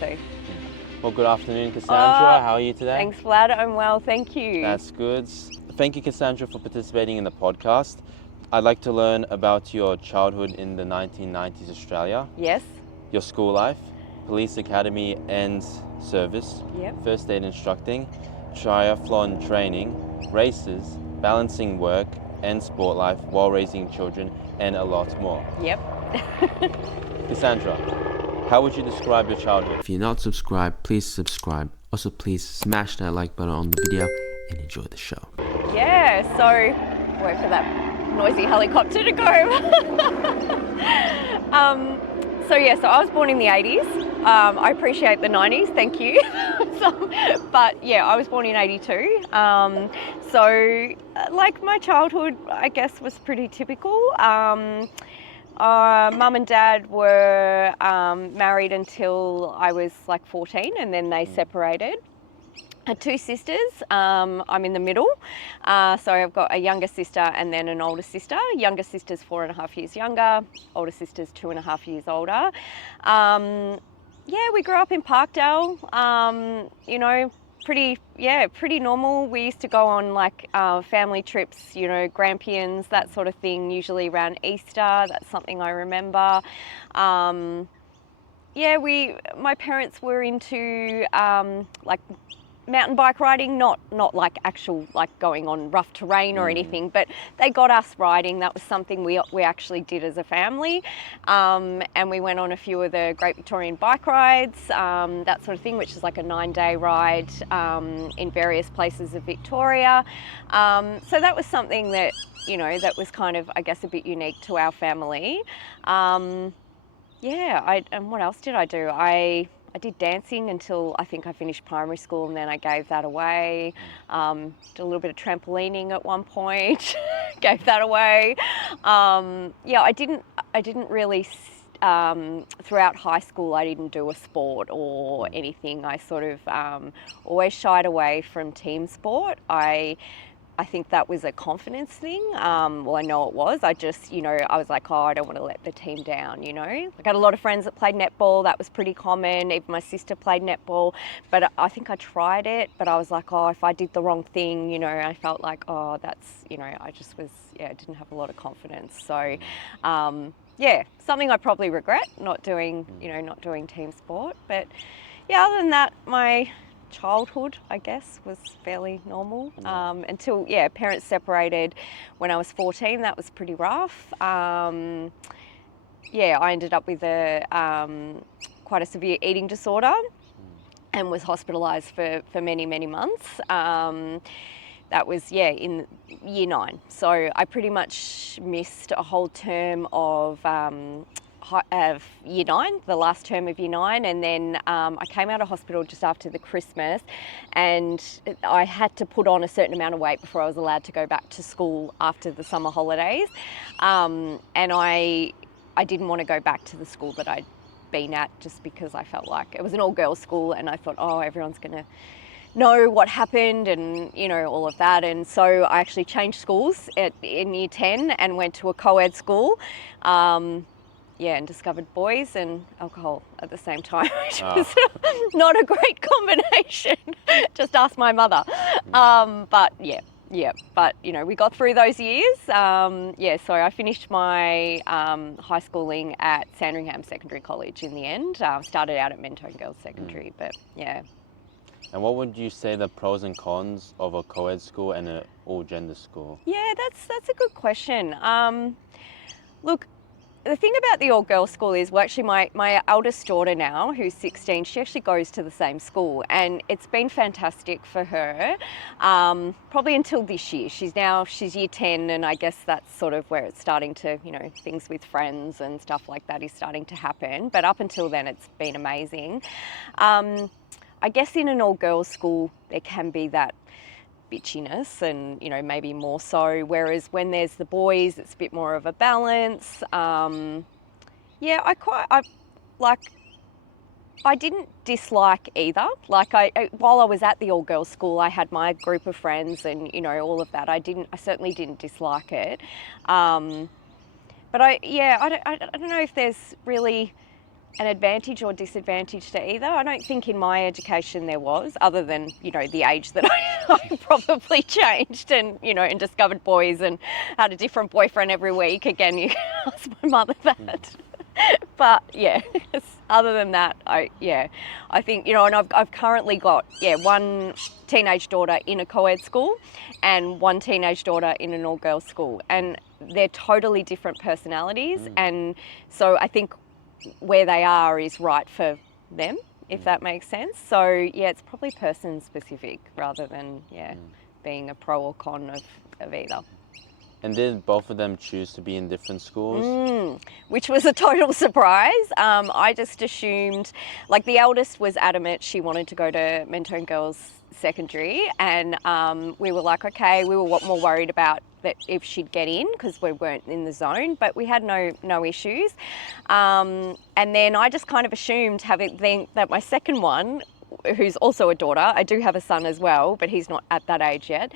So. Well, good afternoon, Cassandra. How are you today? Thanks, Vlad. I'm well, thank you. That's good. Thank you, Cassandra, for participating in the podcast. I'd like to learn about your childhood in the 1990s Australia. Yes. Your school life, police academy and service, Yep. first aid instructing, triathlon training, races, balancing work and sport life while raising children, and a lot more. Yep. Cassandra, how would you describe your childhood? If you're not subscribed, please subscribe. Also, please smash that like button on the video and enjoy the show. Yeah, so wait for that noisy helicopter to go. So I was born in the 80s. I appreciate the 90s, thank you. But yeah, I was born in 82. Like my childhood, I guess, was pretty typical. Mum and Dad were married until I was like 14, and then they separated. I had two sisters. I'm in the middle. So I've got a younger sister and then an older sister. Younger sister's 4.5 years younger. Older sister's 2.5 years older. We grew up in Parkdale. Pretty normal. We used to go on like family trips, Grampians, that sort of thing, usually around Easter. That's something I remember. My parents were into like mountain bike riding, not like actual like going on rough terrain or anything, but they got us riding. That was something we actually did as a family, and we went on a few of the Great Victorian Bike Rides, that sort of thing, which is like a 9-day ride in various places of Victoria. So that was something that that was kind of, I guess, a bit unique to our family. And what else did I do? I did dancing until I think I finished primary school, and then I gave that away. Did a little bit of trampolining at one point, gave that away. I didn't really, throughout high school, I didn't do a sport or anything. I sort of always shied away from team sport. I think that was a confidence thing. I know it was. I just, I was like, I don't want to let the team down, I got a lot of friends that played netball. That was pretty common. Even my sister played netball. But I think I tried it, but I was like, if I did the wrong thing, I felt like, that's, I just was, didn't have a lot of confidence. So, something I probably regret, not doing team sport. But other than that, my childhood, I guess, was fairly normal until parents separated when I was 14. That was pretty rough. I ended up with quite a severe eating disorder and was hospitalised for many months. That was in year 9, so I pretty much missed a whole term of year 9, the last term of year 9, and then I came out of hospital just after the Christmas, and I had to put on a certain amount of weight before I was allowed to go back to school after the summer holidays, and I didn't want to go back to the school that I'd been at, just because I felt like it was an all-girls school, and I thought, everyone's going to know what happened and all of that. And so I actually changed schools in year 10 and went to a co-ed school. And discovered boys and alcohol at the same time, which was not a great combination. Just ask my mother. But we got through those years. So I finished my high schooling at Sandringham Secondary College in the end. Started out at Mentone Girls Secondary, but yeah. And what would you say the pros and cons of a co-ed school and an all-gender school? Yeah, that's a good question. Look, the thing about the all-girls school is, my eldest daughter now, who's 16, she actually goes to the same school, and it's been fantastic for her, probably until this year. She's year 10, and I guess that's sort of where it's starting to, things with friends and stuff like that is starting to happen. But up until then, it's been amazing. I guess in an all-girls school, there can be that bitchiness and, maybe more so, whereas when there's the boys, it's a bit more of a balance. I didn't dislike either. While I was at the all-girls school, I had my group of friends and, all of that. I certainly didn't dislike it. But I don't know if there's really an advantage or disadvantage to either. I don't think in my education there was, other than, you know, the age that I probably changed and, you know, and discovered boys and had a different boyfriend every week. Again, you can ask my mother that. But yeah, other than that, I think, you know, and I've currently got, one teenage daughter in a co-ed school and one teenage daughter in an all-girls school. And they're totally different personalities. And so I think where they are is right for them, if that makes sense. So yeah, it's probably person specific rather than being a pro or con of either. And did both of them choose to be in different schools? Which was a total surprise. I just assumed, like, the eldest was adamant she wanted to go to Mentone Girls Secondary, and we were like, okay, we were more worried about that if she'd get in because we weren't in the zone, but we had no issues. And then I just kind of assumed, that my second one, who's also a daughter, I do have a son as well, but he's not at that age yet.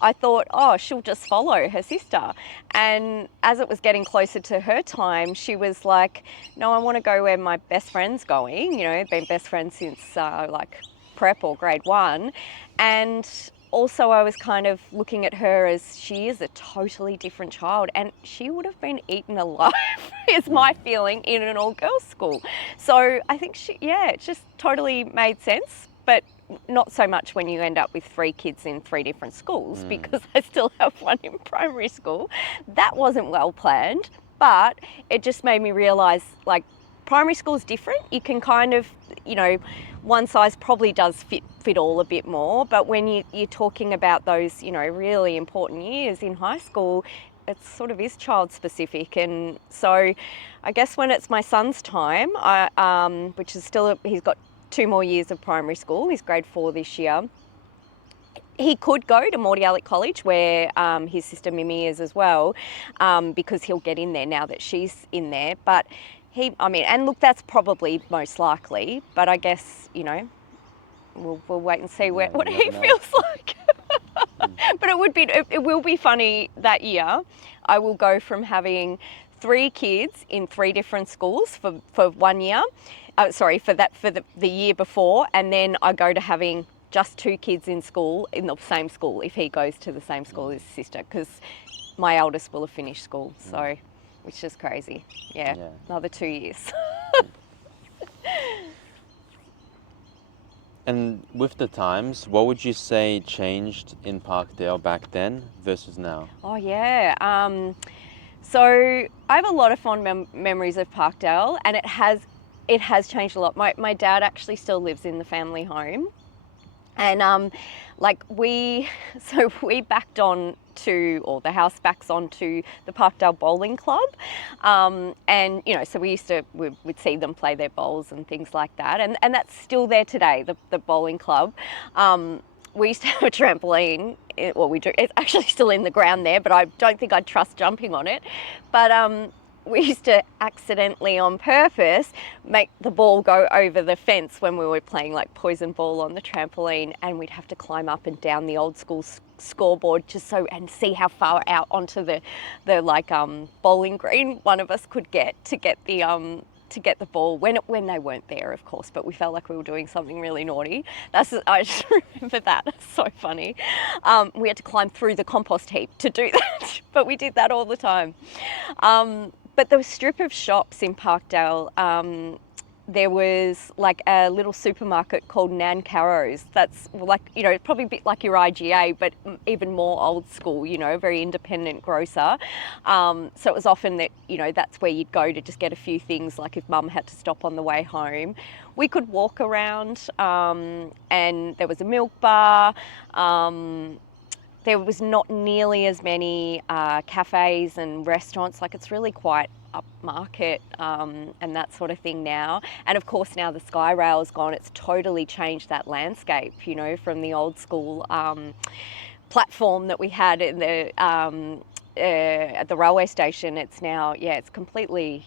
I thought, oh, she'll just follow her sister. And as it was getting closer to her time, she was like, no, I want to go where my best friend's going. You know, been best friends since like prep or grade 1. And also I was kind of looking at her as she is a totally different child, and she would have been eaten alive, is my feeling, in an all-girls school. So I think it just totally made sense, but not so much when you end up with 3 kids in 3 different schools, because I still have one in primary school. That wasn't well planned, but it just made me realise, like, primary school is different. You can kind of, you know, one size probably does fit all a bit more, but when you're talking about those, you know, really important years in high school, it sort of is child specific. And so I guess when it's my son's time, which is still, he's got 2 more years of primary school, he's grade 4 this year. He could go to Mordialloc College, where his sister Mimi is as well, because he'll get in there now that she's in there. But and look, that's probably most likely, but I guess, you know, we'll wait and see what he feels like. But it will be funny that year. I will go from having 3 kids in 3 different schools for 1 year, for the year before, and then I go to having just 2 kids in school, in the same school, if he goes to the same school as his sister, because my eldest will have finished school, so, which is crazy. Yeah. Another 2 years. And with the times, what would you say changed in Parkdale back then versus now? Oh yeah, so I have a lot of fond memories of Parkdale, and it has changed a lot. My dad actually still lives in the family home, and we backed on to, or the house backs onto the Parkdale Bowling Club, and you know, so we'd see them play their bowls and things like that, and that's still there today, the bowling club. We used to have a trampoline. We do. It's actually still in the ground there, but I don't think I'd trust jumping on it. But we used to accidentally, on purpose, make the ball go over the fence when we were playing like poison ball on the trampoline, and we'd have to climb up and down the old school scoreboard and see how far out onto the bowling green one of us could get to get the ball when they weren't there, of course, but we felt like we were doing something really naughty. I just remember that. It's so funny. We had to climb through the compost heap to do that, but we did that all the time. But there was a strip of shops in Parkdale. There was like a little supermarket called Nan Carro's. That's like, you know, probably a bit like your IGA, but even more old school, you know, very independent grocer. So it was often that, you know, that's where you'd go to just get a few things, like if mum had to stop on the way home. We could walk around, and there was a milk bar. There was not nearly as many cafes and restaurants. Like, it's really quite upmarket and that sort of thing now. And of course, now the Skyrail's gone, it's totally changed that landscape, you know, from the old school platform that we had in the at the railway station. It's now, it's completely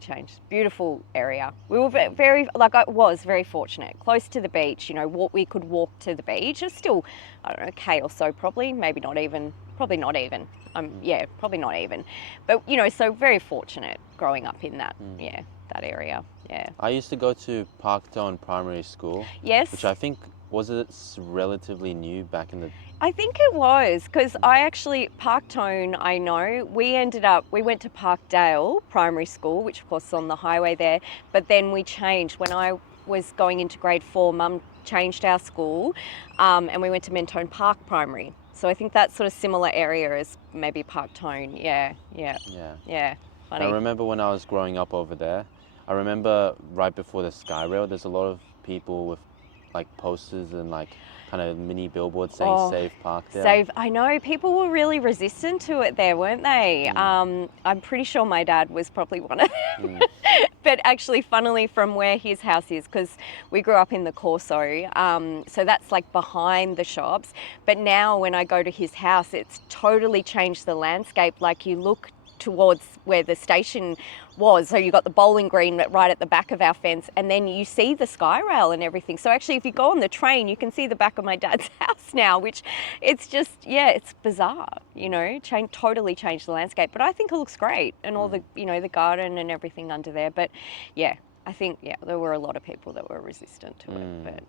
changed. Beautiful area. We were I was very fortunate, close to the beach, you know, we could walk to the beach. It's still, I don't know, K or so probably, maybe not even, probably not even. Probably not even. But, you know, so very fortunate growing up in that, that area. yeah. I used to go to Parkdale Primary School, Yes. which I think was it relatively new back in the. I think it was, because I actually, Parktone, I know, we went to Parkdale Primary School, which of course is on the highway there, but then we changed. When I was going into grade 4, Mum changed our school, and we went to Mentone Park Primary. So I think that's sort of similar area as maybe Parktone. Yeah. And Funny. I remember when I was growing up over there, I remember right before the Skyrail, there's a lot of people with like posters and like kind of mini billboards saying Save Parkdale. I know, people were really resistant to it there, weren't they? I'm pretty sure my dad was probably one of them. But actually, funnily, from where his house is, because we grew up in the Corso, so that's like behind the shops. But now when I go to his house, it's totally changed the landscape. Like, you look towards where the station was, so you got the bowling green right at the back of our fence, and then you see the Skyrail and everything. So actually, if you go on the train, you can see the back of my dad's house now, which it's just, it's bizarre, totally changed the landscape. But I think it looks great, and all the, the garden and everything under there. But I think, there were a lot of people that were resistant to it, but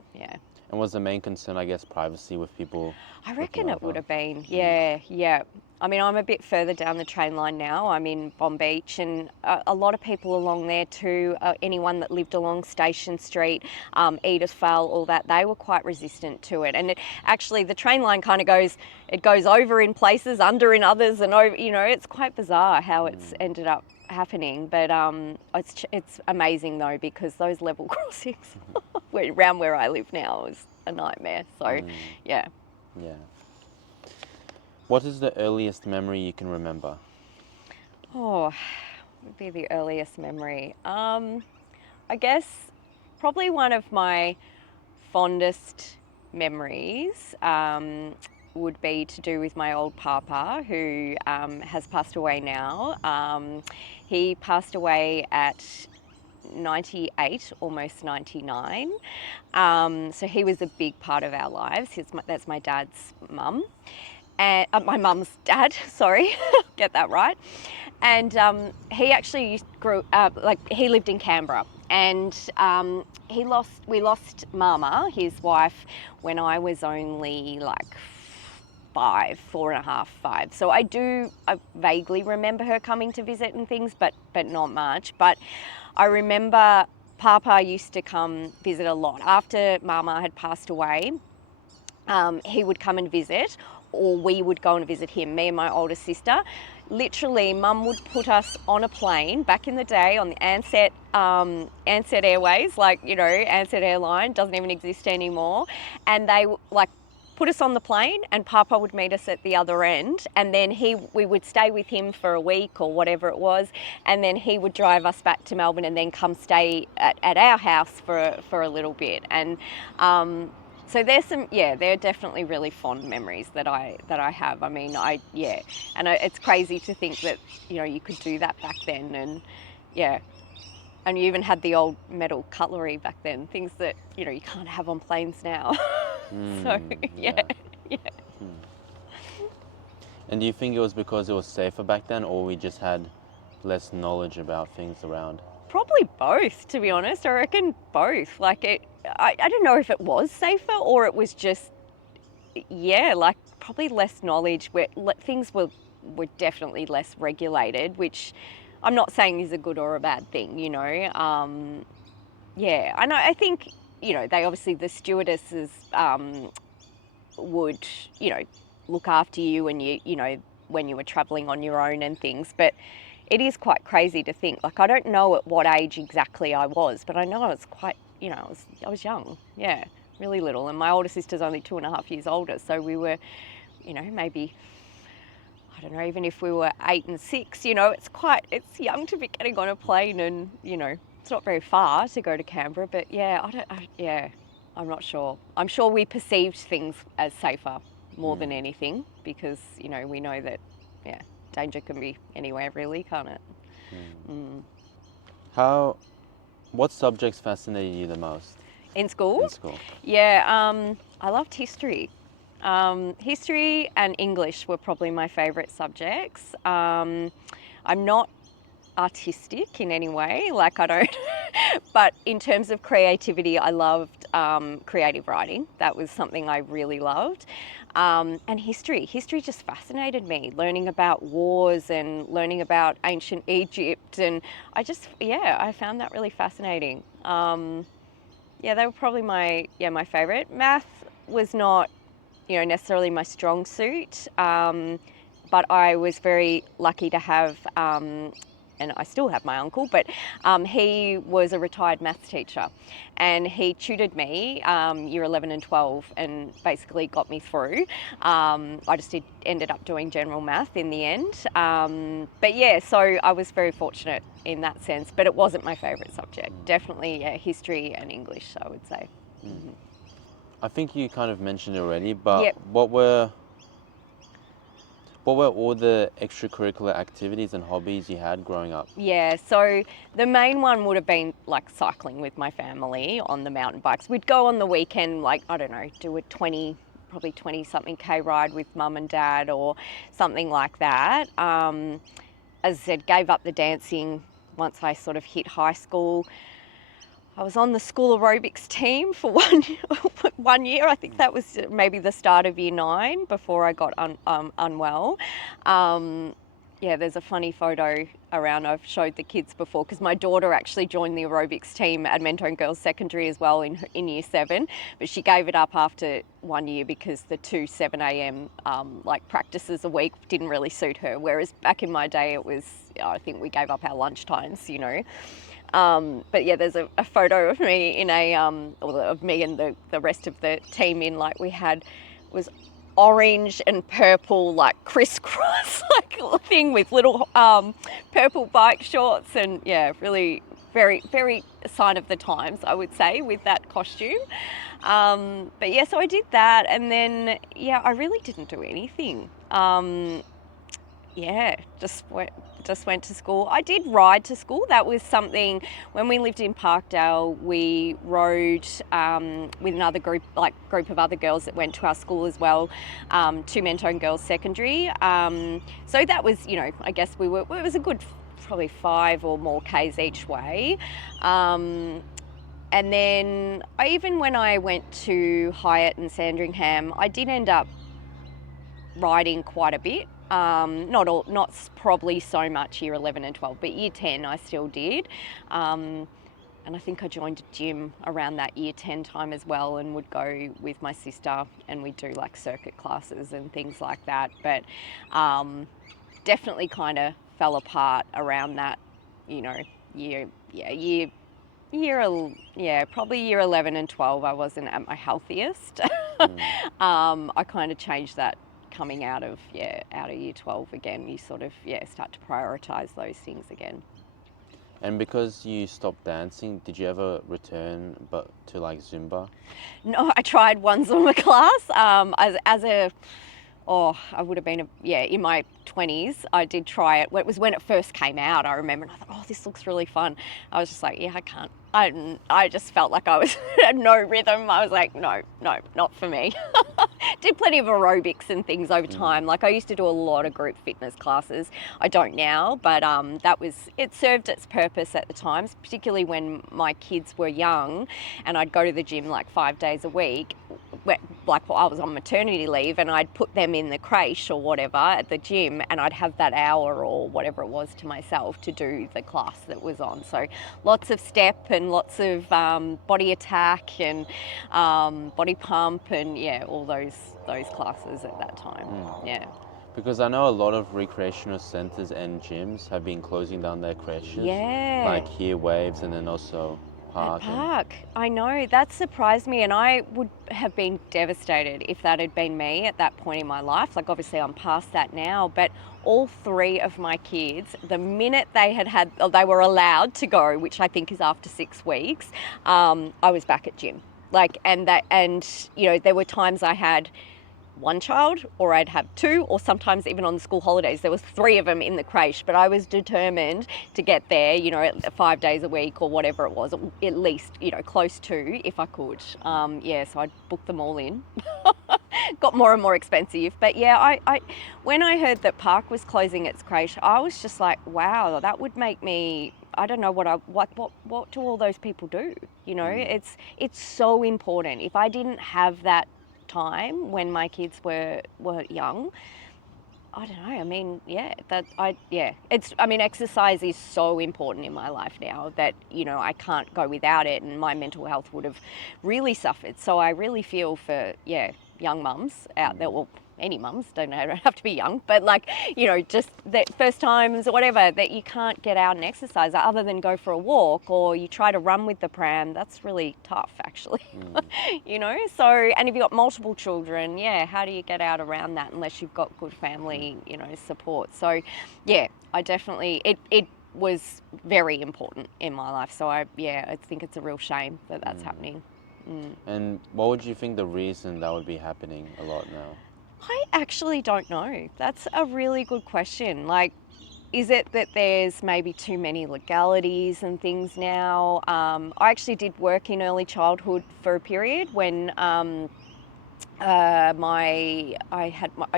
And was the main concern, I guess, privacy with people? I reckon it would have been, yeah. I mean, I'm a bit further down the train line now. I'm in Bomb Beach, and a lot of people along there too, anyone that lived along Station Street, Edithvale, all that, they were quite resistant to it. And actually, the train line kind of goes over in places, under in others, and over, it's quite bizarre how it's ended up happening. But it's amazing though, because those level crossings around where I live now is a nightmare. So, yeah. What is the earliest memory you can remember? What would be the earliest memory? I guess probably one of my fondest memories would be to do with my old papa, who has passed away now. He passed away at 98, almost 99. So he was a big part of our lives. That's my dad's mum. And my mum's dad, sorry, get that right. And he actually grew up, he lived in Canberra, and we lost Mama, his wife, when I was only like 4.5, 5. So I vaguely remember her coming to visit and things, but not much. But I remember Papa used to come visit a lot. After Mama had passed away, he would come and visit, or we would go and visit him, me and my older sister. Literally, Mum would put us on a plane back in the day on the Ansett Airways, Ansett Airline doesn't even exist anymore, and they put us on the plane, and Papa would meet us at the other end, and then we would stay with him for a week or whatever it was, and then he would drive us back to Melbourne and then come stay at our house for a little bit. And so there are definitely really fond memories that I have. I mean, and it's crazy to think that, you could do that back then, and and you even had the old metal cutlery back then, things that, you can't have on planes now. So, yeah. And do you think it was because it was safer back then, or we just had less knowledge about things around? Probably both, to be honest. I reckon both. I don't know if it was safer or it was just, probably less knowledge, where things were definitely less regulated, which I'm not saying is a good or a bad thing, And I think, they obviously, the stewardesses would, look after you and when you were travelling on your own and things. But it is quite crazy to think, I don't know at what age exactly I was, but I know I was quite, I was young, really little. And my older sister's only 2.5 years older. So we were, maybe, I don't know, even if we were 8 and 6, it's young to be getting on a plane, and, it's not very far to go to Canberra, but I'm not sure. I'm sure we perceived things as safer more than anything, because, we know that, danger can be anywhere really, can't it? What subjects fascinated you the most? In school? In school. Yeah, I loved history. History and English were probably my favourite subjects. I'm not artistic in any way. Like, I don't, but in terms of creativity, I loved creative writing. That was something I really loved. And history. History just fascinated me, learning about wars and learning about ancient Egypt. And I found that really fascinating. They were probably my favourite. Math was not, necessarily my strong suit, but I was very lucky to have, and I still have my uncle, but he was a retired maths teacher, and he tutored me year 11 and 12 and basically got me through. I just ended up doing general math in the end. So I was very fortunate in that sense, but it wasn't my favourite subject. Definitely history and English, I would say. Mm-hmm. I think you kind of mentioned it already, but Yep. what were all the extracurricular activities and hobbies you had growing up? Yeah, so the main one would have been like cycling with my family on the mountain bikes. We'd go on the weekend, like, I don't know, do a 20 something K ride with mum and dad or something like that. As I said, gave up the dancing once I sort of hit high school. I was on the school aerobics team for 1 year. I think that was maybe the start of year 9 before I got unwell. There's a funny photo around I've showed the kids before, because my daughter actually joined the aerobics team at Mentone Girls Secondary as well in year 7, but she gave it up after 1 year because the 2 7 a.m. Practices a week didn't really suit her, whereas back in my day I think we gave up our lunch times, there's a photo of me in of me and the rest of the team in, like, was orange and purple, like crisscross thing with little purple bike shorts, and really very, very a sign of the times, I would say, with that costume. So I did that, and then I really didn't do anything. Just went to school. I did ride to school. That was something, when we lived in Parkdale, we rode with another group of other girls that went to our school as well, to Mentone Girls Secondary. So that was, I guess it was a good probably 5 or more Ks each way. And then even when I went to Hyatt and Sandringham, I did end up riding quite a bit. Not probably so much year 11 and 12, but year 10 I still did. And I think I joined a gym around that year 10 time as well, and would go with my sister, and we'd do like circuit classes and things like that. But definitely kind of fell apart around that, probably year 11 and 12 I wasn't at my healthiest. I kind of changed that coming out of year 12 again. You sort of start to prioritize those things again. And because you stopped dancing, did you ever return to like Zumba? No, I tried one Zumba class I would have been in my 20s. I did try it. It was when it first came out, I remember, and I thought, this looks really fun. I was just like, I can't. I just felt like I had no rhythm. I was like, no, not for me. Did plenty of aerobics and things over time. Like, I used to do a lot of group fitness classes. I don't now, but it served its purpose at the times, particularly when my kids were young and I'd go to the gym like 5 days a week. I was on maternity leave, and I'd put them in the creche or whatever at the gym, and I'd have that hour or whatever it was to myself to do the class that was on. So lots of step and lots of body attack and body pump and all those classes at that time. Because I know a lot of recreational centres and gyms have been closing down their creches. Like here, Waves, and then also Park. I know, that surprised me, and I would have been devastated if that had been me at that point in my life. Like, obviously I'm past that now, but all 3 of my kids, the minute they were allowed to go, which I think is after 6 weeks, I was back at gym. There were times I had 1 child, or I'd have 2, or sometimes even on the school holidays there was 3 of them in the creche, but I was determined to get there 5 days a week or whatever it was, at least close to, if I could. So I'd book them all in. got more and more expensive. But yeah, I when I heard that Park was closing its creche, I was just like, wow, that would make me, I don't know what do all those people do? You know, it's so important. If I didn't have that time when my kids were young, I don't know. I mean, exercise is so important in my life now that, you know, I can't go without it, and my mental health would have really suffered. So I really feel for, young mums out there, well, any mums, don't have to be young, but like, you know, just that first times or whatever, that you can't get out and exercise other than go for a walk, or you try to run with the pram. That's really tough, actually. You know, so, and if you've got multiple children, how do you get out around that unless you've got good family, you know, support? So I definitely, it was very important in my life. So I think it's a real shame that that's happening. And what would you think the reason that would be happening a lot now? I actually don't know. That's a really good question. Like, is it that there's maybe too many legalities and things now? I actually did work in early childhood for a period when I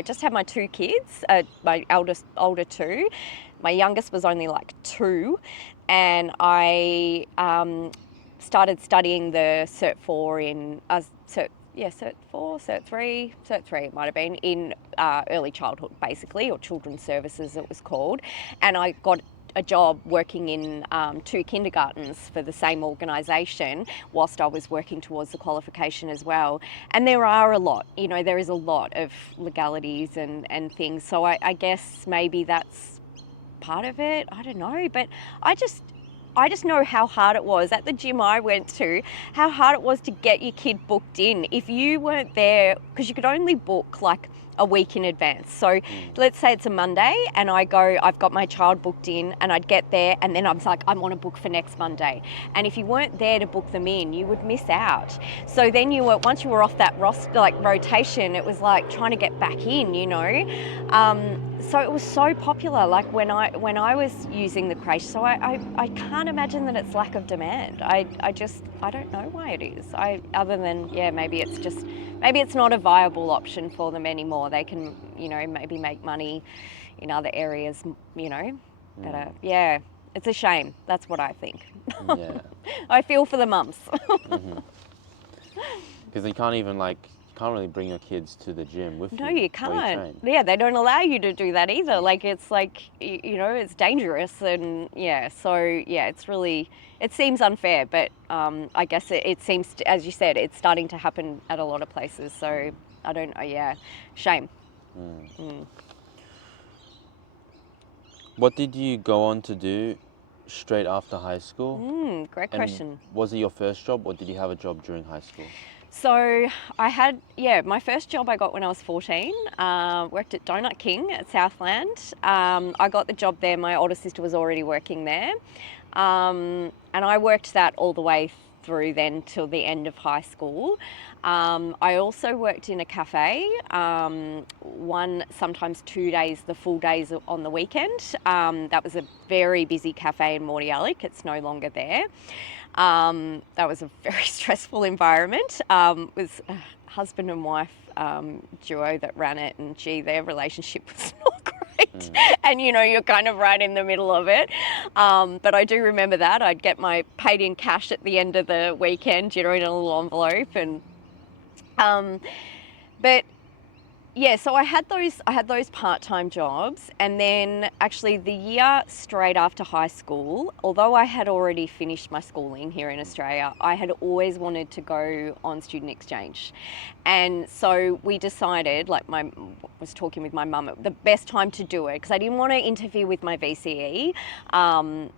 just had my two kids, my older two. My youngest was only like 2, and I started studying the Cert IV in Cert III it might have been, in early childhood, basically, or children's services it was called. And I got a job working in 2 kindergartens for the same organisation whilst I was working towards the qualification as well. And there are a lot, you know, there is a lot of legalities and things. So I guess maybe that's part of it. I don't know, but I just know how hard it was at the gym I went to, how hard it was to get your kid booked in. If you weren't there, because you could only book like a week in advance. So let's say it's a Monday and I've got my child booked in, and I'd get there and then I'm like, I want to book for next Monday. And if you weren't there to book them in, you would miss out. So then once you were off that rotation, it was like trying to get back in, you know. So it was so popular, like when I was using the creche. So I can't imagine that it's lack of demand. I don't know why it is. Other than, maybe it's not a viable option for them anymore. They can, you know, maybe make money in other areas, you know, better. Yeah, it's a shame. That's what I think. Yeah. I feel for the mums. Because you can't really bring your kids to the gym with you. No, you can't. Yeah, they don't allow you to do that either. Like, it's like, you know, it's dangerous. And it's really, it seems unfair, but I guess it seems, as you said, it's starting to happen at a lot of places. So I don't know, shame. What did you go on to do straight after high school? Great question. Was it your first job, or did you have a job during high school? So I had, my first job I got when I was 14, worked at Donut King at Southland. I got the job there. My older sister was already working there. And I worked that all the way through then till the end of high school. I also worked in a cafe, sometimes 2 days, the full days on the weekend. That was a very busy cafe in Mordialloc. It's no longer there. That was a very stressful environment. It was a husband and wife duo that ran it, and their relationship was not great. And you know, you're kind of right in the middle of it. But I do remember that I'd get my paid in cash at the end of the weekend, you know, in a little envelope. And but yeah, so I had those part-time jobs, and then actually the year straight after high school, although I had already finished my schooling here in Australia, I had always wanted to go on student exchange. And so we decided, was talking with my mum, the best time to do it, because I didn't want to interfere with my VCE,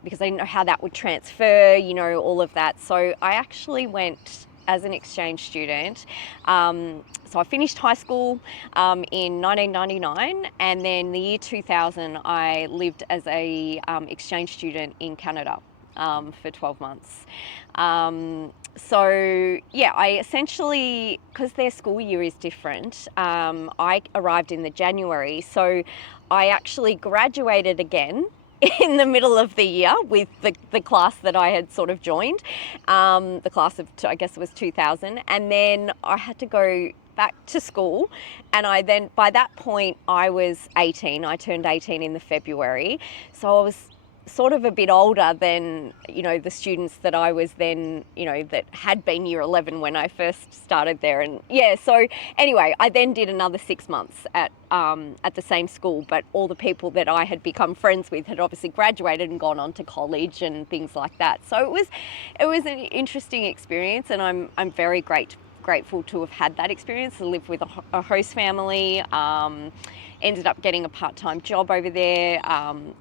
because I didn't know how that would transfer, you know, all of that. So I actually went as an exchange student. So I finished high school in 1999, and then the year 2000 I lived as a exchange student in Canada for 12 months. So yeah, I essentially, because their school year is different, I arrived in the January, so I actually graduated again in the middle of the year with the class that I had sort of joined, the class of, I guess it was 2000. And then I had to go back to school, and I then, by that point, I was 18. I turned 18 in the February, so I was sort of a bit older than, you know, the students that I was then, you know, that had been year 11 when I first started there. And yeah, so anyway, I then did another 6 months at the same school, but all the people that I had become friends with had obviously graduated and gone on to college and things like that. So it was an interesting experience, and I'm very grateful to have had that experience, to live with a host family. Ended up getting a part-time job over there.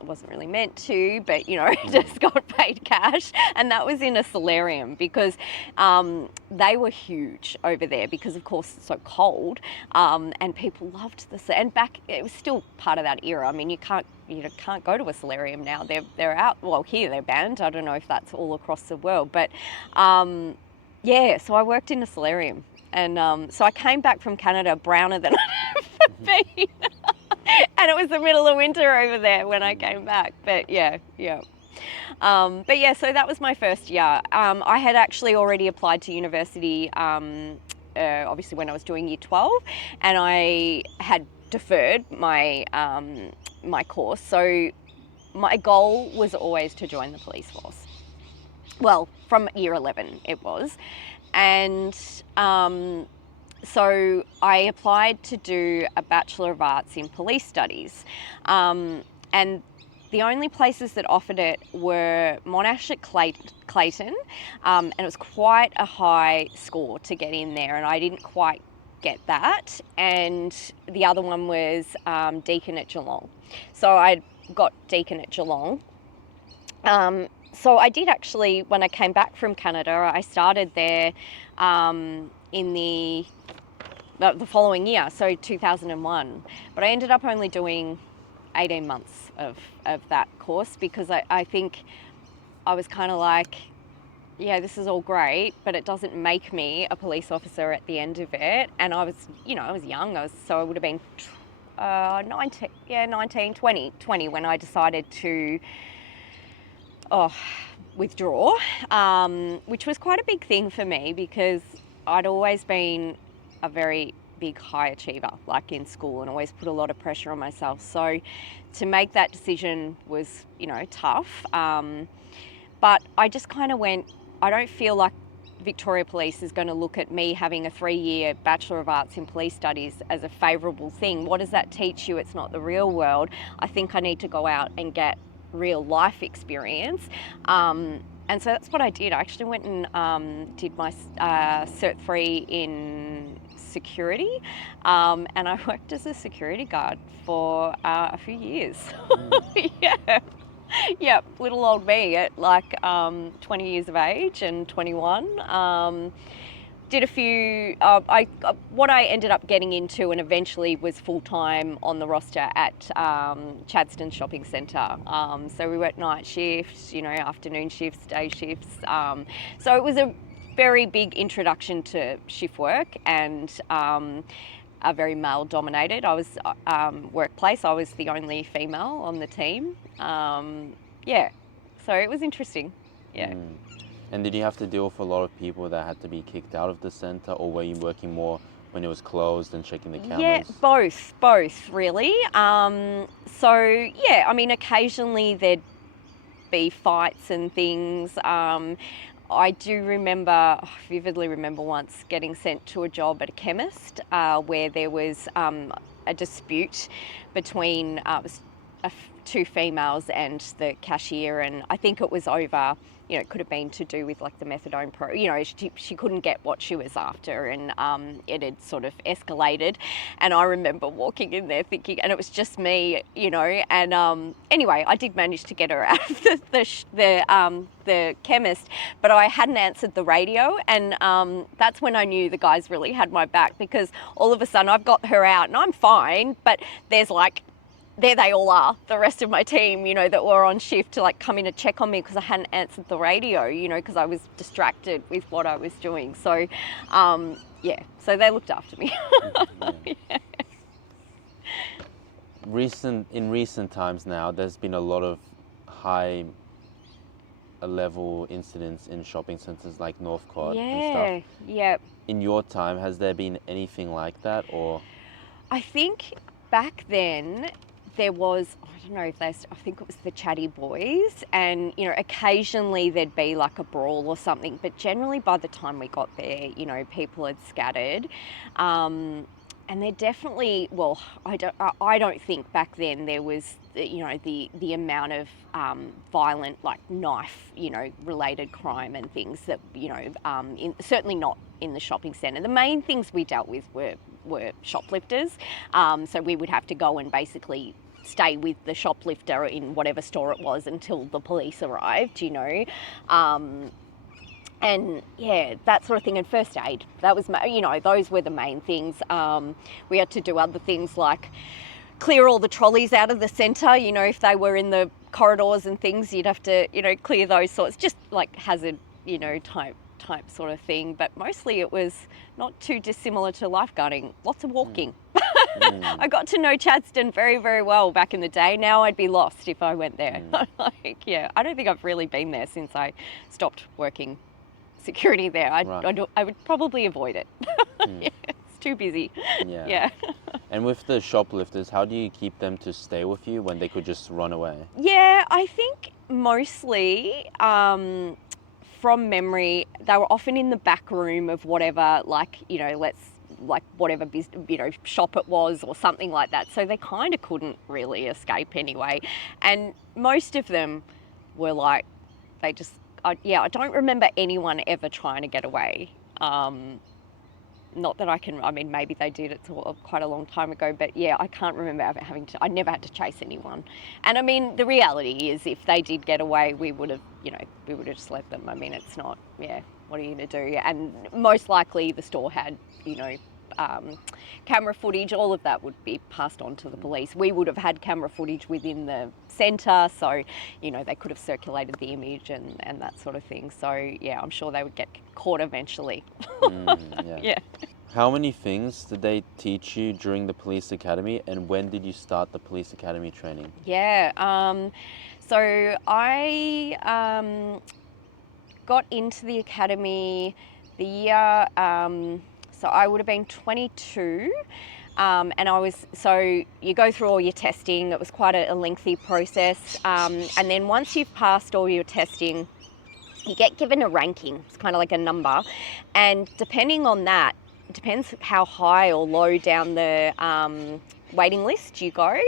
Wasn't really meant to, but, you know, just got paid cash. And that was in a solarium, because they were huge over there because, of course, it's so cold. And people loved and back, it was still part of that era. I mean, you can't go to a solarium now. They're out. Well, here they're banned. I don't know if that's all across the world, but yeah. So I worked in a solarium, and so I came back from Canada browner than I'd ever been. And it was the middle of winter over there when I came back. But yeah. But yeah, so that was my first year. I had actually already applied to university, obviously when I was doing year 12, and I had deferred my my course. So my goal was always to join the police force. Well, from year 11 it was. And so I applied to do a Bachelor of Arts in Police Studies. And the only places that offered it were Monash at Clayton, and it was quite a high score to get in there, and I didn't quite get that. And the other one was Deakin at Geelong. So I got Deakin at Geelong. So I did actually, when I came back from Canada, I started there in the following year, so 2001. But I ended up only doing 18 months of that course, because I think I was kind of like, yeah, this is all great, but it doesn't make me a police officer at the end of it. And I was, you know, I was young, so I would have been 20 when I decided to withdraw, which was quite a big thing for me, because I'd always been a very big high achiever, like in school, and always put a lot of pressure on myself. So to make that decision was, you know, tough. But I just kind of went, I don't feel like Victoria Police is going to look at me having a 3-year Bachelor of Arts in Police Studies as a favourable thing. What does that teach you? It's not the real world. I think I need to go out and get real life experience. And so that's what I did. I actually went and did my Cert III in security, and I worked as a security guard for a few years. Yeah, little old me at like 20 years of age and 21. Did a few, what I ended up getting into and eventually was full-time on the roster at Chadstone Shopping Centre. So we worked night shifts, you know, afternoon shifts, day shifts. So it was a very big introduction to shift work, and a very male-dominated. I was workplace. I was the only female on the team. Yeah, so it was interesting. Yeah. And did you have to deal with a lot of people that had to be kicked out of the centre, or were you working more when it was closed and checking the cameras? Yeah, both really. So yeah, I mean, occasionally there'd be fights and things. I do remember, I vividly remember once getting sent to a job at a chemist where there was a dispute between two females and the cashier, and I think it was over, you know, it could have been to do with like the methadone you know, she couldn't get what she was after, and it had sort of escalated. And I remember walking in there thinking, and it was just me, you know, and anyway, I did manage to get her out of the chemist, but I hadn't answered the radio, and that's when I knew the guys really had my back, because all of a sudden I've got her out and I'm fine, but there's like, there they all are, the rest of my team, you know, that were on shift to like come in and check on me because I hadn't answered the radio, you know, because I was distracted with what I was doing. So, yeah, so they looked after me. Yeah. In recent times now, there's been a lot of high level incidents in shopping centres like Northcote and Yeah, stuff. yeah. In your time, has there been anything like that, or? I think back then there was, I don't know if I think it was the Chatty Boys, and, you know, occasionally there'd be like a brawl or something, but generally by the time we got there, you know, people had scattered. And there definitely, well, I don't think back then there was, you know, the amount of violent, like knife, you know, related crime and things that, you know, certainly not in the shopping centre. The main things we dealt with were shoplifters. So we would have to go and basically stay with the shoplifter in whatever store it was until the police arrived, you know. And yeah, that sort of thing. And first aid, that was, you know, those were the main things. We had to do other things like clear all the trolleys out of the centre, you know, if they were in the corridors and things, you'd have to, you know, clear those sorts, just like hazard, you know, type sort of thing. But mostly it was not too dissimilar to lifeguarding, lots of walking. I got to know Chadstone very, very well back in the day. Now I'd be lost if I went there. Like, yeah, I don't think I've really been there since I stopped working security there. I would probably avoid it. Yeah, it's too busy. Yeah. And with the shoplifters, how do you keep them to stay with you when they could just run away? Yeah, I think mostly, from memory, they were often in the back room of whatever, like, you know, whatever you know, shop it was or something like that. So they kind of couldn't really escape anyway. And most of them were like, they just, I don't remember anyone ever trying to get away. Not that I mean, maybe they did, it's quite a long time ago, but yeah, I can't remember ever I never had to chase anyone. And I mean, the reality is if they did get away, we would have just let them. I mean, it's not, what are you going to do? And most likely the store had, you know, camera footage, all of that would be passed on to the police. We would have had camera footage within the centre, so, you know, they could have circulated the image and that sort of thing. So, yeah, I'm sure they would get caught eventually. Yeah. How many things did they teach you during the police academy, and when did you start the police academy training? Yeah, so I got into the academy the year, so I would have been 22, and so you go through all your testing. It was quite a lengthy process, and then once you've passed all your testing, you get given a ranking. It's kind of like a number, and depending on that, it depends how high or low down the waiting list you go.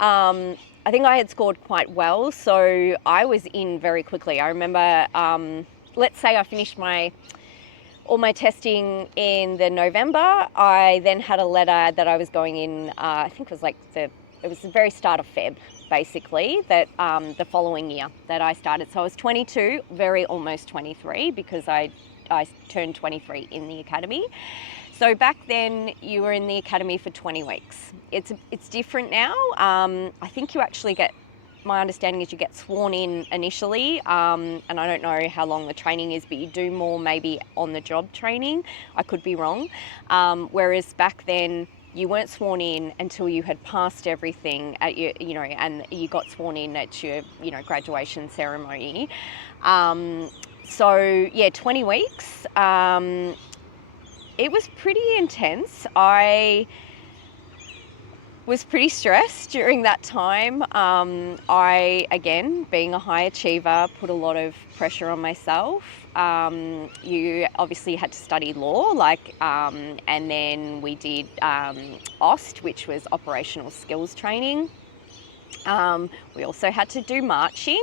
I think I had scored quite well, so I was in very quickly. I remember, let's say I finished all my testing in the November. I then had a letter that I was going in, I think it was the very start of Feb, basically, that the following year that I started. So I was 22, almost 23, because I turned 23 in the academy. So back then you were in the academy for 20 weeks. It's different now. I think you actually my understanding is you get sworn in initially, and I don't know how long the training is, but you do more maybe on the job training. I could be wrong. Whereas back then you weren't sworn in until you had passed everything at your, you know, and you got sworn in at your, you know, graduation ceremony. So yeah, 20 weeks. It was pretty intense. I was pretty stressed during that time. I, again, being a high achiever, put a lot of pressure on myself. You obviously had to study law, and then we did OST, which was operational skills training. We also had to do marching,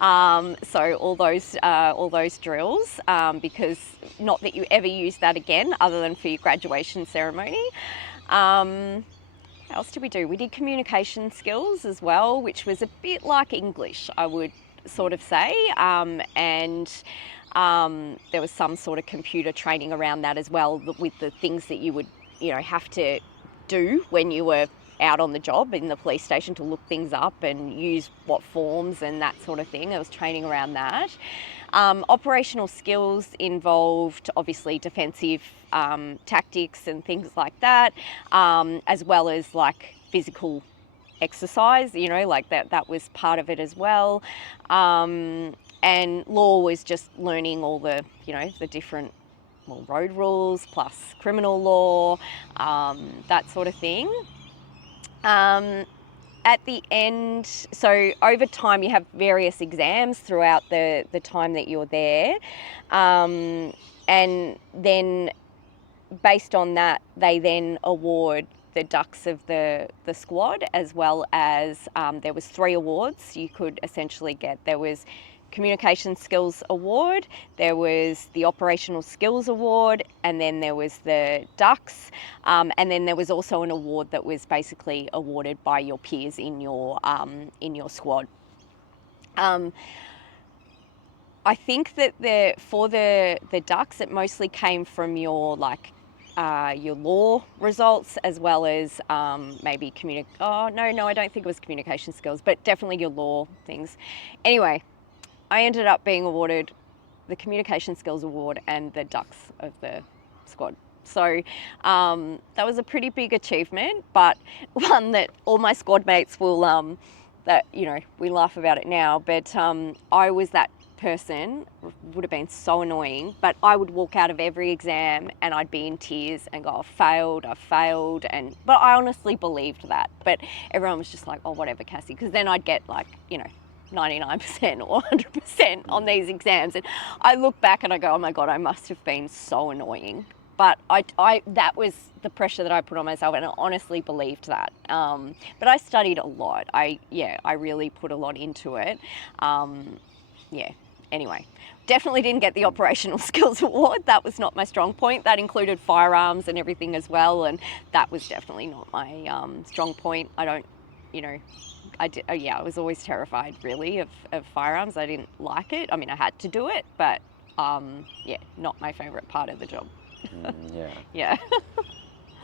so all those drills, because not that you ever use that again other than for your graduation ceremony. What else did we do? We did communication skills as well, which was a bit like English, I would sort of say, and there was some sort of computer training around that as well, with the things that you would, you know, have to do when you were out on the job in the police station to look things up and use what forms and that sort of thing. There was training around that. Operational skills involved obviously defensive tactics and things like that, as well as like physical exercise, you know, like that was part of it as well. And law was just learning all the, the different road rules plus criminal law, that sort of thing. At the end, so over time you have various exams throughout the time that you're there, and then based on that they then award the ducks of the squad, as well as there was 3 awards you could essentially get. There was Communication Skills Award, there was the Operational Skills Award, and then there was the ducks, and then there was also an award that was basically awarded by your peers in your squad. I think that for the ducks, it mostly came from your your law results, as well as maybe I don't think it was communication skills, but definitely your law things. Anyway, I ended up being awarded the Communication Skills Award and the ducks of the squad. So that was a pretty big achievement, but one that all my squad mates will, we laugh about it now, but I was that person, would have been so annoying, but I would walk out of every exam and I'd be in tears and go, I failed, but I honestly believed that. But everyone was just like, oh, whatever, Cassie, because then I'd get 99% or 100% on these exams, and I look back and I go, oh my God, I must have been so annoying. But I that was the pressure that I put on myself, and I honestly believed that. But I studied a lot. I really put a lot into it. Anyway, definitely didn't get the Operational Skills Award. That was not my strong point. That included firearms and everything as well, and that was definitely not my strong point. I was always terrified, really, of firearms. I didn't like it. I mean, I had to do it, but not my favourite part of the job. Yeah.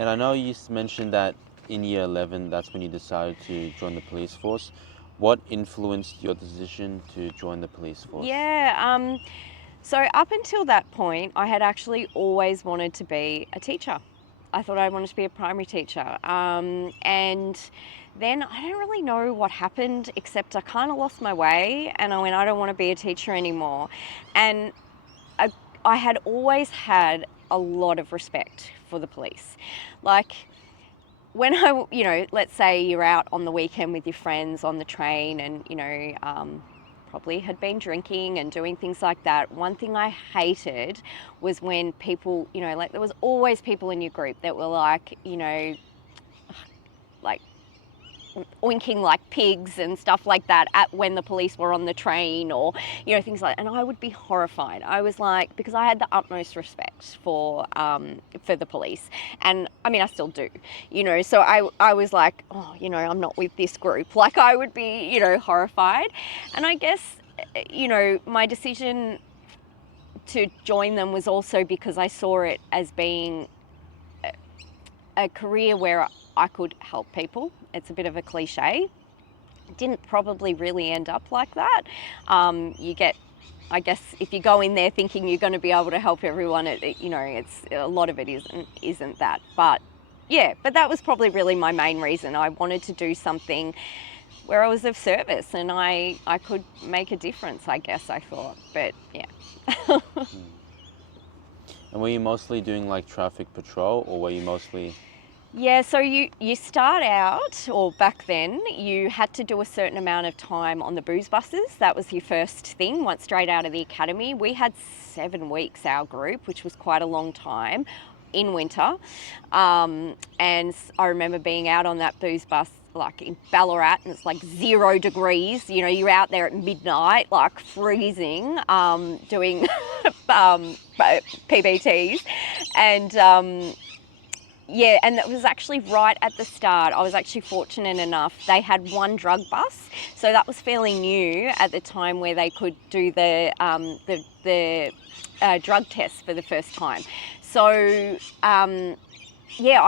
And I know you mentioned that in year 11, that's when you decided to join the police force. What influenced your decision to join the police force? So up until that point, I had actually always wanted to be a teacher. I thought I wanted to be a primary teacher. And then I don't really know what happened, except I kind of lost my way and I went, I don't want to be a teacher anymore. And I had always had a lot of respect for the police. Like, when let's say you're out on the weekend with your friends on the train and, probably had been drinking and doing things like that. One thing I hated was when people, there was always people in your group that were like oinking like pigs and stuff like that at when the police were on the train, or things like that. And I would be horrified. I was like, because I had the utmost respect for the police, and I mean I still do, so I was like, oh, I'm not with this group. Like, I would be horrified. And I guess my decision to join them was also because I saw it as being a career where I could help people. It's a bit of a cliche. It didn't probably really end up like that. I guess if you go in there thinking you're going to be able to help everyone, it's a lot of it isn't that. But that was probably really my main reason. I wanted to do something where I was of service and I could make a difference, I guess, I thought. But yeah. And were you mostly doing like traffic patrol, or were you mostly... Yeah, so you start out, or back then, you had to do a certain amount of time on the Booz buses. That was your first thing, once straight out of the academy. We had 7 weeks, our group, which was quite a long time, in winter. And I remember being out on that Booz bus, like in Ballarat, and it's like 0 degrees. You're out there at midnight, like freezing, doing PBTs. And... and that was actually right at the start. I was actually fortunate enough. They had 1 drug bus, so that was fairly new at the time, where they could do the drug test for the first time. So I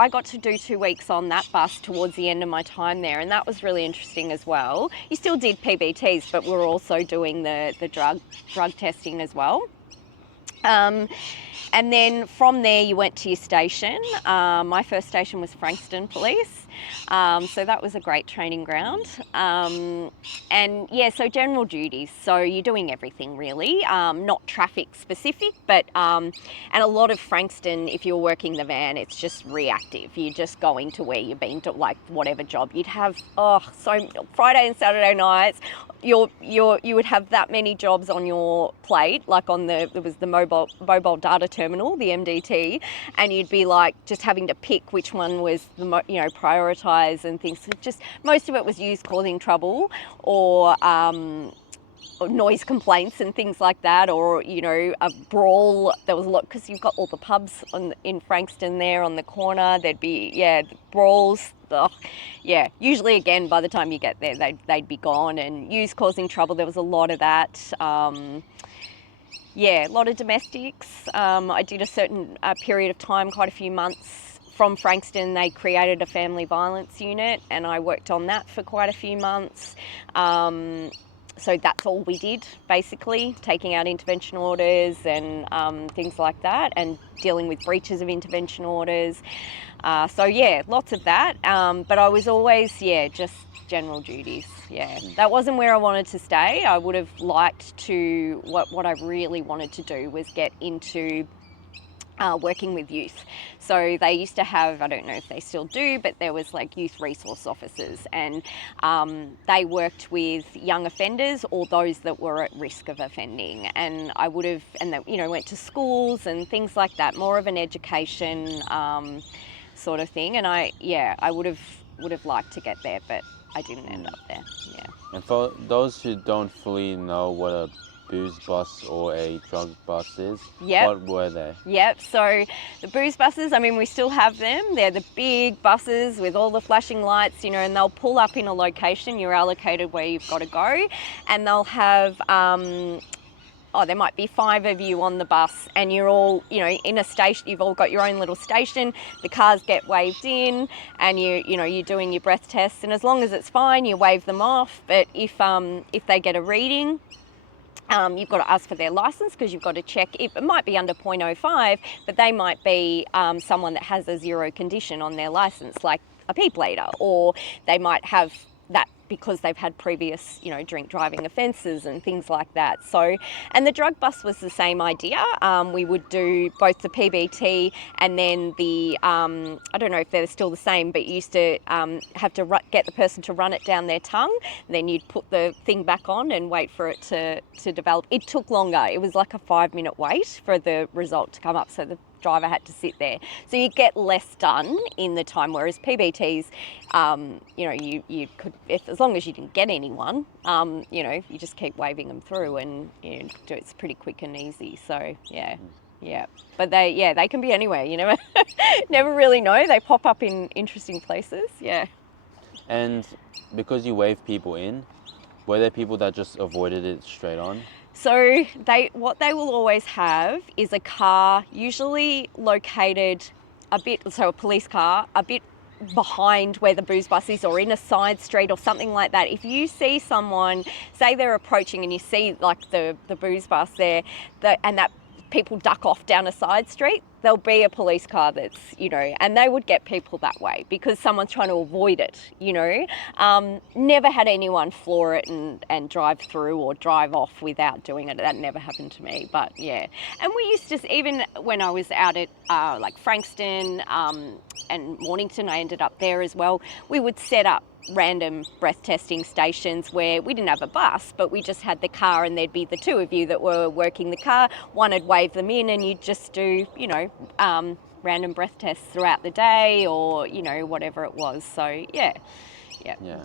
got to do 2 weeks on that bus towards the end of my time there, and that was really interesting as well. You still did PBTs, but we were also doing the drug testing as well. And then from there you went to your station. My first station was Frankston Police. So that was a great training ground. And yeah, so general duties. So you're doing everything really, not traffic specific, but, and a lot of Frankston, if you're working the van, it's just reactive. You're just going to where you've been to, like whatever job. You'd have, so Friday and Saturday nights, you would have that many jobs on your plate, like there was the mobile data terminal, the MDT, and you'd be like just having to pick which one was the prioritise and things. So just most of it was youth causing trouble or noise complaints and things like that, or a brawl. There was a lot because you've got all the pubs in Frankston there on the corner. There'd be brawls. Usually again by the time you get there they'd be gone. And youth causing trouble, there was a lot of that. A lot of domestics. I did a certain period of time, quite a few months from Frankston. They created a family violence unit and I worked on that for quite a few months. So that's all we did, basically, taking out intervention orders and things like that, and dealing with breaches of intervention orders. Lots of that. But I was always, just general duties. That wasn't where I wanted to stay. I would have liked to, what I really wanted to do was get into working with youth. So they used to have, I don't know if they still do, but there was like youth resource officers, and they worked with young offenders or those that were at risk of offending. And I would have, and they, went to schools and things like that, more of an education sort of thing. And I would have liked to get there, but I didn't end up there. Yeah. And for those who don't fully know what a Booz Bus or a drug bus is, what were they? So the Booz buses, we still have them. They're the big buses with all the flashing lights, and they'll pull up in a location. You're allocated where you've got to go, and they'll have there might be 5 of you on the bus, and you're all, in a station. You've all got your own little station. The cars get waved in, and you're doing your breath tests, and as long as it's fine, you wave them off. But if they get a reading, you've got to ask for their licence, because you've got to check. It might be under 0.05, but they might be someone that has a 0 condition on their licence, like a P plater, or they might have that because they've had previous, drink driving offences and things like that. So, and the drug bus was the same idea. We would do both the PBT and then the, I don't know if they're still the same, but you used to have to get the person to run it down their tongue. Then you'd put the thing back on and wait for it to develop. It took longer. It was like a 5-minute wait for the result to come up. So the driver had to sit there. So you get less done in the time, whereas PBTs, you could, as long as you didn't get anyone, you just keep waving them through, and it's pretty quick and easy. So but they can be anywhere. You never really know. They pop up in interesting places. And because you wave people in, were there people that just avoided it straight on? So what they will always have is a car, usually located a police car, a bit behind where the Booz Bus is, or in a side street or something like that. If you see someone, say they're approaching and you see like the Booz Bus there, and that people duck off down a side street, there'll be a police car that's, and they would get people that way because someone's trying to avoid it, Never had anyone floor it and drive through or drive off without doing it. That never happened to me, but yeah. And we used to, even when I was out at like Frankston and Mornington, I ended up there as well, we would set up random breath testing stations where we didn't have a bus, but we just had the car, and there'd be the 2 of you that were working the car. One would wave them in, and you'd just do, random breath tests throughout the day, or, whatever it was. So, yeah,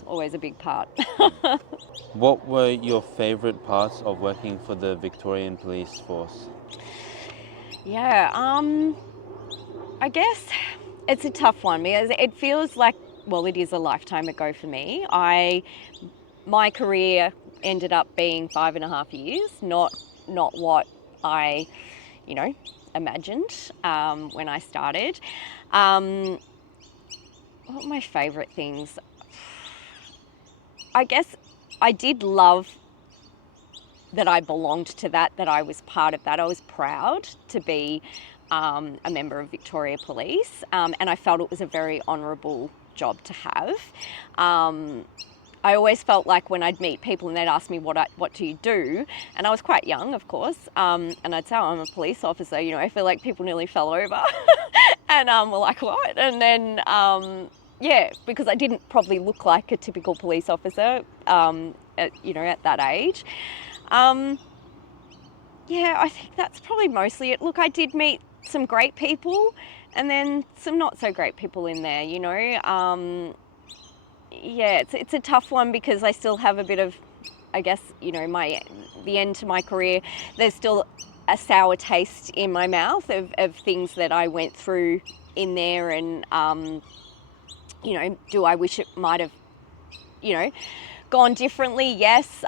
always a big part. What were your favourite parts of working for the Victorian Police Force? I guess it's a tough one because it feels like, well, it is a lifetime ago for me. My career ended up being 5.5 years, not what I, imagined when I started. What were my favourite things? I guess I did love that I belonged to that I was part of that. I was proud to be a member of Victoria Police, and I felt it was a very honourable job to have. I always felt like when I'd meet people and they'd ask me what do you do, and I was quite young, of course, and I'd say, oh, I'm a police officer. You know, I feel like people nearly fell over and were like, what? And then yeah, because I didn't probably look like a typical police officer at that age. Yeah, I think that's probably mostly it. Look, I did meet some great people and then some not so great people in there, you know. Yeah, it's a tough one because I still have a bit of, I guess, you know, the end to my career. There's still a sour taste in my mouth of things that I went through in there, and you know, do I wish it might have, you know, gone differently? Yes.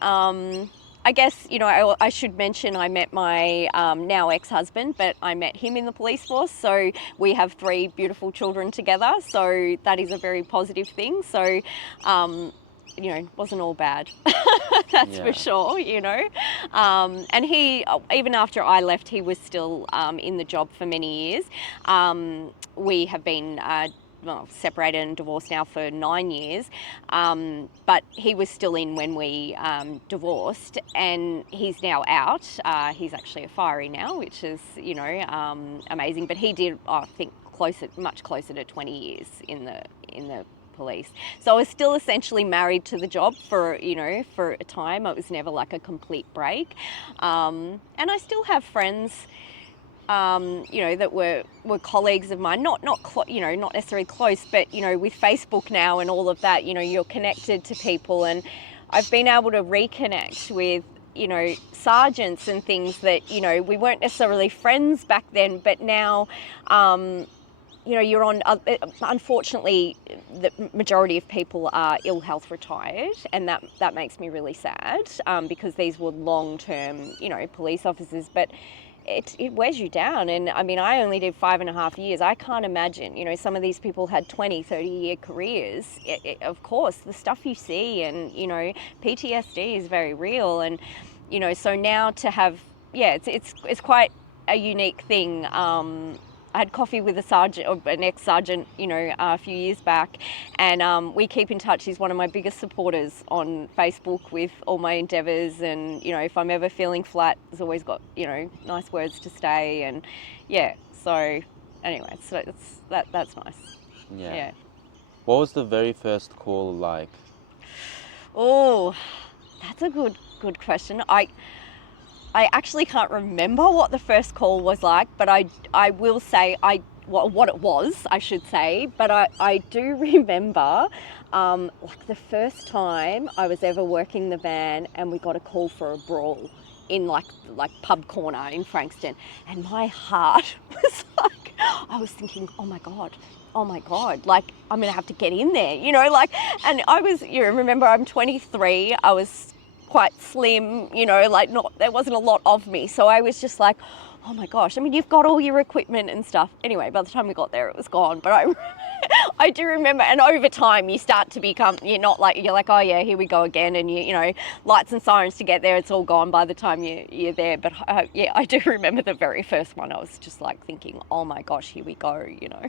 I guess, you know, I should mention I met my now ex-husband, but I met him in the police force. So we have 3 beautiful children together. So that is a very positive thing. So, you know, wasn't all bad. That's for sure, you know. And he, even after I left, he was still in the job for many years. We have been separated and divorced now for 9 years, but he was still in when we divorced, and he's now out. He's actually a firey now, which is, you know, amazing. But he did, I think, much closer to 20 years in the police. So I was still essentially married to the job for, you know, for a time. It was never like a complete break, and I still have friends, you know, that were colleagues of mine, not necessarily close, but, you know, with Facebook now and all of that, you know, you're connected to people, and I've been able to reconnect with, you know, sergeants and things that, you know, we weren't necessarily friends back then, but now, you know, you're on, unfortunately, the majority of people are ill health retired, and that makes me really sad, because these were long-term, you know, police officers, but it wears you down. And I mean, I only did 5.5 years. I can't imagine, you know, some of these people had 20, 30-year careers. Of course, the stuff you see, and, you know, PTSD is very real. And, you know, so now to have, yeah, it's quite a unique thing. I had coffee with a sergeant, or an ex-sergeant, you know, a few years back, and we keep in touch. He's one of my biggest supporters on Facebook with all my endeavours, and, you know, if I'm ever feeling flat, he's always got, you know, nice words to say, and yeah. So anyway, so that's nice. Yeah. What was the very first call like? Oh, that's a good question. I actually can't remember what the first call was like, but I will say what it was, I should say. But I do remember like the first time I was ever working the van and we got a call for a brawl in like pub corner in Frankston, and my heart was like, I was thinking, oh my God, like I'm gonna have to get in there, you know, like, and I was, you remember, I'm 23, I was quite slim, you know, like there wasn't a lot of me. So I was just like, oh my gosh, I mean, you've got all your equipment and stuff. Anyway, by the time we got there, it was gone. But I do remember, and over time you start to become, you're like, oh yeah, here we go again. And you know, lights and sirens to get there, it's all gone by the time you're there. But yeah, I do remember the very first one. I was just like thinking, oh my gosh, here we go, you know.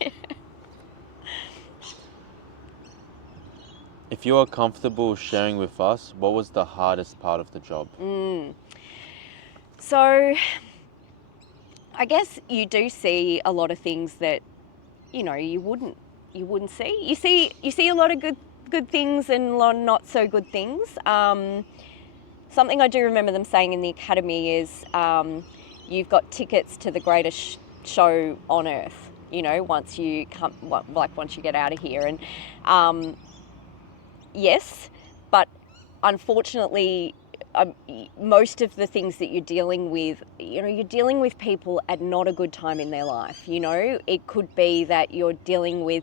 Yeah. If you are comfortable sharing with us, what was the hardest part of the job? So I guess you do see a lot of things that, you know, you wouldn't see. You see a lot of good things and a lot of not so good things. Something I do remember them saying in the academy is, you've got tickets to the greatest show on earth, you know, once you get out of here. And yes, but unfortunately, most of the things that you're dealing with, you know, you're dealing with people at not a good time in their life. You know, it could be that you're dealing with,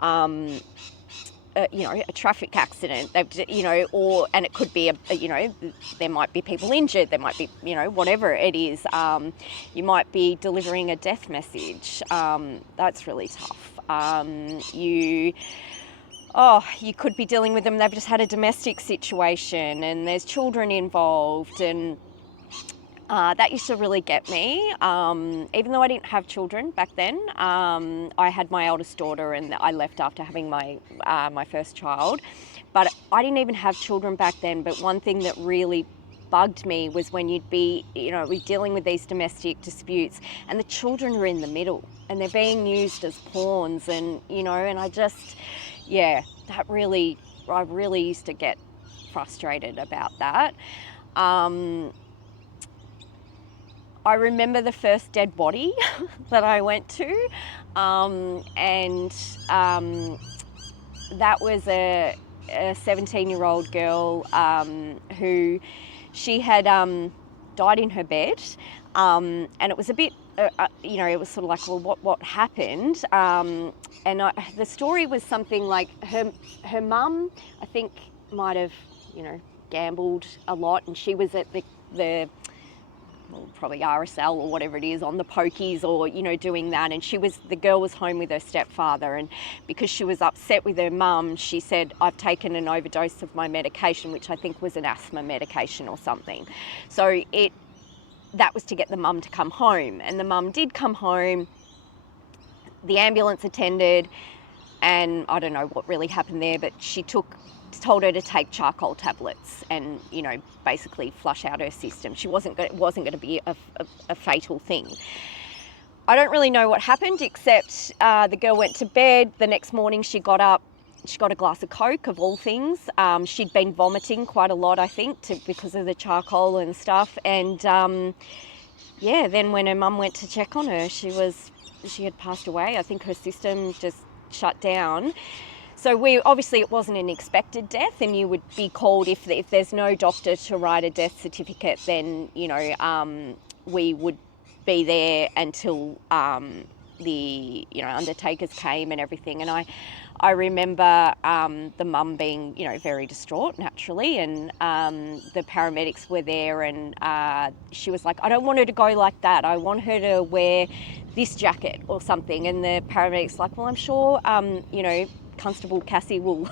you know, a traffic accident, you know, and it could be, you know, there might be people injured, there might be, you know, whatever it is. You might be delivering a death message. That's really tough. You could be dealing with them, they've just had a domestic situation and there's children involved, and That used to really get me. Even though I didn't have children back then, I had my eldest daughter and I left after having my first child. But I didn't even have children back then. But one thing that really bugged me was when you'd be, we're dealing with these domestic disputes and the children are in the middle and they're being used as pawns and, and I really used to get frustrated about that. I remember the first dead body that I went to, and that was a 17-year-old girl who she had died in her bed, and it was a bit, it was sort of like, well, what happened? The story was something like her mum, I think, might have, gambled a lot, and she was at the probably RSL or whatever it is on the pokies or, doing that. And the girl was home with her stepfather. And because she was upset with her mum, she said, I've taken an overdose of my medication, which I think was an asthma medication or something. So that was to get the mum to come home. And the mum did come home. The ambulance attended, and I don't know what really happened there, but she told her to take charcoal tablets and, basically flush out her system. It wasn't going to be a fatal thing. I don't really know what happened, except the girl went to bed. The next morning she got up, she got a glass of Coke, of all things. She'd been vomiting quite a lot, I think, because of the charcoal and stuff. And then when her mum went to check on her, she had passed away. I think her system just shut down. So it wasn't an expected death, and you would be called if there's no doctor to write a death certificate, then we would be there until the undertakers came and everything. And I remember the mum being very distraught naturally, and the paramedics were there, and she was like, I don't want her to go like that. I want her to wear this jacket or something. And the paramedics like, well, I'm sure Constable Cassie will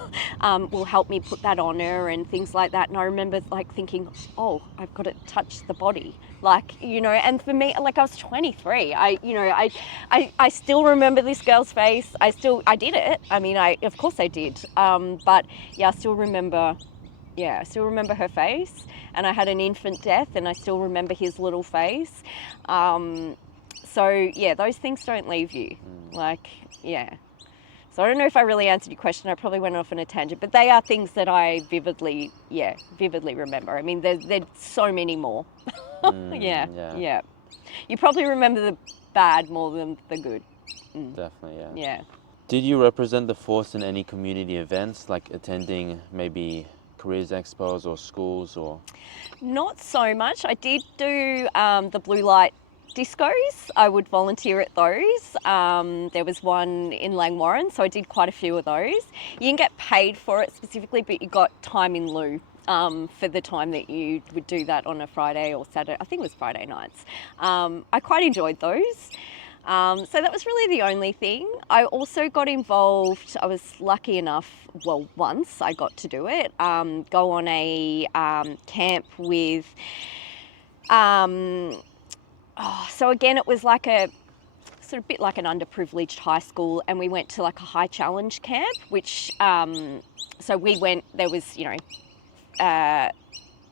help me put that on her and things like that. And I remember thinking, oh, I've got to touch the body, and for me, I was 23. I still remember this girl's face. I did it. I mean, of course I did. But yeah, I still remember her face, and I had an infant death and I still remember his little face. So yeah, those things don't leave you. So I don't know if I really answered your question. I probably went off on a tangent, but they are things that I vividly remember. I mean, there's so many more. Yeah. You probably remember the bad more than the good. Definitely, yeah. Yeah. Did you represent the force in any community events, like attending maybe careers expos or schools or? Not so much. I did do the blue light discos. I would volunteer at those. There was one in Langwarrin, so I did quite a few of those. You didn't get paid for it specifically, but you got time in lieu for the time that you would do that on a Friday or Saturday. I think it was Friday nights. I quite enjoyed those. So that was really the only thing. I also got involved, I was lucky enough, well, once I got to do it, go on a camp with so again, it was like a sort of bit like an underprivileged high school, and we went to like a high challenge camp, which, so we went, there was,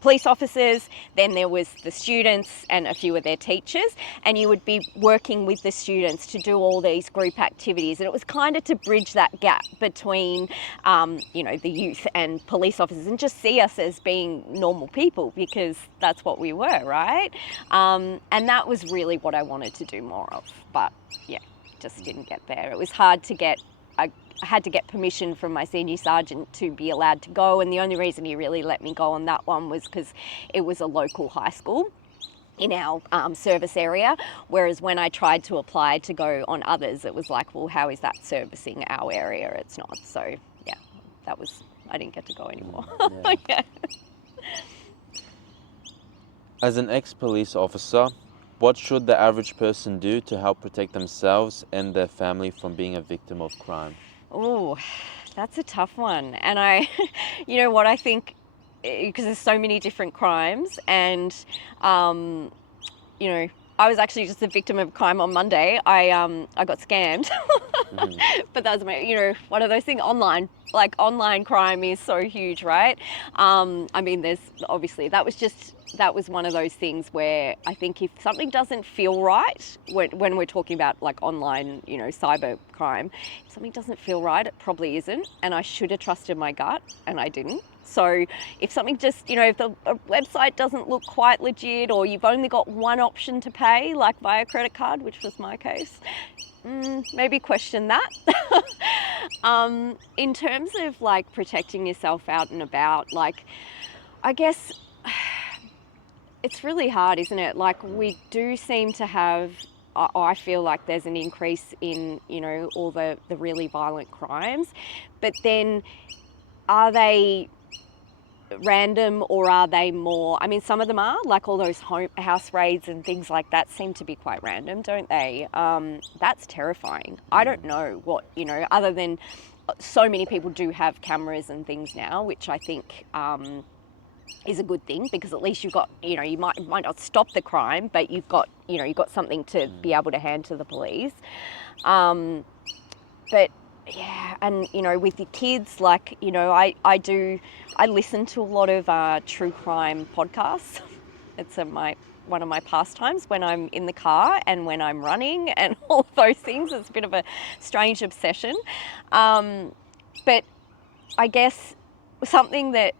police officers, then there was the students and a few of their teachers, and you would be working with the students to do all these group activities. And it was kind of to bridge that gap between, the youth and police officers, and just see us as being normal people, because that's what we were, right? And that was really what I wanted to do more of, but yeah, just didn't get there. It was hard to get. I had to get permission from my senior sergeant to be allowed to go, and the only reason he really let me go on that one was because it was a local high school in our service area, whereas when I tried to apply to go on others, it was like, well, how is that servicing our area? It's not. So yeah, I didn't get to go anymore. Yeah. As an ex-police officer, what should the average person do to help protect themselves and their family from being a victim of crime? Oh, that's a tough one. And I think, because there's so many different crimes, and you know, I was actually just a victim of crime on Monday. I got scammed, but that's one of those things. Online crime is so huge, right? I mean, there's obviously that was one of those things where I think if something doesn't feel right when we're talking about like online, cyber crime, if something doesn't feel right, it probably isn't. And I should have trusted my gut, and I didn't. So if something just, if the website doesn't look quite legit, or you've only got one option to pay, like via credit card, which was my case, maybe question that. In terms of like protecting yourself out and about, like, I guess it's really hard, isn't it? Like, we do seem to have, I feel like there's an increase in, all the really violent crimes, but then are they random, or are they more, I mean, some of them are, like all those house raids and things like that seem to be quite random, don't they? That's terrifying. I don't know what, other than so many people do have cameras and things now, which I think is a good thing, because at least you've got, you might not stop the crime, but you've got something to be able to hand to the police. But yeah, and with your kids, like, I listen to a lot of true crime podcasts. It's one of my pastimes when I'm in the car and when I'm running and all those things. It's a bit of a strange obsession. But I guess something that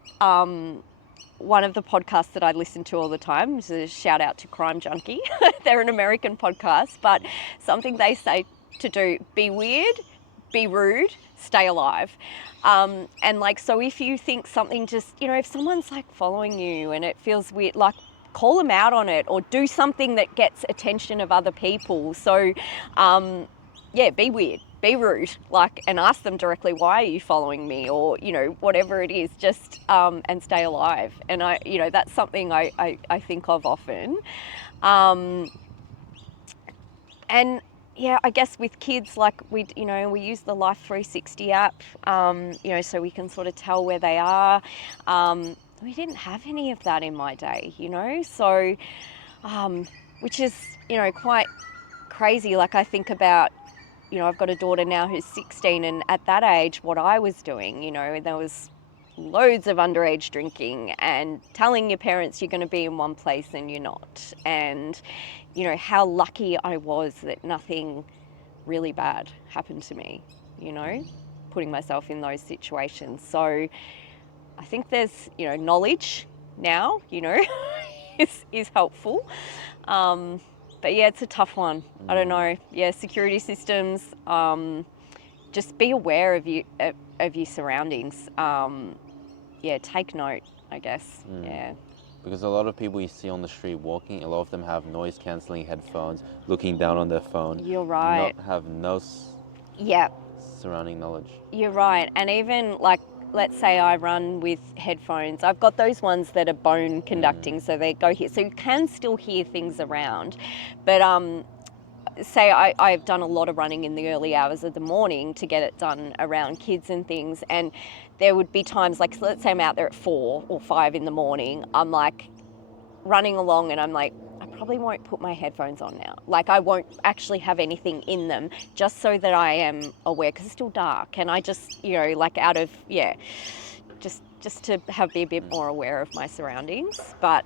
one of the podcasts that I listen to all the time is a shout out to Crime Junkie. They're an American podcast, but something they say to do: be weird, be rude, stay alive. And like, so if you think something just, if someone's like following you and it feels weird, like, call them out on it, or do something that gets attention of other people. So, be weird, be rude, like, and ask them directly, why are you following me? Or, whatever it is, just, and stay alive. And that's something I think of often. And yeah, I guess with kids, like, we use the Life 360 app, so we can sort of tell where they are. We didn't have any of that in my day, so, which is, quite crazy. Like, I think about, I've got a daughter now who's 16, and at that age, what I was doing, there was loads of underage drinking and telling your parents you're going to be in one place and you're not. And, how lucky I was that nothing really bad happened to me, putting myself in those situations. So I think there's, knowledge now, is helpful. But yeah, it's a tough one. I don't know. Yeah, security systems, just be aware of your surroundings. Take note, I guess. Yeah. Because a lot of people you see on the street walking, a lot of them have noise cancelling headphones, looking down on their phone. You're right. Have no surrounding knowledge. You're right. And even like, let's say I run with headphones. I've got those ones that are bone conducting, so they go here. So you can still hear things around. But say I've done a lot of running in the early hours of the morning to get it done around kids and things, and there would be times, like, so let's say I'm out there at 4 or 5 in the morning, I'm like running along and I'm like, I probably won't put my headphones on now. Like, I won't actually have anything in them, just so that I am aware, because it's still dark, and I just, like, out of, just to be a bit more aware of my surroundings. But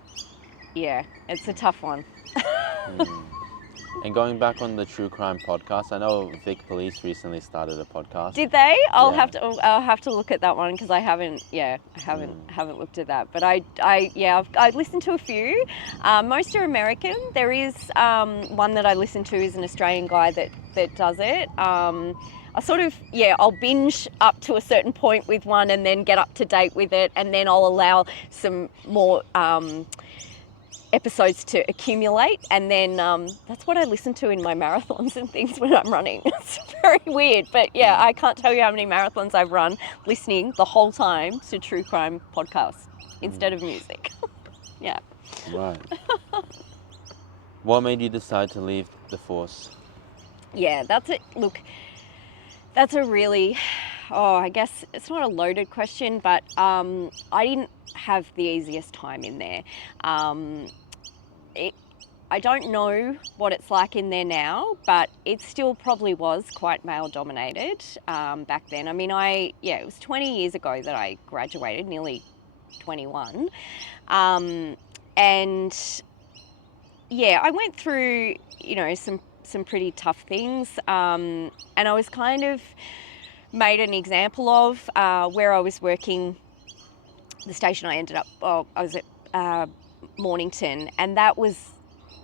yeah, it's a tough one. And going back on the true crime podcast, I know Vic Police recently started a podcast. Did they? I'll have to look at that one, because I haven't looked at that. But I've listened to a few. Most are American. There is one that I listen to is an Australian guy that does it. I sort of, I'll binge up to a certain point with one and then get up to date with it, and then I'll allow some more episodes to accumulate, and then that's what I listen to in my marathons and things when I'm running. It's very weird, but yeah, I can't tell you how many marathons I've run listening the whole time to true crime podcasts instead of music. Yeah. Right. What made you decide to leave the force? Yeah, that's it. Look, that's a really, I guess it's not a loaded question, but I didn't have the easiest time in there. I don't know what it's like in there now, but it still probably was quite male dominated back then. I mean, it was 20 years ago that I graduated, nearly 21. And yeah, I went through, some pretty tough things. And I was kind of made an example of where I was working. The station I ended up, I was at Mornington, and that was,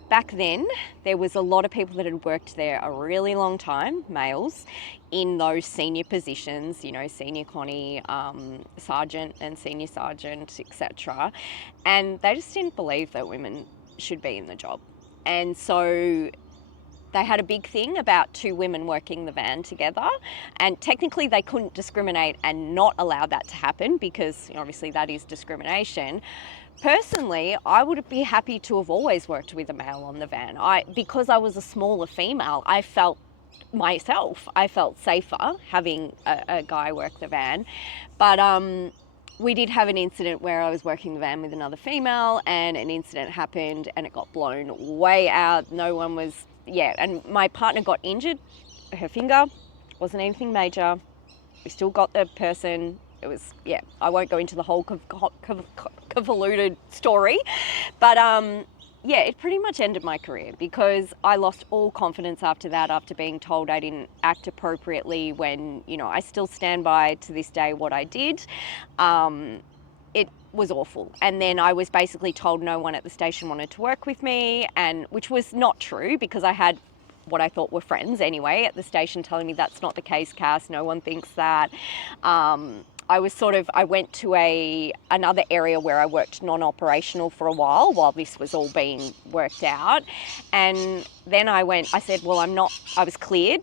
back then, there was a lot of people that had worked there a really long time, males, in those senior positions, senior connie, sergeant and senior sergeant, etc. And they just didn't believe that women should be in the job. And so they had a big thing about two women working the van together, and technically they couldn't discriminate and not allow that to happen, because obviously that is discrimination. Personally, I would be happy to have always worked with a male on the van. Because I was a smaller female, I felt safer having a guy work the van. But we did have an incident where I was working the van with another female, and an incident happened and it got blown way out. No one was, and my partner got injured. Her finger, wasn't anything major. We still got the person. It was, I won't go into the whole convoluted story, but it pretty much ended my career, because I lost all confidence after that, after being told I didn't act appropriately when, I still stand by to this day what I did. It was awful. And then I was basically told no one at the station wanted to work with me, and which was not true, because I had what I thought were friends anyway at the station telling me that's not the case, Cass, no one thinks that. I went to another area where I worked non-operational for a while this was all being worked out. And then I said, well, I was cleared.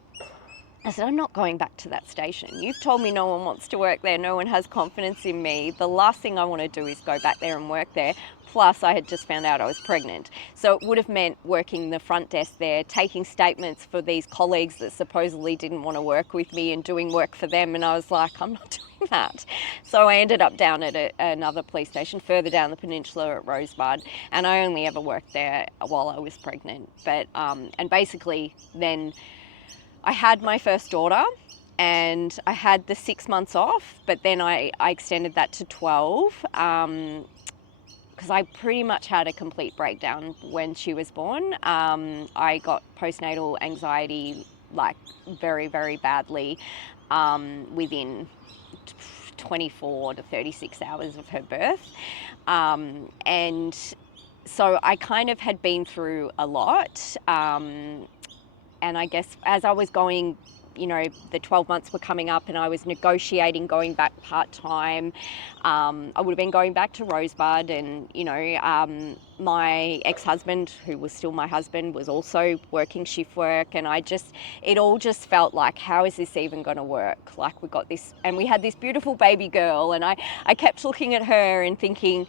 I said, I'm not going back to that station. You've told me no one wants to work there. No one has confidence in me. The last thing I want to do is go back there and work there. Plus, I had just found out I was pregnant. So it would have meant working the front desk there, taking statements for these colleagues that supposedly didn't want to work with me and doing work for them. And I was like, I'm not doing that. So I ended up down at another police station further down the peninsula at Rosebud. And I only ever worked there while I was pregnant. But and basically then I had my first daughter, and I had the 6 months off, but then I extended that to 12. Because I pretty much had a complete breakdown when she was born. I got postnatal anxiety, like very, very badly, within 24 to 36 hours of her birth. And so I kind of had been through a lot. And I guess as I was going, the 12 months were coming up and I was negotiating going back part-time. I would have been going back to Rosebud, and, my ex-husband, who was still my husband, was also working shift work. And it all just felt like, how is this even going to work? Like, we got this, and we had this beautiful baby girl, and I kept looking at her and thinking,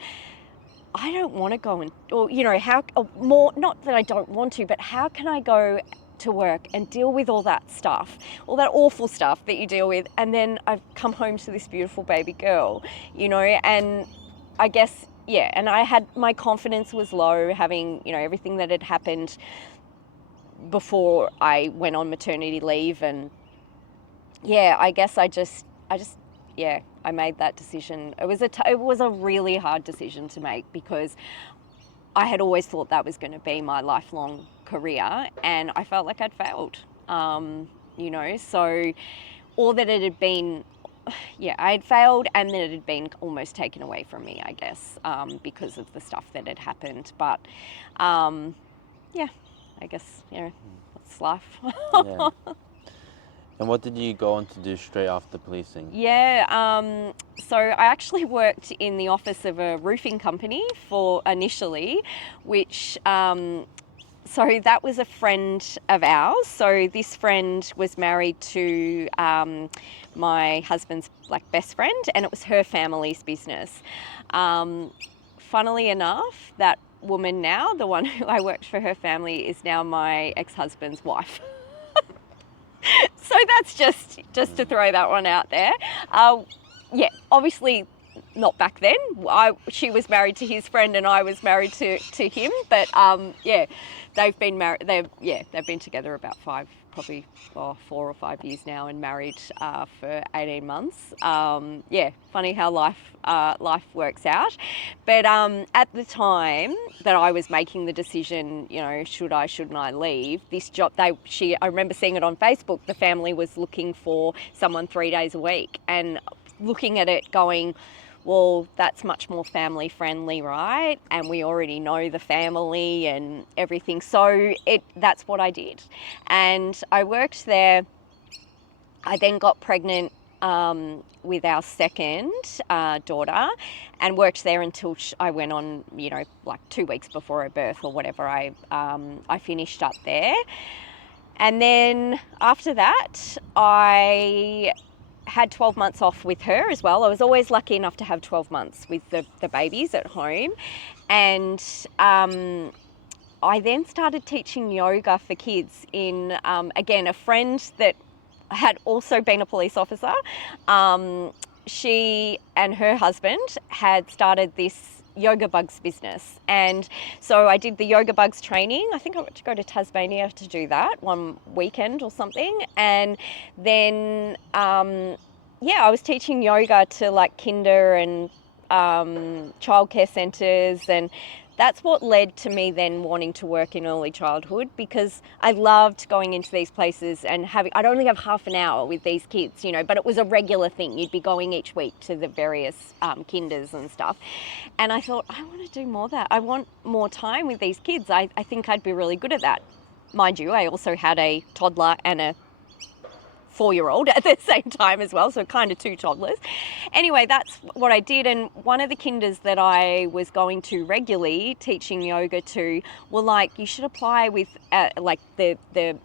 I don't want to go not that I don't want to, but how can I go to work and deal with all that stuff, all that awful stuff that you deal with, and then I've come home to this beautiful baby girl, and I guess, and my confidence was low, having, everything that had happened before I went on maternity leave. And I guess I made that decision. It was a really hard decision to make, because I had always thought that was going to be my lifelong career, and I felt like I'd failed, so, or that it had been, I had failed, and that it had been almost taken away from me, I guess, because of the stuff that had happened. But, I guess, that's life. Yeah. And what did you go on to do straight after policing? So I actually worked in the office of a roofing company initially, which, so that was a friend of ours. So this friend was married to my husband's best friend, and it was her family's business. Funnily enough, that woman now, the one who I worked for her family, is now my ex-husband's wife. So that's just to throw that one out there. Obviously not back then. She was married to his friend and I was married to him. But yeah, they've been married. They've been together about 4 or 5 years now, and married for 18 months. Yeah, funny how life works out. But at the time that I was making the decision, you know, shouldn't I leave this job? I remember seeing it on Facebook. The family was looking for someone 3 days a week, and looking at it going, well, that's much more family friendly, right? And we already know the family and everything. So that's what I did. And I worked there. I then got pregnant with our second daughter, and worked there until I went on, you know, like 2 weeks before her birth or whatever. I finished up there. And then after that, I had 12 months off with her as well. I was always lucky enough to have 12 months with the babies at home. And I then started teaching yoga for kids in, again, a friend that had also been a police officer. She and her husband had started this Yoga Bugs business, and so I did the Yoga Bugs training. I think I went to go to Tasmania to do that one weekend or something, and then I was teaching yoga to like kinder and childcare centres, and that's what led to me then wanting to work in early childhood, because I loved going into these places and I'd only have half an hour with these kids, you know, but it was a regular thing. You'd be going each week to the various kinders and stuff. And I thought, I want to do more of that. I want more time with these kids. I think I'd be really good at that. Mind you, I also had a toddler and a 4-year-old at the same time as well, so kind of 2 toddlers. Anyway, that's what I did, and one of the kinders that I was going to regularly teaching yoga to were like, you should apply with like the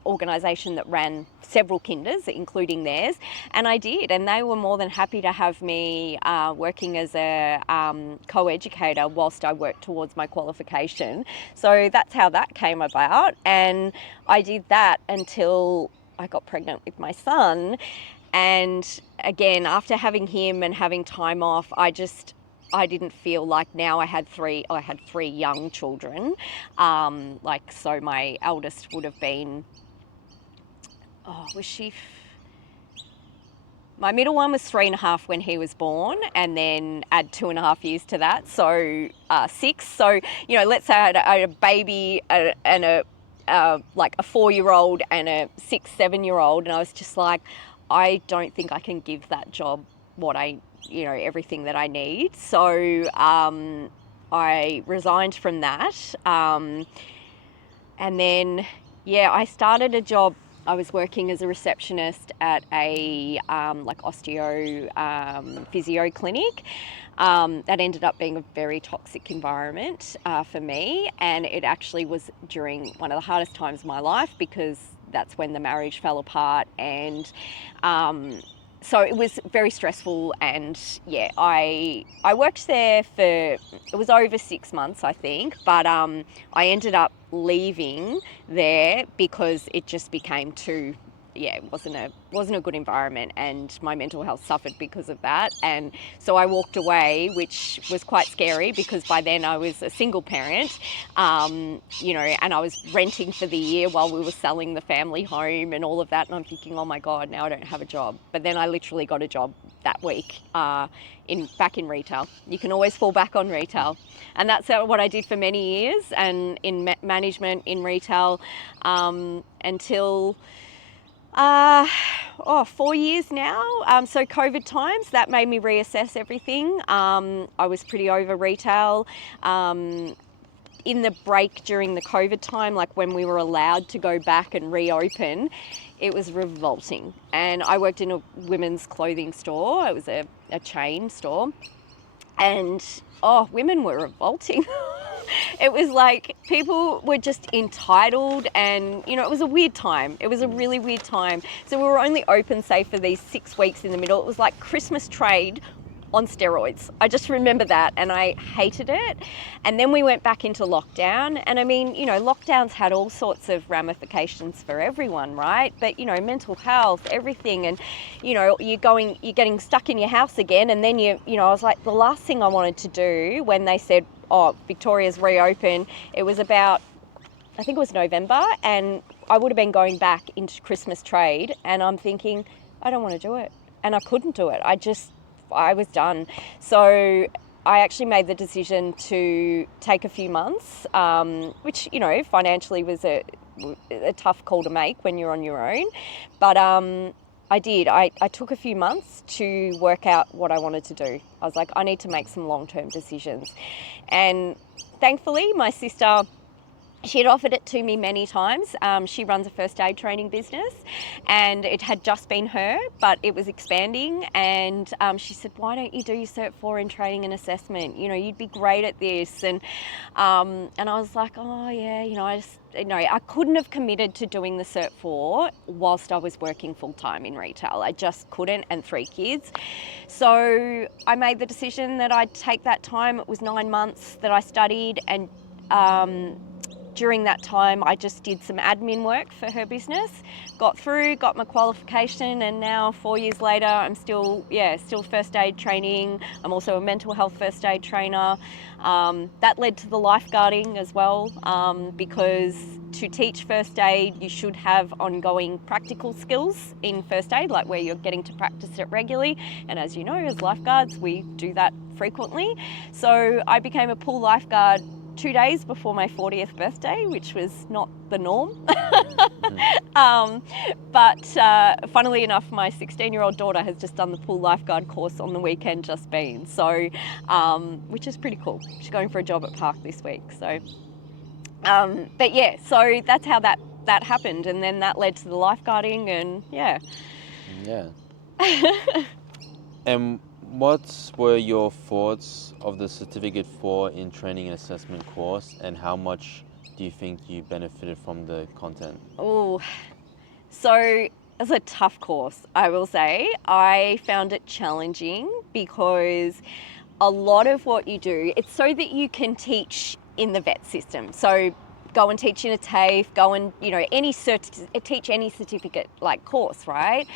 organisation that ran several kinders, including theirs, and I did, and they were more than happy to have me working as a co-educator whilst I worked towards my qualification. So that's how that came about, and I did that until I got pregnant with my son. And again, after having him and having time off, I didn't feel like now I had 3 young children. So my eldest would have been, my middle one was 3.5 when he was born, and then add 2.5 years to that, so 6. So, you know, let's say I had a baby and a 4-year-old and a 6-7-year-old, and I was just like, I don't think I can give that job everything that I need. So I resigned from that, and then I started a job. I was working as a receptionist at a Osteo physio clinic. That ended up being a very toxic environment for me, and it actually was during one of the hardest times of my life, because that's when the marriage fell apart, and so it was very stressful. And I worked there for, it was over 6 months, I think, but I ended up leaving there because it just became too, it wasn't a good environment, and my mental health suffered because of that. And so I walked away, which was quite scary, because by then I was a single parent, and I was renting for the year while we were selling the family home and all of that. And I'm thinking, oh my God, now I don't have a job. But then I literally got a job that week back in retail. You can always fall back on retail. And that's what I did for many years, and in management in retail until 4 years now. So COVID times, that made me reassess everything. I was pretty over retail. In the break during the COVID time, like when we were allowed to go back and reopen, it was revolting. And I worked in a women's clothing store. It was a chain store. And women were revolting. It was like people were just entitled, and it was a weird time. It was a really weird time. So we were only open, say, for these 6 weeks in the middle. It was like Christmas trade on steroids. I just remember that, and I hated it. And then we went back into lockdown, and I mean, you know, lockdowns had all sorts of ramifications for everyone, right? But, you know, mental health, everything, and, you know, you're getting stuck in your house again, and then you know, I was like, the last thing I wanted to do when they said, oh, Victoria's reopened, it was about, I think it was November, and I would have been going back into Christmas trade, and I'm thinking, I don't want to do it. And I couldn't do it. I was done. So I actually made the decision to take a few months, which, you know, financially was a tough call to make when you're on your own. But I did. I took a few months to work out what I wanted to do. I was like, I need to make some long-term decisions. And thankfully, my sister, she had offered it to me many times. She runs a first aid training business, and it had just been her, but it was expanding. And she said, why don't you do your Cert IV in training and assessment? You know, you'd be great at this. And I was like, oh yeah, you know, I couldn't have committed to doing the Cert IV whilst I was working full time in retail. I just couldn't, and 3 kids. So I made the decision that I'd take that time. It was 9 months that I studied, and during that time, I just did some admin work for her business, got my qualification, and now 4 years later, I'm still first aid training. I'm also a mental health first aid trainer. That led to the lifeguarding as well, because to teach first aid, you should have ongoing practical skills in first aid, like where you're getting to practice it regularly. And as you know, as lifeguards, we do that frequently. So I became a pool lifeguard 2 days before my 40th birthday, which was not the norm. But funnily enough, my 16-year-old daughter has just done the pool lifeguard course on the weekend just been, so which is pretty cool. She's going for a job at Park this week. So but yeah, so that's how that happened, and then that led to the lifeguarding, and yeah. And what were your thoughts of the Certificate 4 in Training and Assessment course, and how much do you think you benefited from the content? Oh, so it's a tough course, I will say. I found it challenging because a lot of what you do, it's so that you can teach in the vet system. So go and teach in a TAFE, go and, you know, teach any certificate like course, right?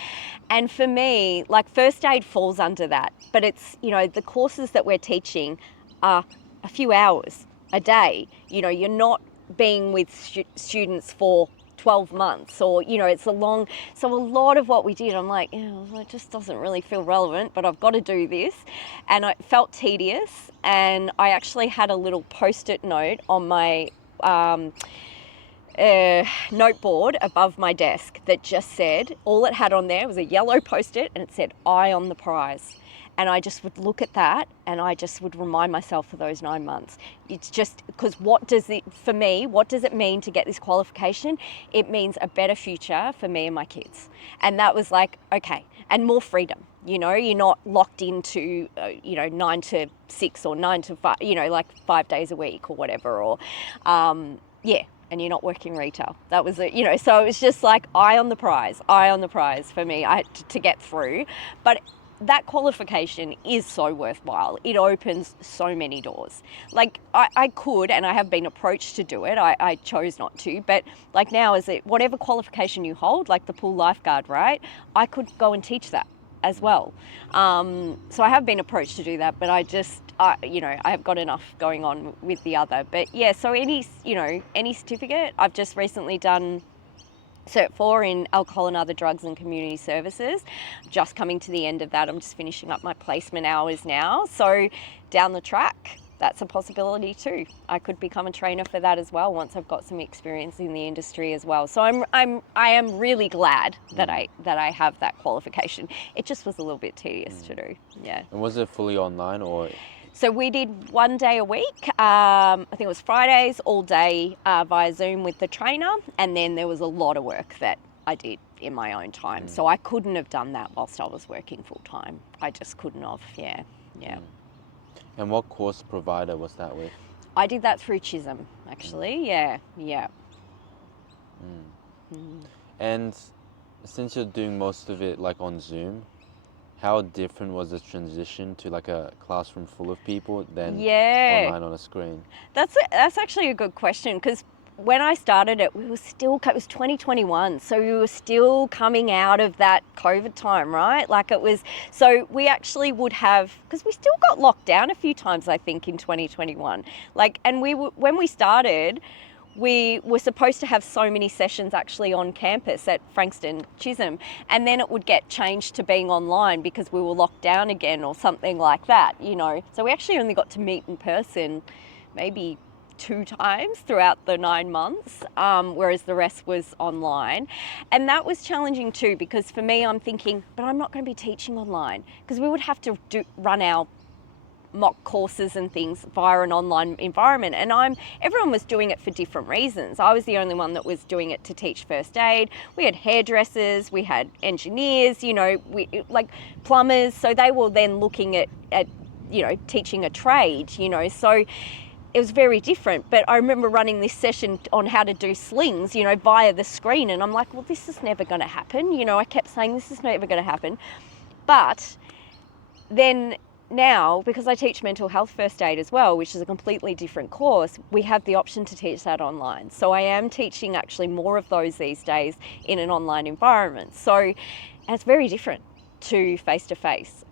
And for me, like first aid falls under that, but it's, you know, the courses that we're teaching are a few hours a day. You know, you're not being with students for 12 months, or, you know, it's a lot of what we did, I'm like, it just doesn't really feel relevant, but I've got to do this. And it felt tedious, and I actually had a little post-it note on my noteboard above my desk that just said, all it had on there was a yellow post-it, and it said, eye on the prize. And I just would look at that, and I just would remind myself for those 9 months. It's just because what does it mean to get this qualification? It means a better future for me and my kids. And that was like, okay, and more freedom. You know, you're not locked into, 9 to 6 or 9 to 5, you know, like 5 days a week or whatever, or, and you're not working retail. That was it, you know, so it was just like eye on the prize for me to get through. But that qualification is so worthwhile. It opens so many doors. Like I could, and I have been approached to do it. I chose not to, but like now, whatever qualification you hold, like the pool lifeguard, right? I could go and teach that as well. So I have been approached to do that, but I have got enough going on with the other. But yeah, so any certificate. I've just recently done Cert IV in alcohol and other drugs and community services. Just coming to the end of that. I'm just finishing up my placement hours now. So down the track, that's a possibility too. I could become a trainer for that as well once I've got some experience in the industry as well. So I am really glad that I have that qualification. It just was a little bit tedious to do. Yeah. And was it fully online or? So we did 1 day a week. I think it was Fridays all day via Zoom with the trainer, and then there was a lot of work that I did in my own time. So I couldn't have done that whilst I was working full time. I just couldn't have. Yeah. And what course provider was that with? I did that through Chisholm, actually. Yeah. And since you're doing most of it like on Zoom, how different was the transition to like a classroom full of people than Yeah. online on a screen? That's actually a good question, because when I started it, it was 2021, so we were still coming out of that COVID time, right? Like it was, so we actually would have, because we still got locked down a few times, I think, in 2021. Like, and when we started, we were supposed to have so many sessions actually on campus at Frankston Chisholm, and then it would get changed to being online because we were locked down again or something like that, you know. So we actually only got to meet in person maybe 2 times throughout the 9 months, whereas the rest was online. And that was challenging too, because for me, I'm thinking, but I'm not going to be teaching online, because we would have to run our mock courses and things via an online environment, and everyone was doing it for different reasons. I was the only one that was doing it to teach first aid. We had hairdressers, we had engineers, you know, like plumbers, so they were then looking at you know, teaching a trade, you know, so it was very different. But I remember running this session on how to do slings, you know, via the screen, and I'm like, well, this is never going to happen, you know. I kept saying this is never going to happen. But then now, because I teach mental health first aid as well, which is a completely different course, we have the option to teach that online. So I am teaching actually more of those these days in an online environment. So it's very different to face-to-face.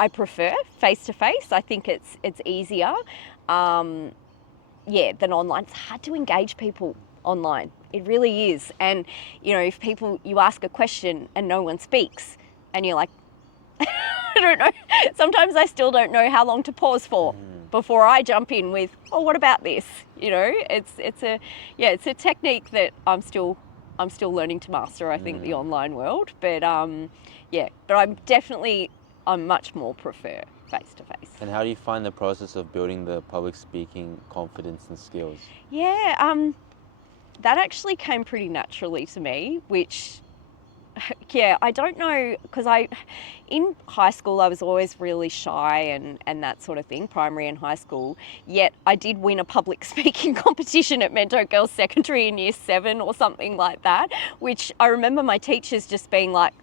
I prefer face-to-face. I think it's easier, than online. It's hard to engage people online. It really is. And, you know, if you ask a question and no one speaks, and you're like, I don't know. Sometimes I still don't know how long to pause for before I jump in with, oh, what about this? You know, it's a technique that I'm still learning to master, I think, the online world. But but I'm much more prefer face to face. And how do you find the process of building the public speaking confidence and skills? Yeah, that actually came pretty naturally to me, which, yeah, I don't know, because in high school I was always really shy and that sort of thing, primary and high school, yet I did win a public speaking competition at Mentone Girls Secondary in year 7 or something like that, which I remember my teachers just being like,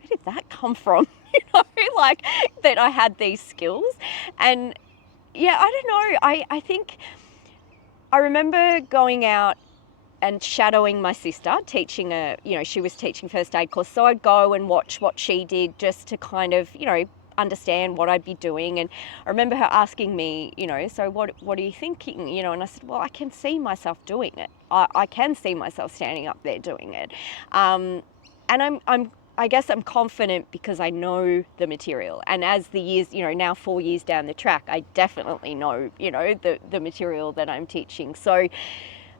where did that come from? You know, like that I had these skills. And yeah, I don't know, I think I remember going out and shadowing my sister, teaching she was teaching first aid course. So I'd go and watch what she did just to kind of, you know, understand what I'd be doing. And I remember her asking me, you know, so what are you thinking? You know, and I said, well, I can see myself doing it. I can see myself standing up there doing it. And I guess I'm confident because I know the material. And as the years, you know, now 4 years down the track, I definitely know, you know, the material that I'm teaching. So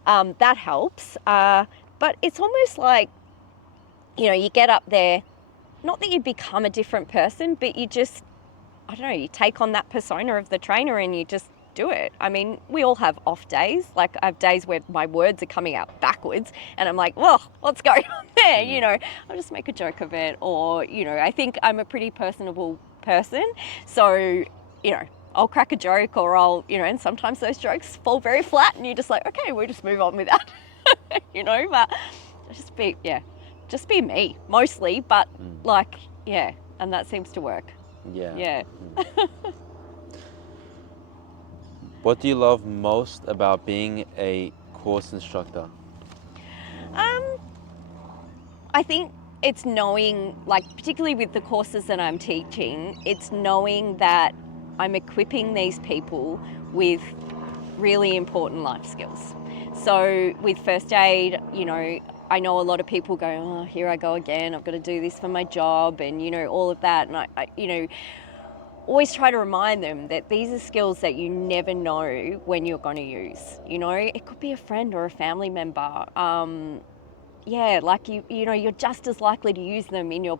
that helps. But it's almost like, you know, you get up there, not that you become a different person, but you just, I don't know, you take on that persona of the trainer and you just do it. I mean, we all have off days. Like I have days where my words are coming out backwards and I'm like, well, what's going on there? You know, I'll just make a joke of it. Or, you know, I think I'm a pretty personable person. So, you know, I'll crack a joke or I'll, you know, and sometimes those jokes fall very flat and you're just like, okay, we'll just move on with that, you know, but just be me mostly, but like, yeah, and that seems to work. Yeah. Yeah. What do you love most about being a course instructor? I think it's knowing, like, particularly with the courses that I'm teaching, it's knowing that I'm equipping these people with really important life skills. So with first aid, you know, I know a lot of people go, oh, here I go again, I've got to do this for my job and, you know, all of that. And I you know, always try to remind them that these are skills that you never know when you're going to use. You know, it could be a friend or a family member. Like you know, you're just as likely to use them in your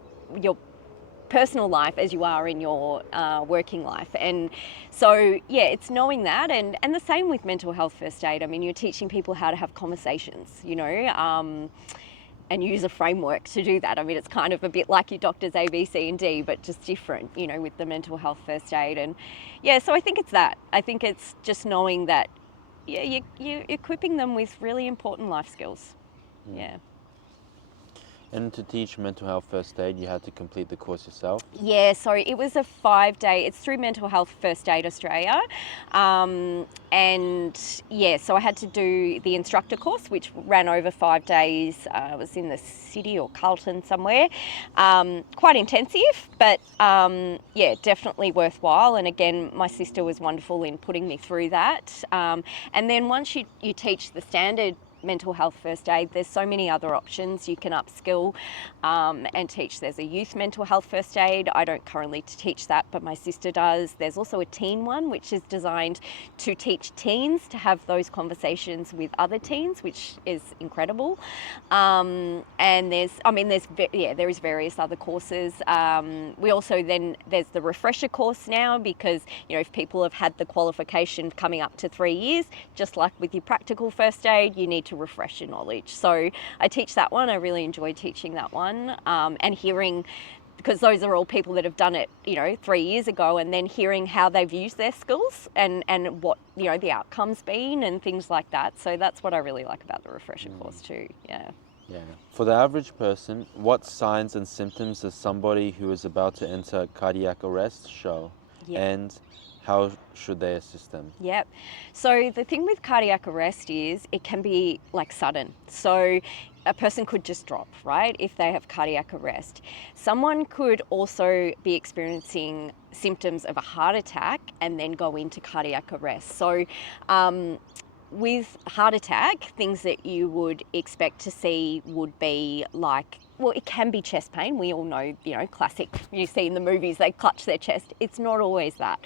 personal life as you are in your working life. And so, yeah, it's knowing that. And the same with mental health first aid. I mean, you're teaching people how to have conversations, you know, and use a framework to do that. I mean, it's kind of a bit like your doctor's A, B, C, and D, but just different, you know, with the mental health first aid. And yeah, so I think it's that. I think it's just knowing that, yeah, you're equipping them with really important life skills. Yeah. And to teach mental health first aid, you had to complete the course yourself? Yeah, so it was a 5-day, it's through Mental Health First Aid Australia. And yeah, so I had to do the instructor course, which ran over 5 days. I was in the city or Carlton somewhere. Quite intensive, but yeah, definitely worthwhile. And again, my sister was wonderful in putting me through that. And then once you teach the standard mental health first aid, there's so many other options. You can upskill and teach. There's a youth mental health first aid. I don't currently teach that, but my sister does. There's also a teen one, which is designed to teach teens to have those conversations with other teens, which is incredible. And there is various other courses. We also then, there's the refresher course now, because, you know, if people have had the qualification coming up to 3 years, just like with your practical first aid, you need to refresh your knowledge. So I teach that one. I really enjoy teaching that one, and hearing, because those are all people that have done it, you know, 3 years ago, and then hearing how they've used their skills and what, you know, the outcomes been and things like that. So that's what I really like about the refresher course too. Yeah. Yeah. For the average person, what signs and symptoms does somebody who is about to enter cardiac arrest show? Yeah. And how should they assist them? Yep. So the thing with cardiac arrest is it can be like sudden. So a person could just drop, right, if they have cardiac arrest. Someone could also be experiencing symptoms of a heart attack and then go into cardiac arrest. So with heart attack, things that you would expect to see would be like, well, it can be chest pain. We all know, you know, classic, you see in the movies, they clutch their chest. It's not always that.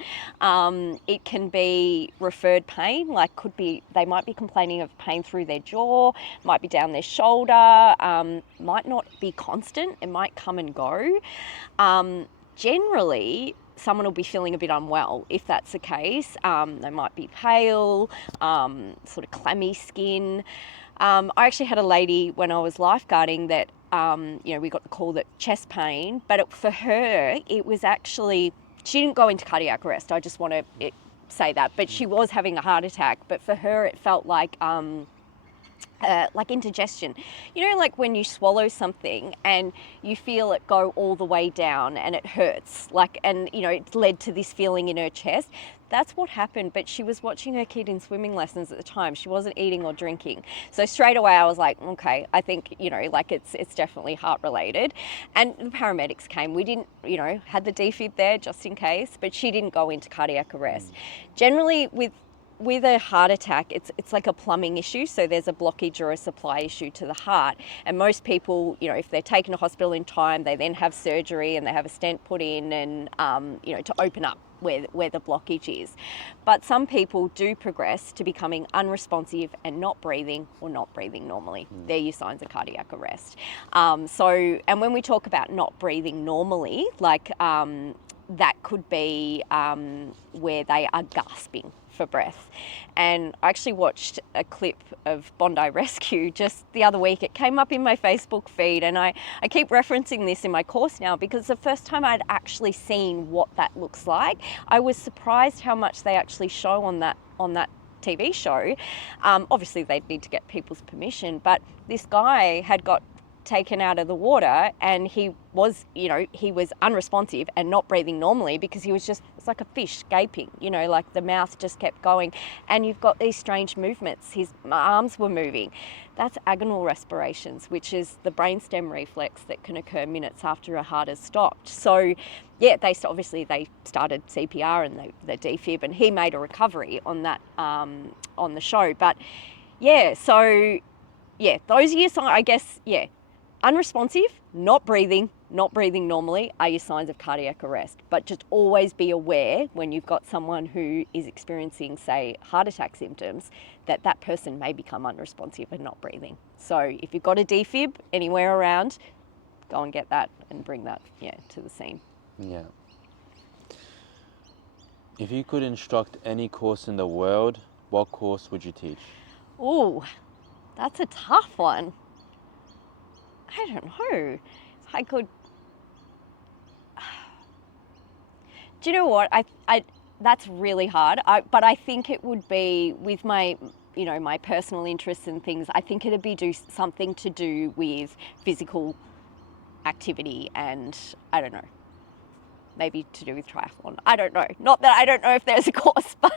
It can be referred pain, like they might be complaining of pain through their jaw, might be down their shoulder, might not be constant, it might come and go. Generally, someone will be feeling a bit unwell if that's the case. They might be pale, sort of clammy skin. I actually had a lady when I was lifeguarding that, you know, we got the call that chest pain, but for her, it was actually, she didn't go into cardiac arrest. I just want to say that, but she was having a heart attack. But for her, it felt like indigestion. You know, like when you swallow something and you feel it go all the way down and it hurts, and you know, it led to this feeling in her chest. That's what happened, but she was watching her kid in swimming lessons at the time. She wasn't eating or drinking. So straight away I was like, okay, I think, you know, like it's definitely heart related. And the paramedics came. We didn't, you know, had the defib there just in case, but she didn't go into cardiac arrest. Generally with a heart attack, it's like a plumbing issue. So there's a blockage or a supply issue to the heart. And most people, you know, if they're taken to hospital in time, they then have surgery and they have a stent put in and, you know, to open up where the blockage is. But some people do progress to becoming unresponsive and not breathing or not breathing normally. They're your signs of cardiac arrest. And when we talk about not breathing normally, like that could be where they are gasping for breath. And I actually watched a clip of Bondi Rescue just the other week. It came up in my Facebook feed, and I keep referencing this in my course now because it's the first time I'd actually seen what that looks like. I was surprised how much they actually show on that TV show. Obviously they'd need to get people's permission, but this guy had got taken out of the water and he was unresponsive and not breathing normally because it's like a fish gaping, you know, like the mouth just kept going, and you've got these strange movements. His arms were moving. That's agonal respirations, which is the brainstem reflex that can occur minutes after a heart has stopped. So yeah, they started CPR and the defib, and he made a recovery on that on the show. But yeah, so yeah, those are your signs, I guess. Yeah, unresponsive, not breathing normally are your signs of cardiac arrest. But just always be aware when you've got someone who is experiencing, say, heart attack symptoms, that person may become unresponsive and not breathing. So if you've got a defib anywhere around, go and get that and bring that, to the scene. Yeah. If you could instruct any course in the world, what course would you teach? Ooh, that's a tough one. I don't know. I could. Do you know what? I that's really hard. But I think it would be with my personal interests and things. I think it'd be something to do with physical activity, and I don't know, maybe to do with triathlon. I don't know. Not that I don't know if there's a course, but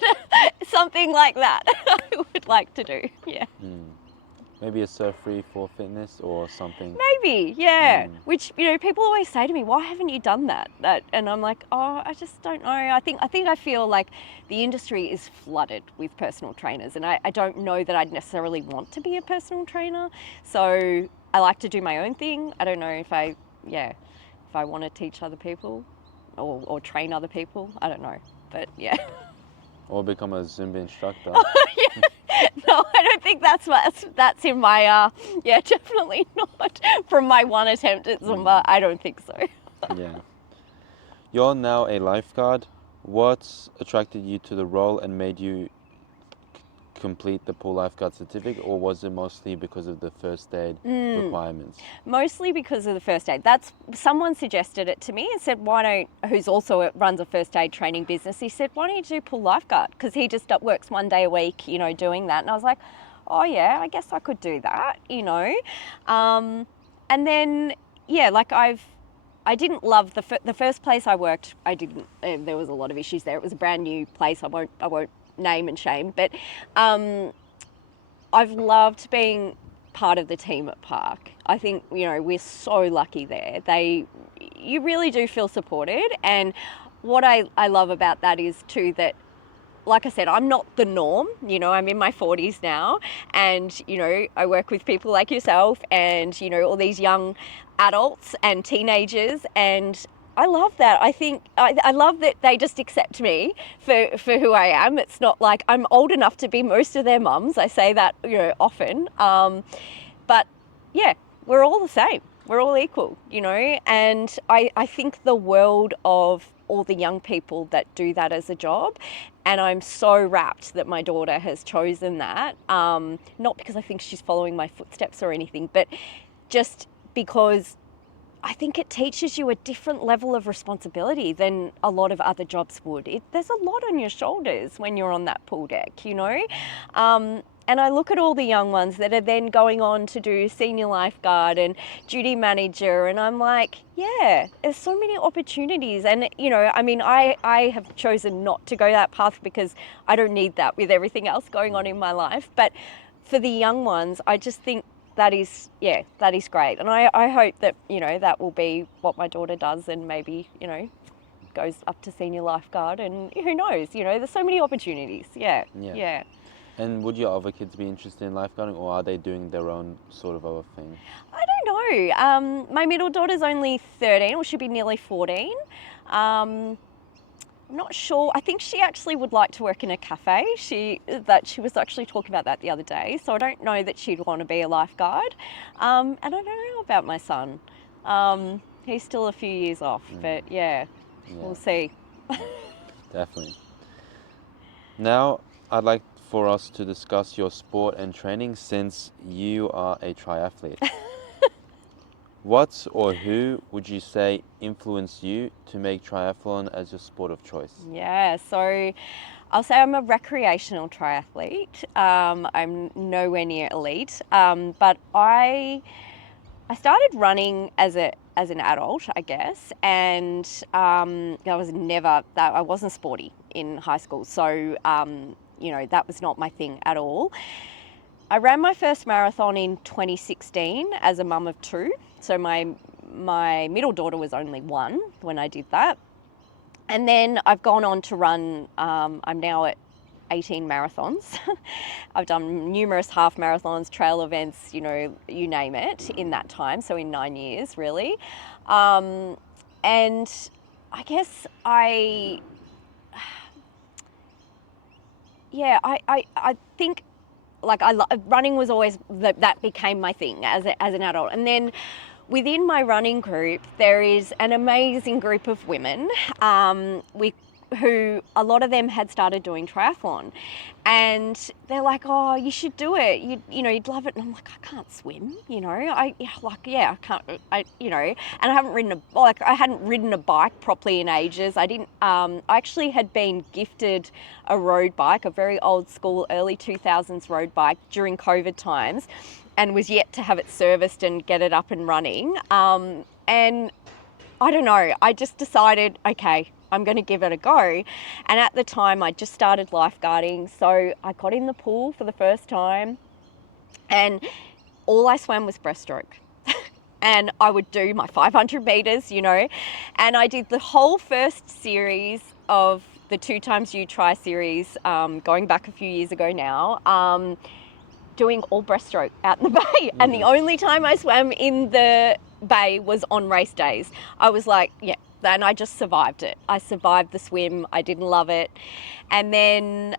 something like that I would like to do. Yeah. Maybe a Cert III for fitness or something. Maybe, yeah. Which, you know, people always say to me, why haven't you done that? And I'm like, oh, I just don't know. I feel like the industry is flooded with personal trainers, and I don't know that I'd necessarily want to be a personal trainer. So I like to do my own thing. I don't know if I want to teach other people or train other people. I don't know, but yeah. Or become a Zumba instructor. Yeah. No, I don't think that's in my, definitely not. From my one attempt at Zumba, I don't think so. Yeah. You're now a lifeguard. What's attracted you to the role and made you complete the pool lifeguard certificate, or was it mostly because of the first aid requirements? Mostly because of the first aid. Someone suggested it to me and said, who's also runs a first aid training business, he said, why don't you do pool lifeguard? Because he just works 1 day a week, you know, doing that. And I was like, oh yeah, I guess I could do that, you know. And then, yeah, like I didn't love the first place I worked. I didn't, there was a lot of issues there. It was a brand new place. I won't name and shame, but I've loved being part of the team at Park. I think, you know, we're so lucky there. You really do feel supported, and what I love about that is too that, like I said, I'm not the norm, you know, I'm in my 40s now, and, you know, I work with people like yourself and, you know, all these young adults and teenagers, and I love that. I think I love that they just accept me for who I am. It's not like I'm old enough to be most of their mums. I say that, you know, often. But yeah, we're all the same. We're all equal, you know. And I think the world of all the young people that do that as a job. And I'm so rapt that my daughter has chosen that. Not because I think she's following my footsteps or anything, but just because I think it teaches you a different level of responsibility than a lot of other jobs would. There's a lot on your shoulders when you're on that pool deck, you know. And I look at all the young ones that are then going on to do senior lifeguard and duty manager, and I'm like, yeah, there's so many opportunities. And, you know, I mean, I have chosen not to go that path because I don't need that with everything else going on in my life. But for the young ones, I just think that is great. And I hope that, you know, that will be what my daughter does, and maybe, you know, goes up to senior lifeguard, and who knows, you know, there's so many opportunities. Yeah. And would your other kids be interested in lifeguarding, or are they doing their own sort of other thing? I don't know. My middle daughter's only 13, or she'll be nearly 14. I'm not sure. I think she actually would like to work in a cafe. She was actually talking about that the other day. So I don't know that she'd want to be a lifeguard. And I don't know about my son. He's still a few years off, but yeah, we'll see. Definitely. Now, I'd like for us to discuss your sport and training, since you are a triathlete. What or who would you say influenced you to make triathlon as your sport of choice? Yeah, so I'll say I'm a recreational triathlete. I'm nowhere near elite, but I started running as an adult, I guess, and I wasn't sporty in high school, so you know, that was not my thing at all. I ran my first marathon in 2016 as a mum of two. So my middle daughter was only 1 when I did that. And then I've gone on to run, I'm now at 18 marathons. I've done numerous half marathons, trail events, you know, you name it, in that time. So in 9 years, really. And I guess I think, like, running was always, that became my thing as an adult. And then within my running group, there is an amazing group of women who a lot of them had started doing triathlon, and they're like, oh, you should do it, you know, you'd love it. And I'm like, I can't swim, you know, I can't, you know, and I hadn't ridden a bike properly in ages. I actually had been gifted a road bike, a very old school early 2000s road bike during COVID times, and was yet to have it serviced and get it up and running. And I don't know, I just decided, okay, I'm going to give it a go. And at the time I just started lifeguarding, so I got in the pool for the first time and all I swam was breaststroke. And I would do my 500 meters, you know, and I did the whole first series of the 2 times you try series, going back a few years ago now, doing all breaststroke out in the bay. And the only time I swam in the bay was on race days. I was like, yeah, and I just survived it. I survived the swim. I didn't love it. And then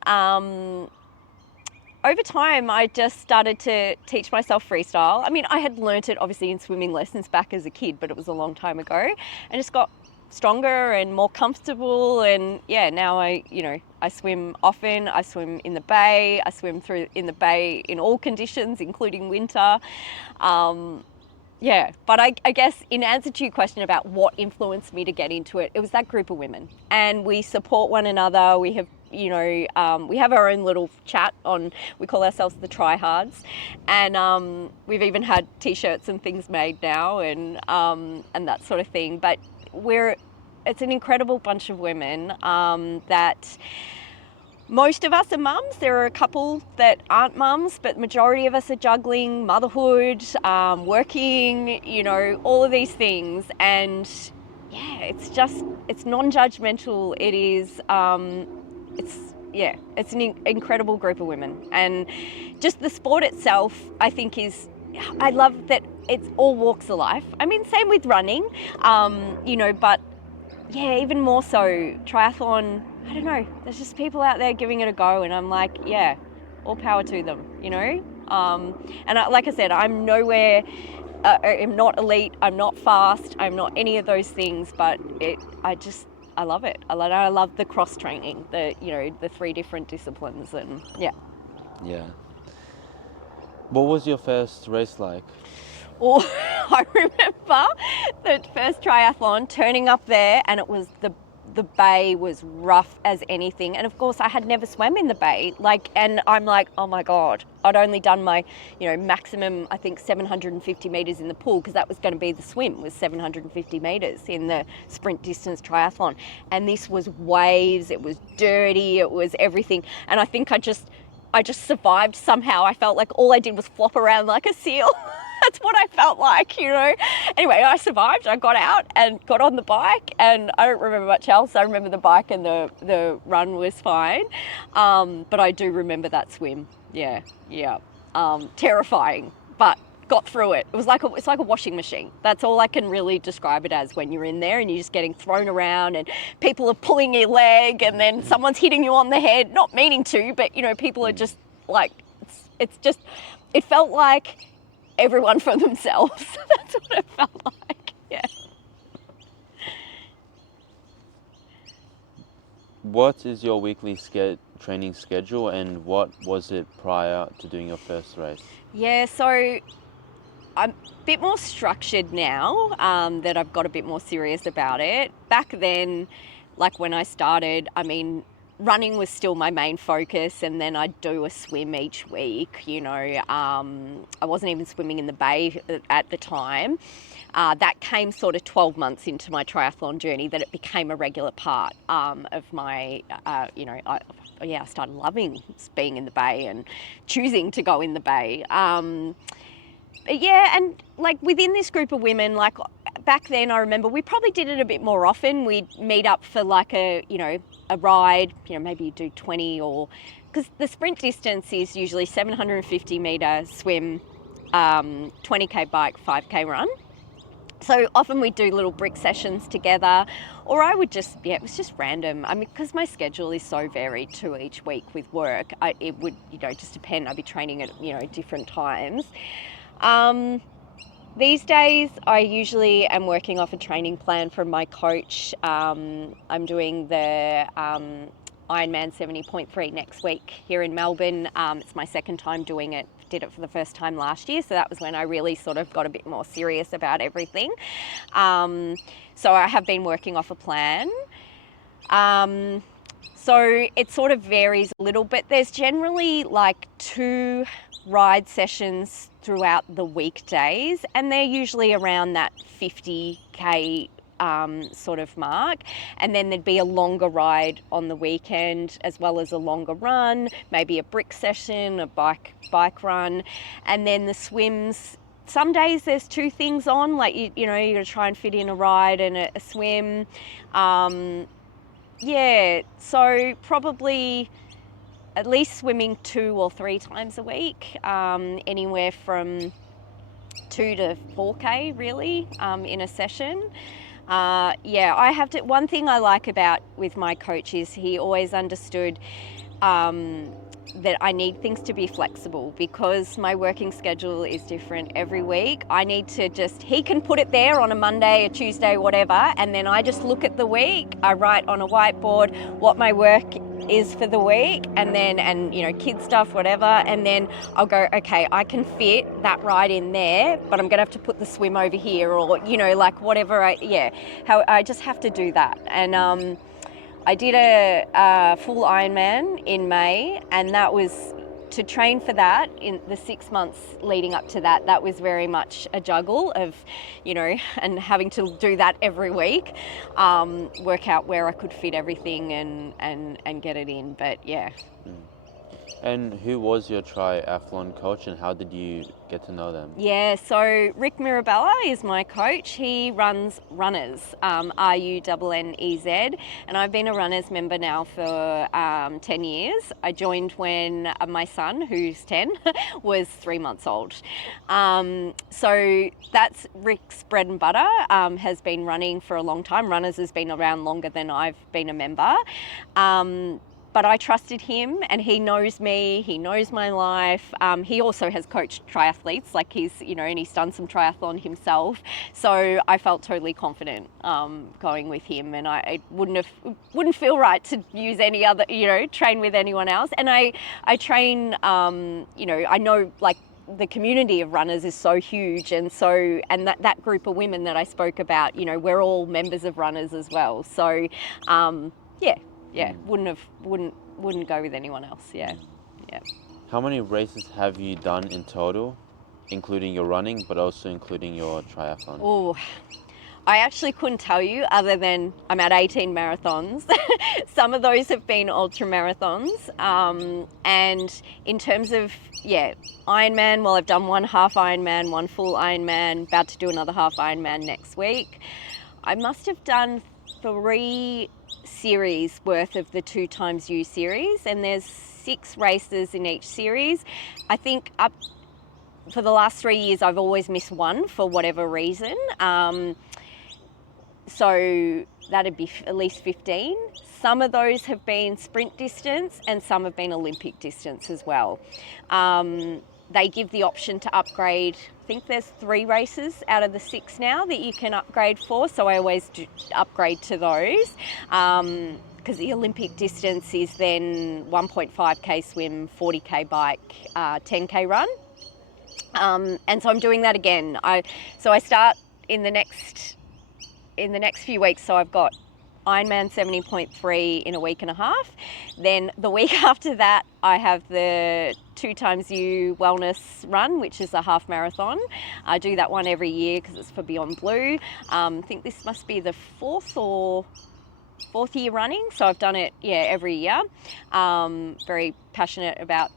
over time, I just started to teach myself freestyle. I mean, I had learnt it obviously in swimming lessons back as a kid, but it was a long time ago, and just got stronger and more comfortable. And yeah, now I swim often. I swim in the bay. I swim in the bay in all conditions, including winter. Yeah, but I guess in answer to your question about what influenced me to get into it, it was that group of women, and we support one another. We have, we have our own little chat on, we call ourselves the Tryhards, and we've even had t-shirts and things made now, and that sort of thing. But it's an incredible bunch of women that. Most of us are mums. There are a couple that aren't mums, but majority of us are juggling motherhood, working, all of these things. And yeah, it's non-judgmental. It is, it's an incredible group of women. And just the sport itself, I think I love that it's all walks of life. I mean, same with running, but yeah, even more so triathlon. I don't know, there's just people out there giving it a go, and I'm like, yeah, all power to them, like I said, I'm nowhere, I'm not elite, I'm not fast, I'm not any of those things, but I love it. I love the cross training, the 3 different disciplines, and yeah. What was your first race like? Well, I remember the first triathlon, turning up there, and it was the bay was rough as anything. And of course I had never swam in the bay, and I'm like, oh my God, I'd only done my, maximum, I think 750 meters in the pool, because that was going to be the swim, was 750 meters in the sprint distance triathlon. And this was waves, it was dirty, it was everything. And I think I just survived somehow. I felt like all I did was flop around like a seal. That's what I felt like, Anyway, I survived. I got out and got on the bike, and I don't remember much else. I remember the bike and the run was fine. But I do remember that swim. Yeah. Terrifying, but got through it. It's like a washing machine. That's all I can really describe it as, when you're in there and you're just getting thrown around and people are pulling your leg and then someone's hitting you on the head, not meaning to, but people are just like, it felt like everyone for themselves. That's what it felt like. Yeah. What is your weekly training schedule, and what was it prior to doing your first race? Yeah, so I'm a bit more structured now, that I've got a bit more serious about it. Back then, like when I started, running was still my main focus, and then I'd do a swim each week, I wasn't even swimming in the bay at the time. That came sort of 12 months into my triathlon journey that it became a regular part of my, I started loving being in the bay and choosing to go in the bay. Yeah, and like within this group of women, like back then I remember we probably did it a bit more often. We'd meet up for like a ride, maybe you do 20, or because the sprint distance is usually 750 metre swim, 20k bike, 5k run. So often we do little brick sessions together, or I would just, it was just random. Because my schedule is so varied to each week with work, it would, just depend. I'd be training at, different times. These days, I usually am working off a training plan from my coach. I'm doing the Ironman 70.3 next week here in Melbourne. It's my second time doing it. Did it for the first time last year, so that was when I really sort of got a bit more serious about everything. So I have been working off a plan. So it sort of varies a little bit. There's generally like 2 ride sessions throughout the weekdays, and they're usually around that 50k sort of mark, and then there'd be a longer ride on the weekend as well as a longer run, maybe a brick session, a bike run, and then the swims. Some days there's two things on, like you know, you're gonna try and fit in a ride and a swim. Yeah, so probably at least swimming 2 or 3 times a week, anywhere from 2 to 4k really in a session. Yeah, I have to. One thing I like about with my coach is he always understood that I need things to be flexible, because my working schedule is different every week. I need to he can put it there on a Monday, a Tuesday, whatever, and then I just look at the week. I write on a whiteboard what my work is for the week, and you know, kid stuff, whatever, and then I'll go, okay, I can fit that ride in there, but I'm gonna have to put the swim over here, or you know, like whatever. How I just have to do that. And I did a full Ironman in May, and that was to train for that in the 6 months leading up to that. That was very much a juggle of, you know, and having to do that every week, work out where I could fit everything and get it in. But yeah. And who was your triathlon coach, and how did you get to know them? Yeah, so Rick Mirabella is my coach. He runs Runners, RUNNEZ, and I've been a Runners member now for 10 years. I joined when my son, who's 10, was 3 months old. So that's Rick's bread and butter, has been running for a long time. Runners has been around longer than I've been a member. But I trusted him, and he knows me, he knows my life. He also has coached triathletes, like and he's done some triathlon himself. So I felt totally confident going with him, and I wouldn't feel right to use any other, train with anyone else. And I train, I know like the community of runners is so huge, and that group of women that I spoke about, we're all members of Runners as well. So yeah, wouldn't go with anyone else. Yeah. How many races have you done in total, including your running, but also including your triathlon? Oh, I actually couldn't tell you, other than I'm at 18 marathons. Some of those have been ultra marathons. And in terms of, Ironman, well, I've done one half Ironman, one full Ironman, about to do another half Ironman next week. I must have done 3 series worth of the 2xU series, and there's 6 races in each series. I think up for the last 3 years I've always missed one for whatever reason, so that'd be at least 15. Some of those have been sprint distance, and some have been Olympic distance as well. They give the option to upgrade. I think there's 3 races out of the 6 now that you can upgrade for, so I always do upgrade to those, because the Olympic distance is then 1.5k swim, 40k bike, 10k run, and so I'm doing that again. I start in the next few weeks, so I've got Ironman 70.3 in a week and a half. Then the week after that, I have the 2xU wellness run, which is a half marathon. I do that one every year because it's for Beyond Blue. I think this must be the 4th year running, so I've done it every year. Very passionate about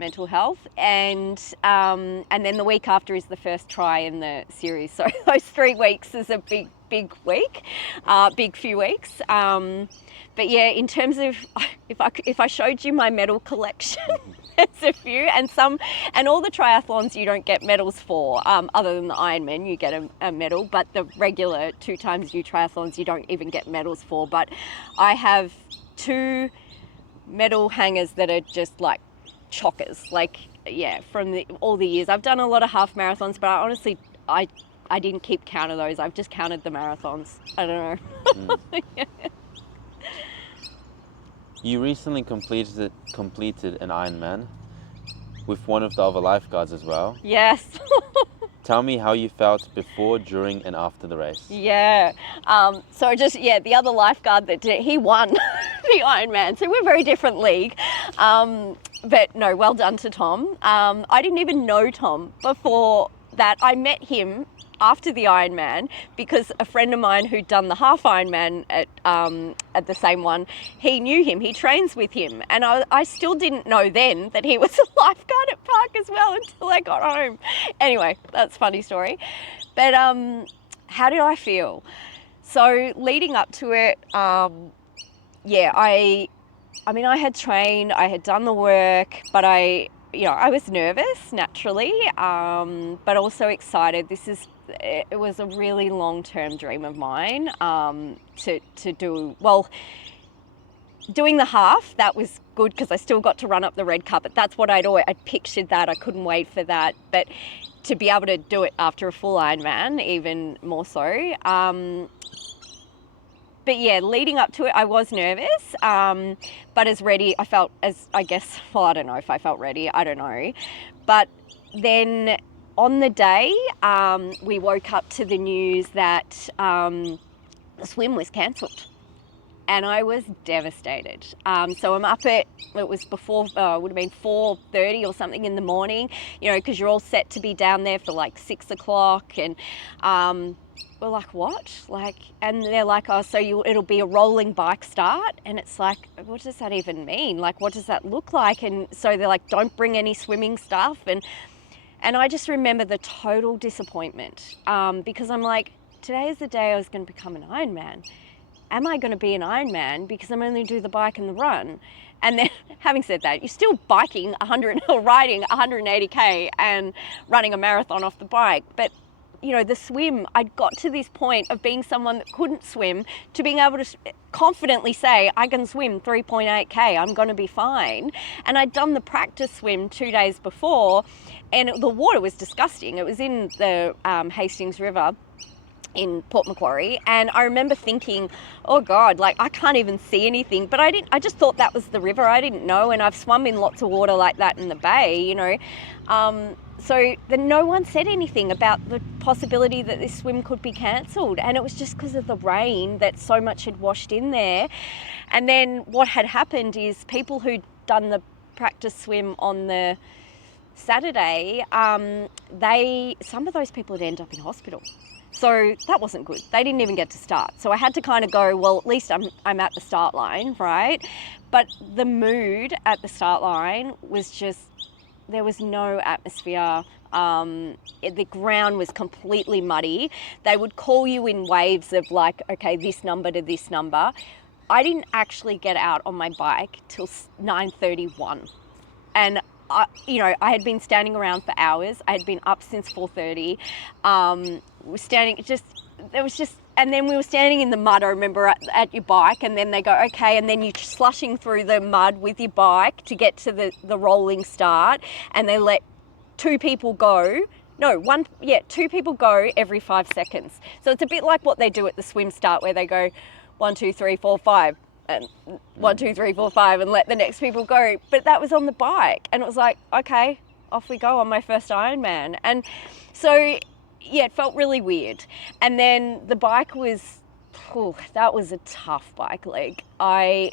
mental health, and then the week after is the first try in the series. So those 3 weeks is a big week, big few weeks. But yeah, in terms of if I showed you my medal collection, there's a few, and all the triathlons you don't get medals for, other than the Ironman you get a medal, but the regular 2xU triathlons you don't even get medals for. But I have 2 medal hangers that are just like chockers, from all the years. I've done a lot of half marathons, but I didn't keep count of those. I've just counted the marathons. I don't know. Yeah. You recently completed an Ironman with one of the other lifeguards as well. Yes. Tell me how you felt before, during, and after the race. Yeah. The other lifeguard that did it, he won the Ironman. So we're a very different league. But no, well done to Tom. I didn't even know Tom before that. I met him after the Ironman because a friend of mine who'd done the half Ironman at the same one, he knew him, he trains with him. And I still didn't know then that he was a lifeguard at Park as well until I got home. Anyway, that's a funny story. But how did I feel? So leading up to it, I had trained, I had done the work, but I was nervous naturally, but also excited. It was a really long-term dream of mine to do. Well, doing the half, that was good because I still got to run up the red carpet. That's what I'd pictured that. I couldn't wait for that. But to be able to do it after a full Ironman, even more so. But yeah, leading up to it, I was nervous, but as ready, I felt I don't know if I felt ready, I don't know. But then on the day, we woke up to the news that the swim was cancelled. And I was devastated. So I'm up it was before, would have been 4:30 or something in the morning, because you're all set to be down there for like 6 o'clock. And we're like, what? And they're like, oh, so it'll be a rolling bike start. And it's like, what does that even mean? Like, what does that look like? And so they're like, don't bring any swimming stuff. And I just remember the total disappointment because I'm like, today is the day I was going to become an Ironman. Am I going to be an Ironman because I'm only do the bike and the run? And then, having said that, you're still biking 100 or riding 180k and running a marathon off the bike. But the swim, I'd got to this point of being someone that couldn't swim to being able to confidently say, I can swim 3.8k, I'm going to be fine. And I'd done the practice swim 2 days before, and the water was disgusting. It was in the Hastings River in Port Macquarie, and I remember thinking, oh God, I can't even see anything. But I just thought that was the river. I didn't know, and I've swum in lots of water like that in the bay, So then no one said anything about the possibility that this swim could be cancelled. And it was just because of the rain that so much had washed in there. And then what had happened is people who'd done the practice swim on the Saturday, some of those people had ended up in hospital. So that wasn't good. They didn't even get to start. So I had to kind of go, well, at least I'm at the start line, right? But the mood at the start line was just, there was no atmosphere. The ground was completely muddy. They would call you in waves of like, okay, this number to this number. I didn't actually get out on my bike till 9:31. And I had been standing around for hours. I had been up since 4:30. And then we were standing in the mud, I remember, at your bike, and then they go, okay, and then you're slushing through the mud with your bike to get to the rolling start, and they let two people go every 5 seconds. So it's a bit like what they do at the swim start, where they go 1, 2, 3, 4, 5, and 1, 2, 3, 4, 5, and let the next people go. But that was on the bike, and it was like, okay, off we go on my first Ironman. And so, yeah, it felt really weird. And then the bike was, that was a tough bike leg. I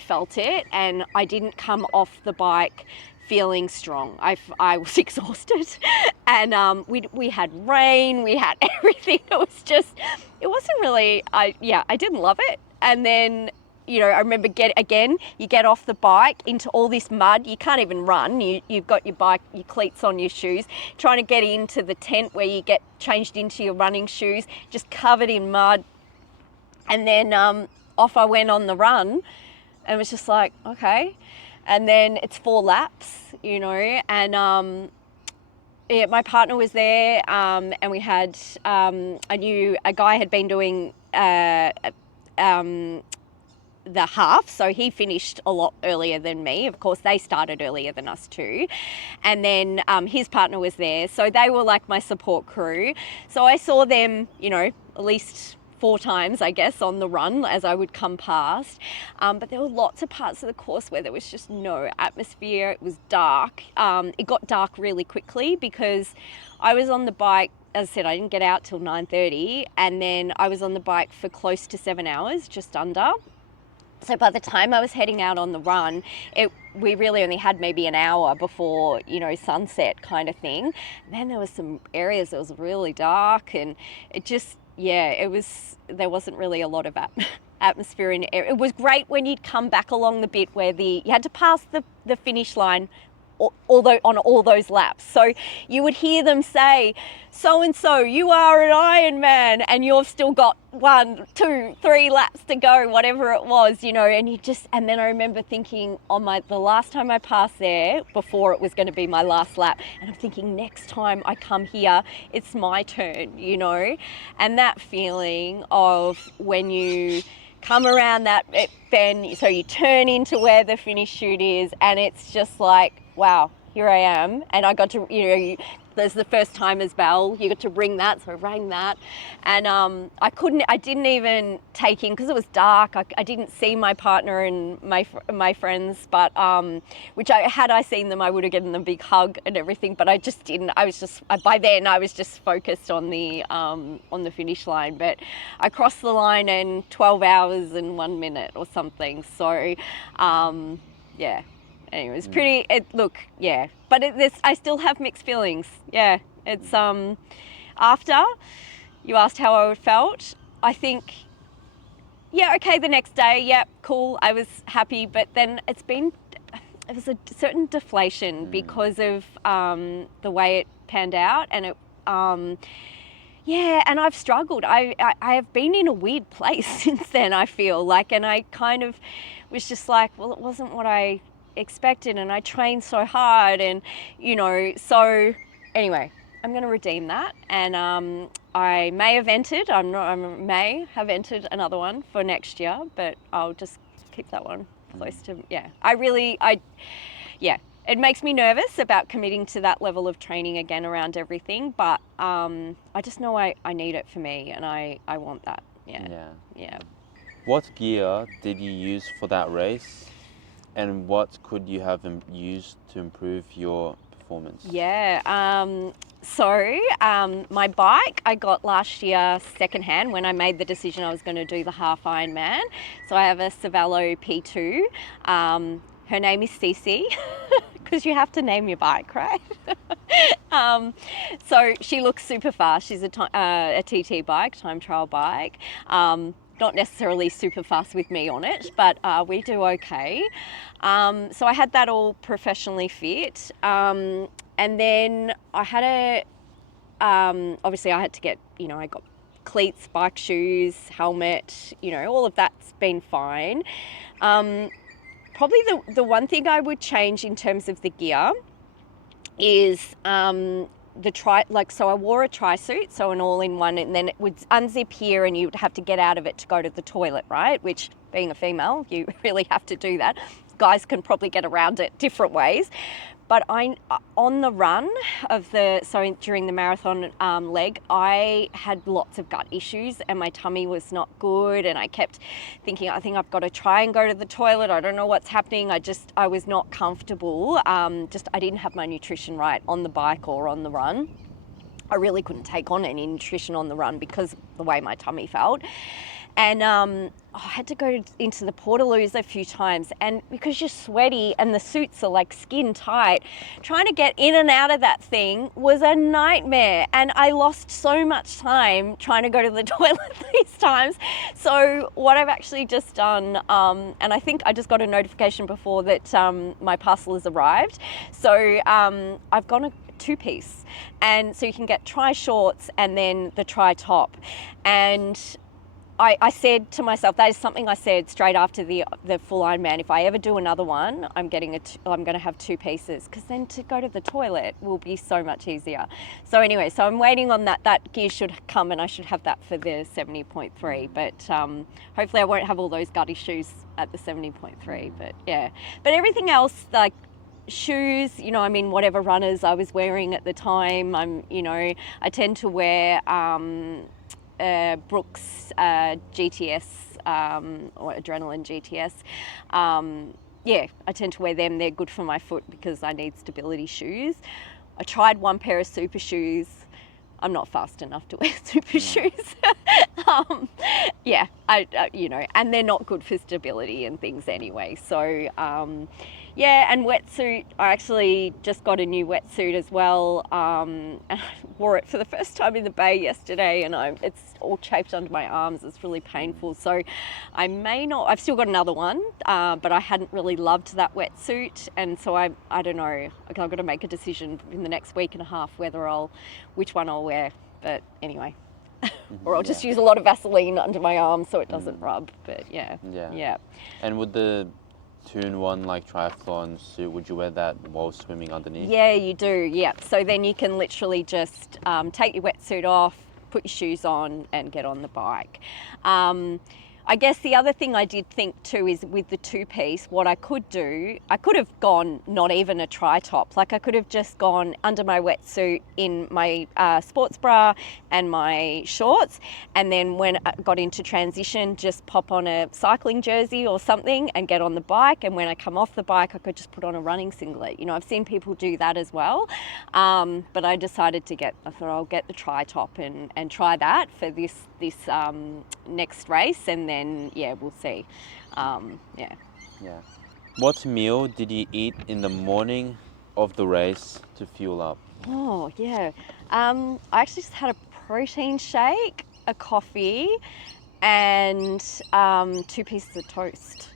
felt it, and I didn't come off the bike feeling strong. I was exhausted, and we had rain, we had everything. It wasn't really, I didn't love it. And then, I remember you get off the bike into all this mud. You can't even run. You've got your bike, your cleats on your shoes, trying to get into the tent where you get changed into your running shoes, just covered in mud. And then off I went on the run, and it was just like, okay. And then it's 4 laps, and my partner was there, and we had, I knew a guy had been doing the half, so he finished a lot earlier than me. Of course, they started earlier than us too. And then his partner was there, so they were like my support crew. So I saw them, at least 4 times, I guess, on the run as I would come past. But there were lots of parts of the course where there was just no atmosphere. It was dark. It got dark really quickly because I was on the bike. As I said, I didn't get out till 9:30, and then I was on the bike for close to 7 hours, just under. So by the time I was heading out on the run, we really only had maybe an hour before, sunset kind of thing. And then there was some areas that was really dark, and it just, there wasn't really a lot of atmosphere in it. It was great when you'd come back along the bit where you had to pass the finish line, although on all those laps. So you would hear them say, so-and-so, you are an Ironman, and you've still got 1, 2, 3 laps to go, whatever it was, and then I remember thinking the last time I passed there, before it was going to be my last lap, and I'm thinking, next time I come here, it's my turn, and that feeling of when you come around that bend, so you turn into where the finish chute is, and it's just like, wow, here I am. And I got to, there's the first timers bell, you got to ring that, so I rang that. And I didn't even take in, because it was dark, I didn't see my partner and my friends, but had I seen them, I would have given them a big hug and everything, but I just didn't. By then I was just focused on the finish line. But I crossed the line in 12 hours and 1 minute or something. So, yeah. Anyway, it's pretty, but I still have mixed feelings. Yeah, it's, after you asked how I felt, I think, the next day, cool, I was happy, but then it was a certain deflation because of the way it panned out, and it, and I've struggled. I have been in a weird place since then, I feel like, and I kind of was just like, well, it wasn't what I expected, and I trained so hard, and so anyway, I'm going to redeem that, and I may have entered another one for next year, but I'll just keep that one close to, it makes me nervous about committing to that level of training again around everything, but I just know I need it for me, and I want that. Yeah. What gear did you use for that race? And what could you have used to improve your performance? So my bike I got last year secondhand when I made the decision I was going to do the half Ironman. So I have a Cervelo P2. Her name is Cece, because you have to name your bike, right? So she looks super fast. She's a TT bike, time trial bike. Not necessarily super fast with me on it, but we do okay. So I had that all professionally fit. And then I had obviously I had to get, I got cleats, bike shoes, helmet, all of that's been fine. Probably the one thing I would change in terms of the gear is so I wore a tri-suit, so an all-in-one, and then it would unzip here and you would have to get out of it to go to the toilet, right? Which, being a female, you really have to do that. Guys can probably get around it different ways. But on the run during the marathon leg, I had lots of gut issues and my tummy was not good, and I kept thinking, I think I've got to try and go to the toilet. I don't know what's happening. I was not comfortable. I didn't have my nutrition right on the bike or on the run. I really couldn't take on any nutrition on the run because of the way my tummy felt. And I had to go into the portaloos a few times, and because you're sweaty and the suits are like skin tight, trying to get in and out of that thing was a nightmare. And I lost so much time trying to go to the toilet these times. So what I've actually just done, and I think I just got a notification before that my parcel has arrived. So I've gone a two-piece, and so you can get tri-shorts and then the tri-top. And I said to myself, that is something I said straight after the full Ironman. If I ever do another one, I'm going to have two pieces, because then to go to the toilet will be so much easier. So anyway, so I'm waiting on that. That gear should come, and I should have that for the 70.3. But hopefully I won't have all those gut issues at the 70.3. But yeah, but everything else, like shoes, whatever runners I was wearing at the time, I tend to wear Brooks GTS or Adrenaline GTS. Yeah, I tend to wear them. They're good for my foot because I need stability shoes. I tried one pair of super shoes. I'm not fast enough to wear super shoes. Yeah, and they're not good for stability and things anyway. So, yeah, and wetsuit. I actually just got a new wetsuit as well. And I wore it for the first time in the bay yesterday, and it's all chafed under my arms. It's really painful. So I may not. I've still got another one, but I hadn't really loved that wetsuit, and so I don't know. I've got to make a decision in the next week and a half which one I'll wear. But anyway. Or I'll just use a lot of Vaseline under my arm so it doesn't rub. But yeah. And with the 2-in-1 like triathlon suit, would you wear that while swimming underneath? Yeah, you do. Yeah. So then you can literally just take your wetsuit off, put your shoes on, and get on the bike. I guess the other thing I did think too is with the two-piece, what I could do, I could have gone not even a tri-top. Like I could have just gone under my wetsuit in my sports bra and my shorts, and then when I got into transition, just pop on a cycling jersey or something and get on the bike. And when I come off the bike, I could just put on a running singlet. You know, I've seen people do that as well. But I decided I thought I'll get the tri-top and try that for this next race, and then we'll see. What meal did you eat in the morning of the race to fuel up? Oh yeah, I actually just had a protein shake, a coffee, and 2 pieces of toast.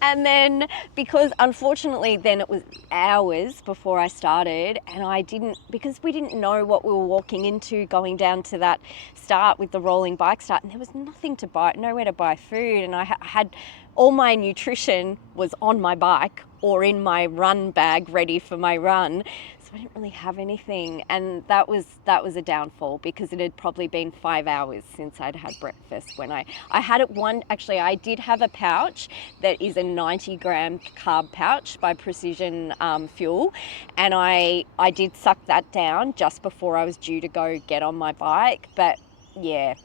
And then, because unfortunately then it was hours before I started, and because we didn't know what we were walking into going down to that start with the rolling bike start, and there was nothing to buy, nowhere to buy food, and I had all my nutrition was on my bike or in my run bag ready for my run. So I didn't really have anything, and that was a downfall because it had probably been 5 hours since I'd had breakfast. When I had it actually I did have a pouch that is a 90-gram carb pouch by Precision Fuel, and I did suck that down just before I was due to go get on my bike. But I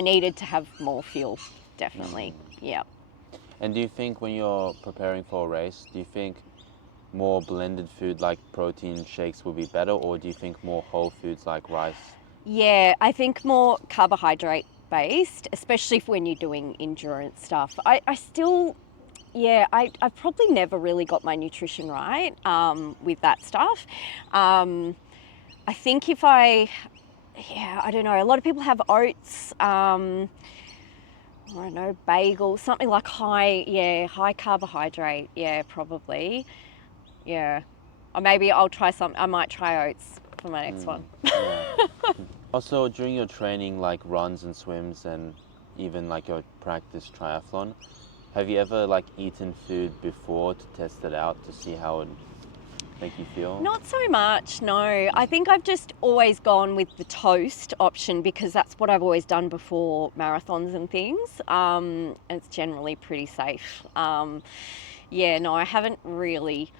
needed to have more fuel, definitely. Yeah. And do you think when you're preparing for a race, do you think more blended food like protein shakes will be better, or do you think more whole foods like rice? Yeah, I think more carbohydrate based, especially when you're doing endurance stuff. I've probably never really got my nutrition right with that stuff. I think I don't know, a lot of people have oats, I don't know, bagel, something like high carbohydrate, probably. Yeah, or maybe I might try oats for my next one. Also, during your training, like runs and swims and even like your practice triathlon, have you ever like eaten food before to test it out to see how it make you feel? Not so much, no. I think I've just always gone with the toast option because that's what I've always done before marathons and things. And it's generally pretty safe. I haven't really.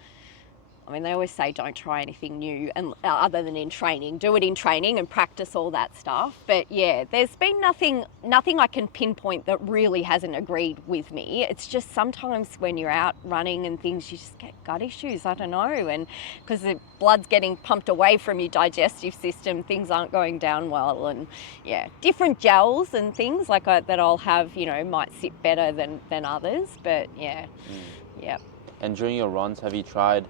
I mean, they always say don't try anything new and other than in training. Do it in training and practice all that stuff. But yeah, there's been nothing I can pinpoint that really hasn't agreed with me. It's just sometimes when you're out running and things, you just get gut issues. I don't know, and because the blood's getting pumped away from your digestive system, things aren't going down well. And different gels and things like that I'll have, might sit better than others. But yeah. And during your runs, have you tried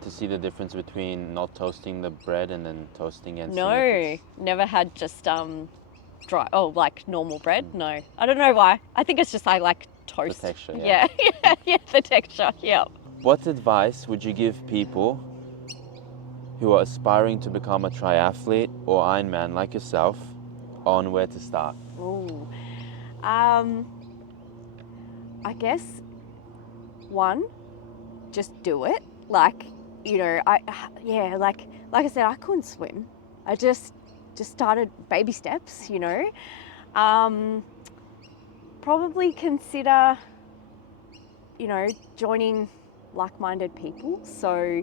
to see the difference between not toasting the bread and then toasting and No, never had just like normal bread. No, I don't know why. I think it's just I like toast. The texture, the texture, What advice would you give people who are aspiring to become a triathlete or Ironman like yourself on where to start? I guess one, just do it. Like, like I said, I couldn't swim. I just started baby steps, Probably consider, joining like-minded people. So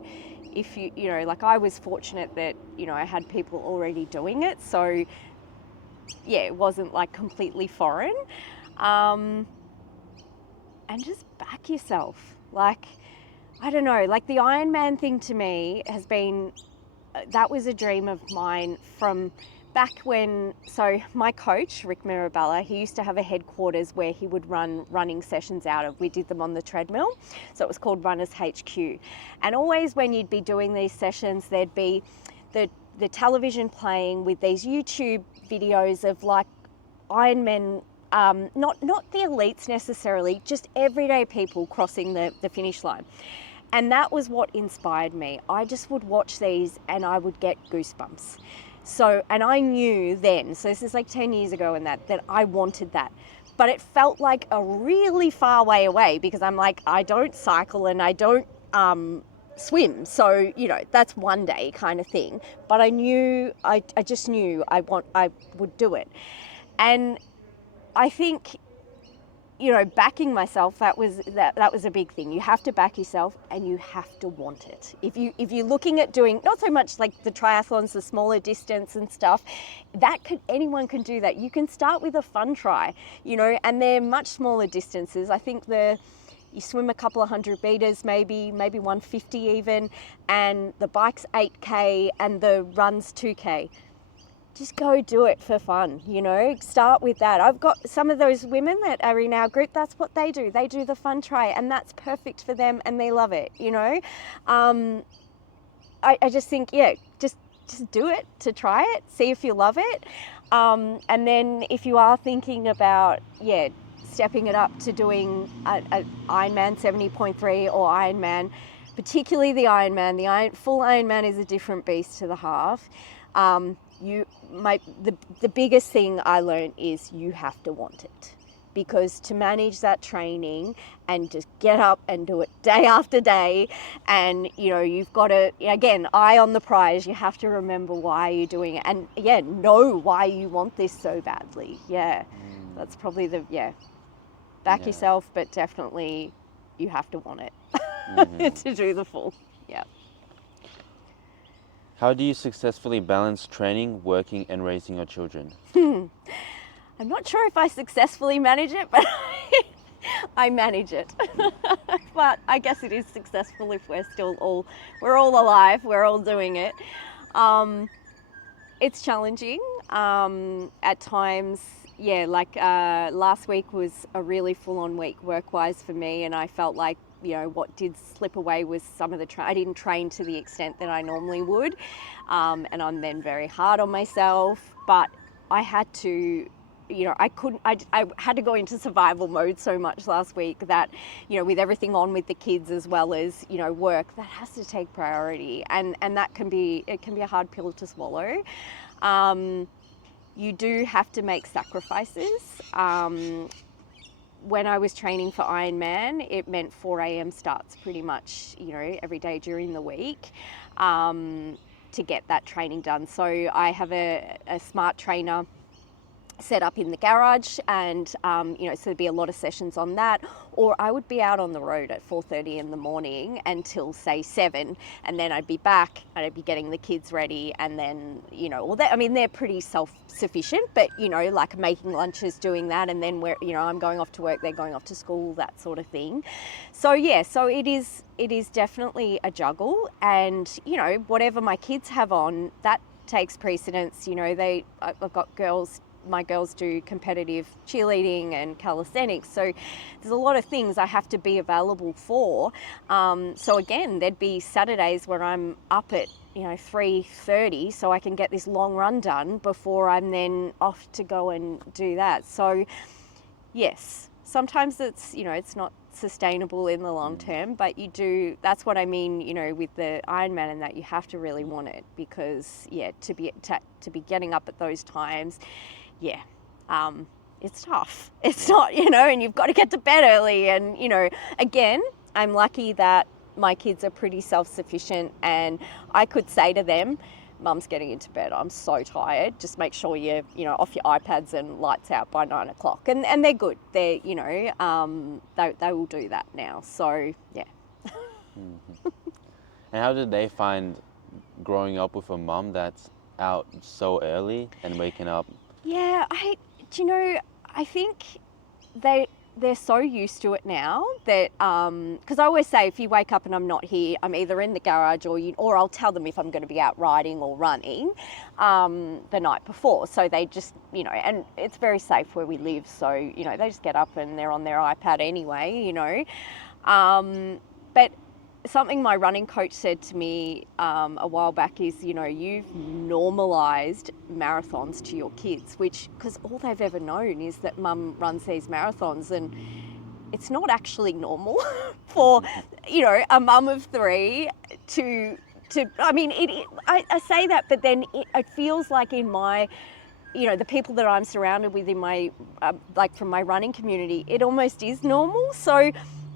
if you know, like I was fortunate that, you know, I had people already doing it. So yeah, it wasn't like completely foreign. And just back yourself. Like, I don't know, like the Ironman thing to me has been, that was a dream of mine from back when, so my coach, Rick Mirabella, he used to have a headquarters where he would run running sessions out of. We did them on the treadmill. So it was called Runners HQ. And always when you'd be doing these sessions, there'd be the television playing with these YouTube videos of like Ironmen, not the elites necessarily, just everyday people crossing the finish line. And that was what inspired me. I just would watch these and I would get goosebumps. So, and I knew then, so this is like 10 years ago and that I wanted that. But it felt like a really far way away because I'm like, I don't cycle and I don't swim. So, you know, that's one day kind of thing. But I knew, I just knew I would do it. And I think, you know, backing myself, that was a big thing. You have to back yourself and you have to want it. If you're looking at doing, not so much like the triathlons, the smaller distance and stuff, anyone can do that. You can start with a fun try, you know, and they're much smaller distances. I think you swim a couple of 100 meters, maybe 150 even, and the bike's 8K and the run's 2K. Just go do it for fun, you know, start with that. I've got some of those women that are in our group, that's what they do. They do the fun try and that's perfect for them and they love it, you know. I just think, yeah, just do it, to try it, see if you love it. And then if you are thinking about, yeah, stepping it up to doing an Ironman 70.3 or Ironman, particularly the Ironman, the full Ironman is a different beast to the half. The biggest thing I learned is you have to want it, because to manage that training and just get up and do it day after day, and you know, you've got to, again, eye on the prize, you have to remember why you're doing it, and yeah, know why you want this so badly. That's probably back yourself, but definitely you have to want it to do the full. How do you successfully balance training, working, and raising your children? I'm not sure if I successfully manage it, but I manage it. But I guess it is successful if we're all alive, we're all doing it. It's challenging at times. Yeah, like last week was a really full-on week work-wise for me, and I felt like, you know, what did slip away was some of the I didn't train to the extent that I normally would, and I'm then very hard on myself. But I had to, you know, I had to go into survival mode so much last week that, you know, with everything on with the kids as well as, you know, work, that has to take priority, and that can be a hard pill to swallow. You do have to make sacrifices. When I was training for Ironman, it meant 4 a.m. starts pretty much, you know, every day during the week to get that training done. So I have a smart trainer set up in the garage, and you know, so there'd be a lot of sessions on that, or I would be out on the road at 4:30 in the morning until say 7, and then I'd be back and I'd be getting the kids ready, and then, you know, I mean, they're pretty self-sufficient, but you know, like making lunches, doing that, and then you know, I'm going off to work, they're going off to school, that sort of thing. So yeah, so it is definitely a juggle, and you know, whatever my kids have on, that takes precedence. You know, I've got my girls do competitive cheerleading and calisthenics, so there's a lot of things I have to be available for. So again, there'd be Saturdays where I'm up at, you know, 3:30 so I can get this long run done before I'm then off to go and do that. So yes, sometimes it's, you know, it's not sustainable in the long term, but that's what I mean, you know, with the Ironman, and that you have to really want it, because yeah, to be getting up at those times, yeah, it's tough. It's not, you know, and you've got to get to bed early, and you know, again, I'm lucky that my kids are pretty self-sufficient, and I could say to them, Mum's getting into bed, I'm so tired, just make sure you're, you know, off your iPads and lights out by 9 o'clock, and they're good. They're, you know, they will do that now, so yeah. And how did they find growing up with a mum that's out so early and waking up? Yeah, I think they're so used to it now that, because I always say if you wake up and I'm not here, I'm either in the garage or I'll tell them if I'm going to be out riding or running the night before. So they just, and it's very safe where we live. So, they just get up and they're on their iPad anyway, But something my running coach said to me a while back is, you've normalised marathons to your kids, because all they've ever known is that mum runs these marathons, and it's not actually normal for, a mum of 3 to I mean, I say that, but then it feels like in my, the people that I'm surrounded with in my, from my running community, it almost is normal. So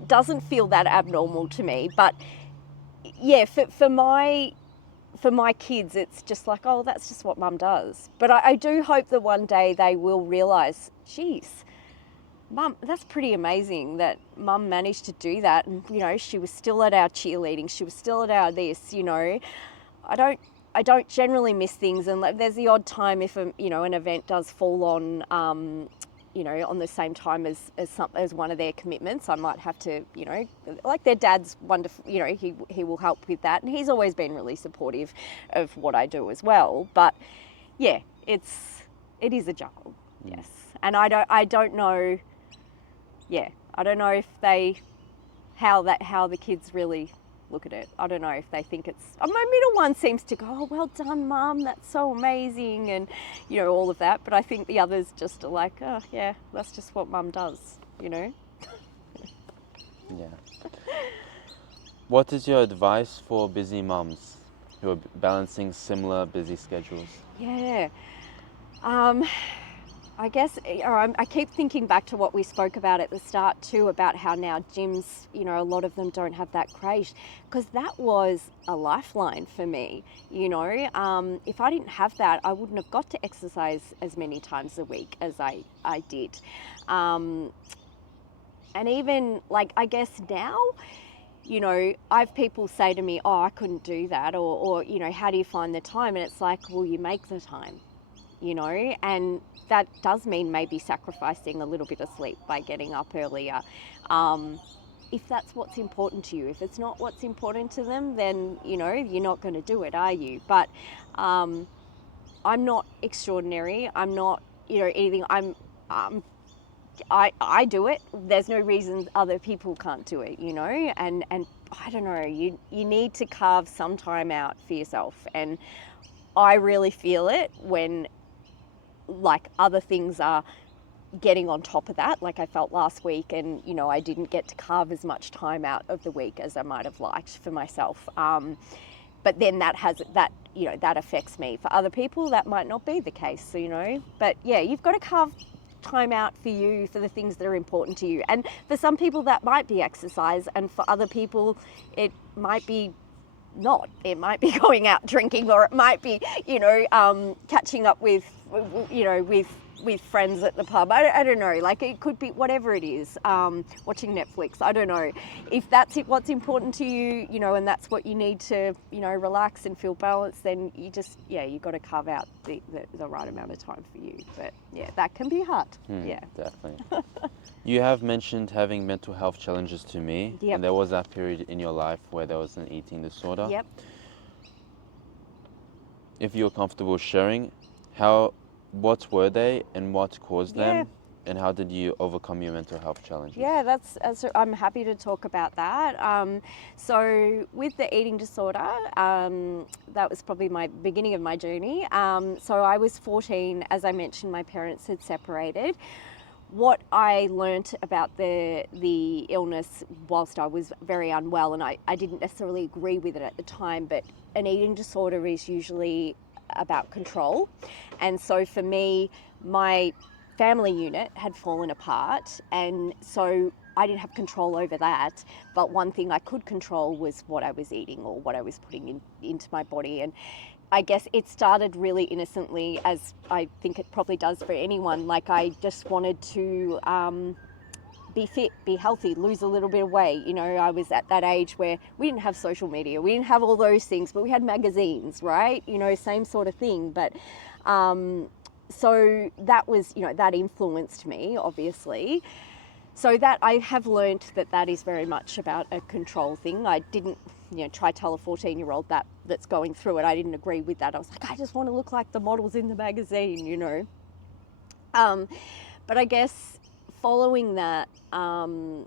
doesn't feel that abnormal to me, but yeah, for my kids, it's just like, oh, that's just what mum does. But I do hope that one day they will realise, geez, mum, that's pretty amazing that mum managed to do that, and she was still at our cheerleading, she was still at our this. I don't generally miss things, and there's the odd time if an event does fall on on the same time as one of their commitments, I might have to, like their dad's wonderful, he will help with that, and he's always been really supportive of what I do as well. But yeah, it is a juggle, yes. And I don't know if how the kids really look at it. I don't know if they think it's, my middle one seems to go, oh, well done, mum, that's so amazing, and all of that. But I think the others just are like, oh yeah, that's just what mum does, Yeah. What is your advice for busy mums who are balancing similar busy schedules? Yeah. I guess I keep thinking back to what we spoke about at the start too, about how now gyms, a lot of them don't have that creche, because that was a lifeline for me. If I didn't have that, I wouldn't have got to exercise as many times a week as I did. And even I guess now, I've people say to me, oh, I couldn't do that, or how do you find the time? And it's like, well, you make the time, and that does mean maybe sacrificing a little bit of sleep by getting up earlier. If that's what's important to you. If it's not what's important to them, then, you're not going to do it, are you? But I'm not extraordinary. I'm not, anything. I do it. There's no reason other people can't do it, and I don't know, you need to carve some time out for yourself. And I really feel it when other things are getting on top of that, like I felt last week, and I didn't get to carve as much time out of the week as I might have liked for myself, but then that affects me. For other people that might not be the case, but yeah, you've got to carve time out for you, for the things that are important to you. And for some people that might be exercise, and for other people it might be not. It might be going out drinking, or it might be catching up with friends at the pub. I don't know, it could be whatever it is, watching Netflix. I don't know if that's what's important to you, and that's what you need to relax and feel balanced. Then you got to carve out the right amount of time for you. But yeah, that can be hard. Yeah, definitely. You have mentioned having mental health challenges to me. Yep. And there was that period in your life where there was an eating disorder. Yep. If you're comfortable sharing, what were they and what caused them, and how did you overcome your mental health challenges? Yeah, I'm happy to talk about that. So with the eating disorder, that was probably my beginning of my journey. So I was 14, as I mentioned, my parents had separated. What I learnt about the illness whilst I was very unwell, and I didn't necessarily agree with it at the time, but an eating disorder is usually about control. And so for me, my family unit had fallen apart, and so I didn't have control over that. But one thing I could control was what I was eating or what I was putting into my body. And I guess it started really innocently, as I think it probably does for anyone. I just wanted to be fit, be healthy, lose a little bit of weight. You know, I was at that age where we didn't have social media, we didn't have all those things, but we had magazines, right? You know, same sort of thing. But so that was, you know, that influenced me, obviously. So that I have learnt that is very much about a control thing. I didn't, you know, try tell a 14-year-old that's going through it. I didn't agree with that. I was like, I just want to look like the models in the magazine, you know. But I guess following that, I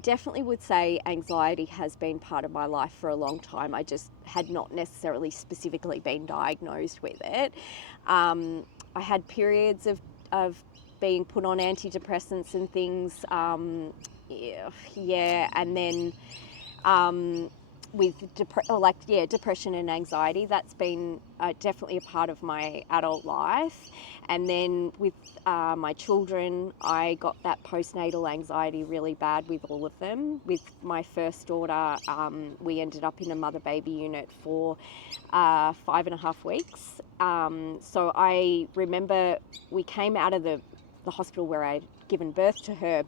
definitely would say anxiety has been part of my life for a long time. I just had not necessarily specifically been diagnosed with it. I had periods of being put on antidepressants and things, and then with depression and anxiety, that's been definitely a part of my adult life. And then with my children, I got that postnatal anxiety really bad with all of them. With my first daughter, we ended up in a mother-baby unit for 5.5 weeks. So I remember we came out of the hospital where I'd given birth to her,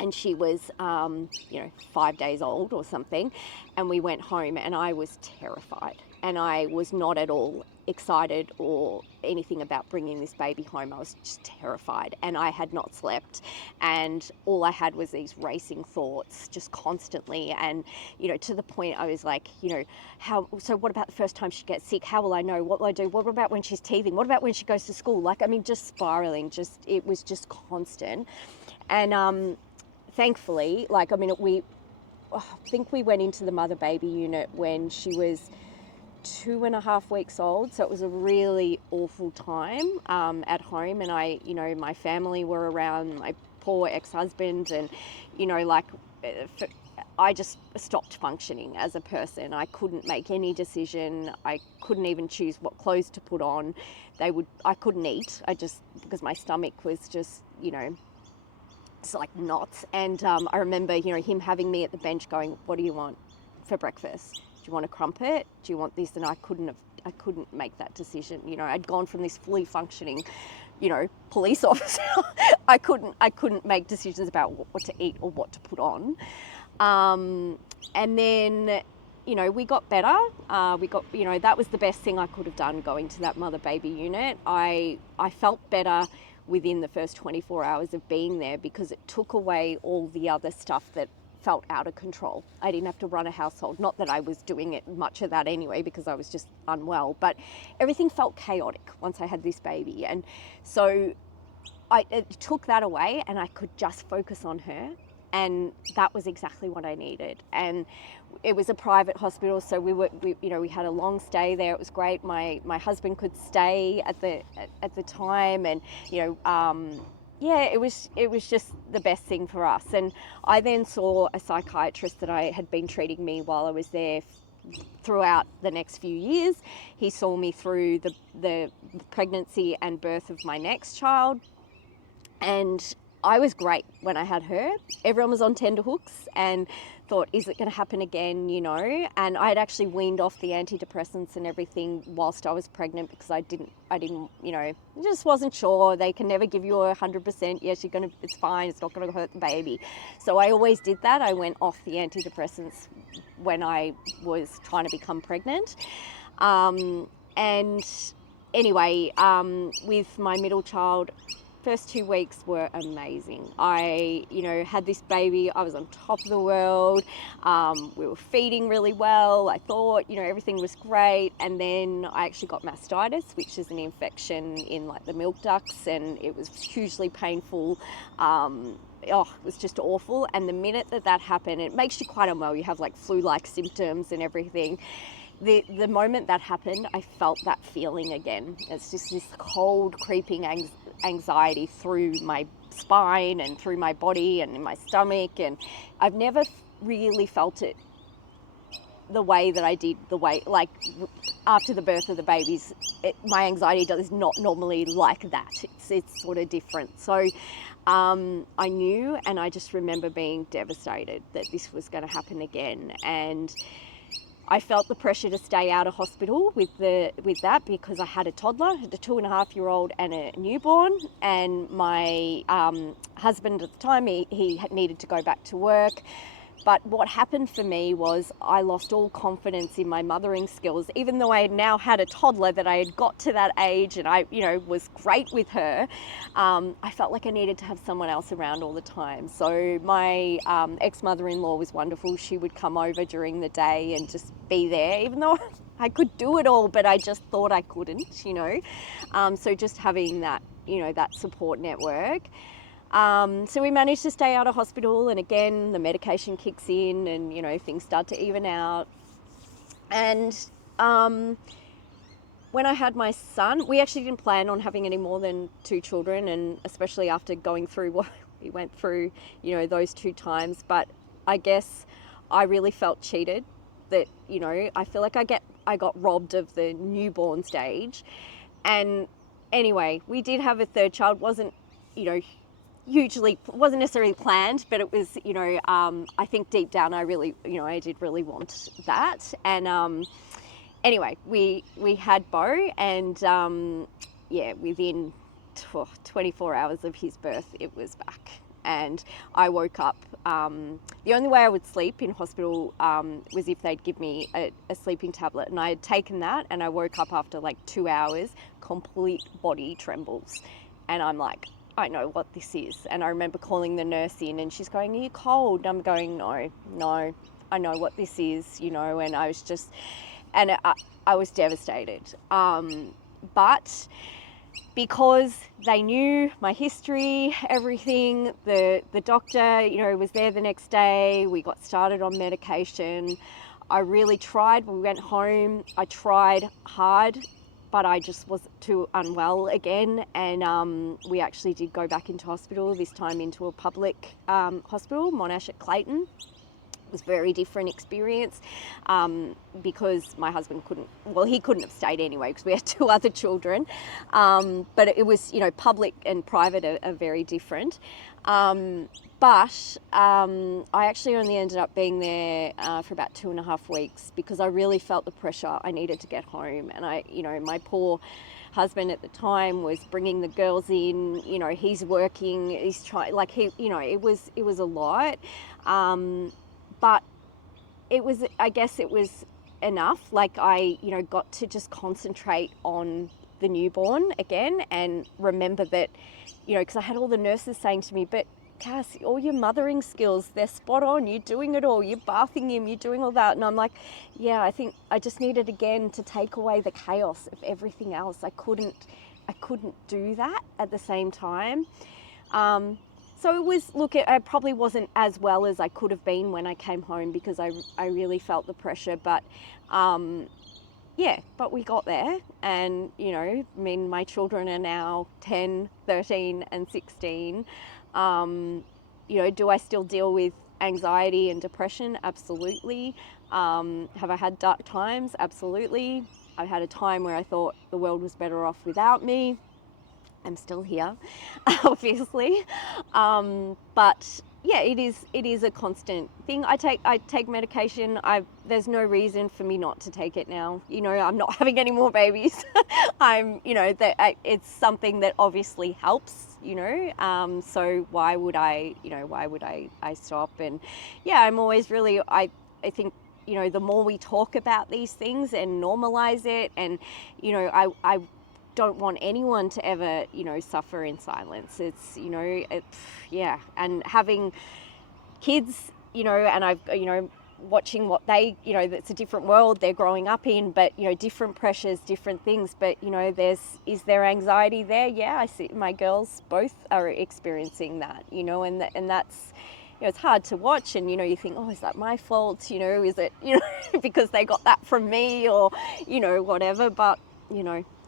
and she was, 5 days old or something, and we went home, and I was terrified, and I was not at all excited or anything about bringing this baby home. I was just terrified, and I had not slept, and all I had was these racing thoughts just constantly, and, you know, to the point I was like, you know, so what about the first time she gets sick? How will I know? What will I do? What about when she's teething? What about when she goes to school? Like, I mean, just spiraling, it was just constant. And thankfully, I think we went into the mother-baby unit when she was 2.5 weeks old, so it was a really awful time at home, and my family were around, my poor ex-husband, and, you know, I just stopped functioning as a person. I couldn't make any decision. I couldn't even choose what clothes to put on. I couldn't eat. Because my stomach was just, you know, it's like knots. And I remember, you know, him having me at the bench going, what do you want for breakfast? Do you want a crumpet? Do you want this? And I couldn't make that decision. You know, I'd gone from this fully functioning, you know, police officer. I couldn't make decisions about what to eat or what to put on. And then, you know, we got better. You know, that was the best thing I could have done, going to that mother-baby unit. I felt better within the first 24 hours of being there, because it took away all the other stuff that felt out of control. I didn't have to run a household. Not that I was doing it much of that anyway, because I was just unwell, but everything felt chaotic once I had this baby. And so it took that away, and I could just focus on her. And that was exactly what I needed. And it was a private hospital, so we had a long stay there. It was great. My husband could stay at the time, and, you know, it was just the best thing for us. And I then saw a psychiatrist that had been treating me while I was there throughout the next few years. He saw me through the pregnancy and birth of my next child, and I was great when I had her. Everyone was on tenterhooks and thought, is it going to happen again, you know? And I had actually weaned off the antidepressants and everything whilst I was pregnant, because I didn't, you know, just wasn't sure. They can never give you 100%. Yes, it's fine. It's not going to hurt the baby. So I always did that. I went off the antidepressants when I was trying to become pregnant. And anyway, with my middle child, first 2 weeks were amazing. I, you know, had this baby. I was on top of the world. We were feeding really well. I thought, you know, everything was great. And then I actually got mastitis, which is an infection in like the milk ducts, and it was hugely painful. It was just awful. And the minute that happened, it makes you quite unwell. You have like flu-like symptoms and everything. The moment that happened, I felt that feeling again. It's just this cold, creeping anxiety through my spine and through my body and in my stomach, and I've never really felt it the way that I did, like after the birth of the babies. My anxiety is not normally like that. It's sort of different. So I knew, and I just remember being devastated that this was going to happen again. And I felt the pressure to stay out of hospital with that because I had a toddler, a 2.5-year-old and a newborn, and my husband at the time, he needed to go back to work. But what happened for me was I lost all confidence in my mothering skills, even though I had now had a toddler, that I had got to that age and I, was great with her. I felt like I needed to have someone else around all the time. So my ex-mother-in-law was wonderful. She would come over during the day and just be there, even though I could do it all, but I just thought I couldn't, So just having that, that support network. So we managed to stay out of hospital, and again, the medication kicks in and, things start to even out. And when I had my son, we actually didn't plan on having any more than 2 children, and especially after going through what we went through, those 2 times. But I guess I really felt cheated that, I feel like I got robbed of the newborn stage. And anyway, we did have a 3rd child. Wasn't necessarily planned, but it was, I think deep down I really, I did really want that. And anyway, we had Bo, and within 24 hours of his birth, it was back. And I woke up. The only way I would sleep in hospital was if they'd give me a sleeping tablet, and I had taken that, and I woke up after like 2 hours, complete body trembles, and I'm like, I know what this is. And I remember calling the nurse in, and she's going, are you cold? And I'm going, no, I know what this is, and I was just, and I was devastated. But because they knew my history, everything, the doctor, was there the next day. We got started on medication. I really tried. We went home. I tried hard, but I just was too unwell again. And we actually did go back into hospital, this time into a public hospital, Monash at Clayton. It was a very different experience because my husband he couldn't have stayed anyway because we had 2 other children. But it was, public and private are very different. But I actually only ended up being there for about 2.5 weeks because I really felt the pressure. I needed to get home, and my poor husband at the time was bringing the girls in. He's working. He's trying. It was a lot. But I guess it was enough. I got to just concentrate on the newborn again and remember that, because I had all the nurses saying to me, but Cass, all your mothering skills, they're spot on. You're doing it all. You're bathing him. You're doing all that. And I'm like, yeah, I think I just needed again to take away the chaos of everything else. I couldn't do that at the same time. So it was, I probably wasn't as well as I could have been when I came home because I really felt the pressure. But but we got there, and, my children are now 10, 13 and 16. Do I still deal with anxiety and depression? Absolutely. Have I had dark times? Absolutely. I had a time where I thought the world was better off without me. I'm still here, obviously. But yeah, it is a constant thing. I take medication. There's no reason for me not to take it now. I'm not having any more babies. It's something that obviously helps, so why would I stop? And yeah, I'm always really, I think, the more we talk about these things and normalize it, and, I don't want anyone to ever, suffer in silence. It's, and having kids, and I've, watching what they, that's a different world they're growing up in, but, different pressures, different things. But, is there anxiety there? Yeah, I see my girls both are experiencing that, and that's, it's hard to watch, and, you think, oh, is that my fault? Is it, because they got that from me, or, whatever. But,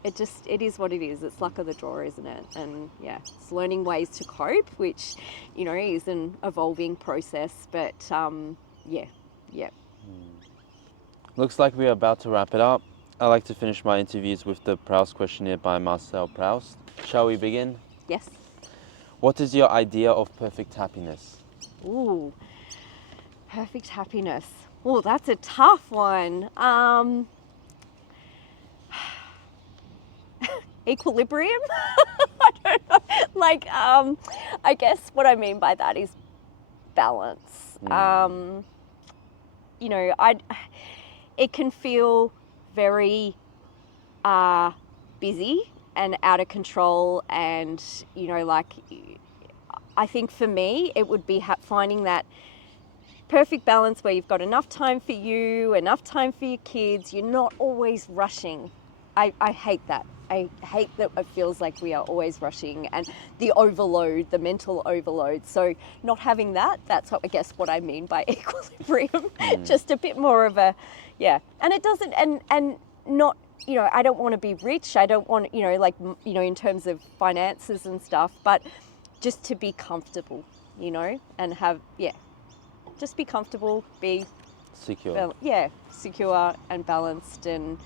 it is what it is. It's luck of the draw, isn't it? And yeah, it's learning ways to cope, which, is an evolving process. But yeah. Looks like we're about to wrap it up. I like to finish my interviews with the Proust Questionnaire by Marcel Proust. Shall we begin? Yes. What is your idea of perfect happiness? Ooh, perfect happiness. Oh, that's a tough one. Equilibrium? I don't know. Like, I guess what I mean by that is balance. You know, it can feel very busy and out of control, and, you know, like, I think for me, it would be finding that perfect balance where you've got enough time for you, enough time for your kids, you're not always rushing. I hate that. I hate that it feels like we are always rushing, and the overload, the mental overload. So not having that, that's what, I guess what I mean by equilibrium. Just a bit more of a, yeah. And it doesn't, and not, you know, I don't want to be rich. I don't want, you know, like, you know, in terms of finances and stuff, but just to be comfortable, you know, and have, yeah, just be comfortable, be secure. Secure and balanced, and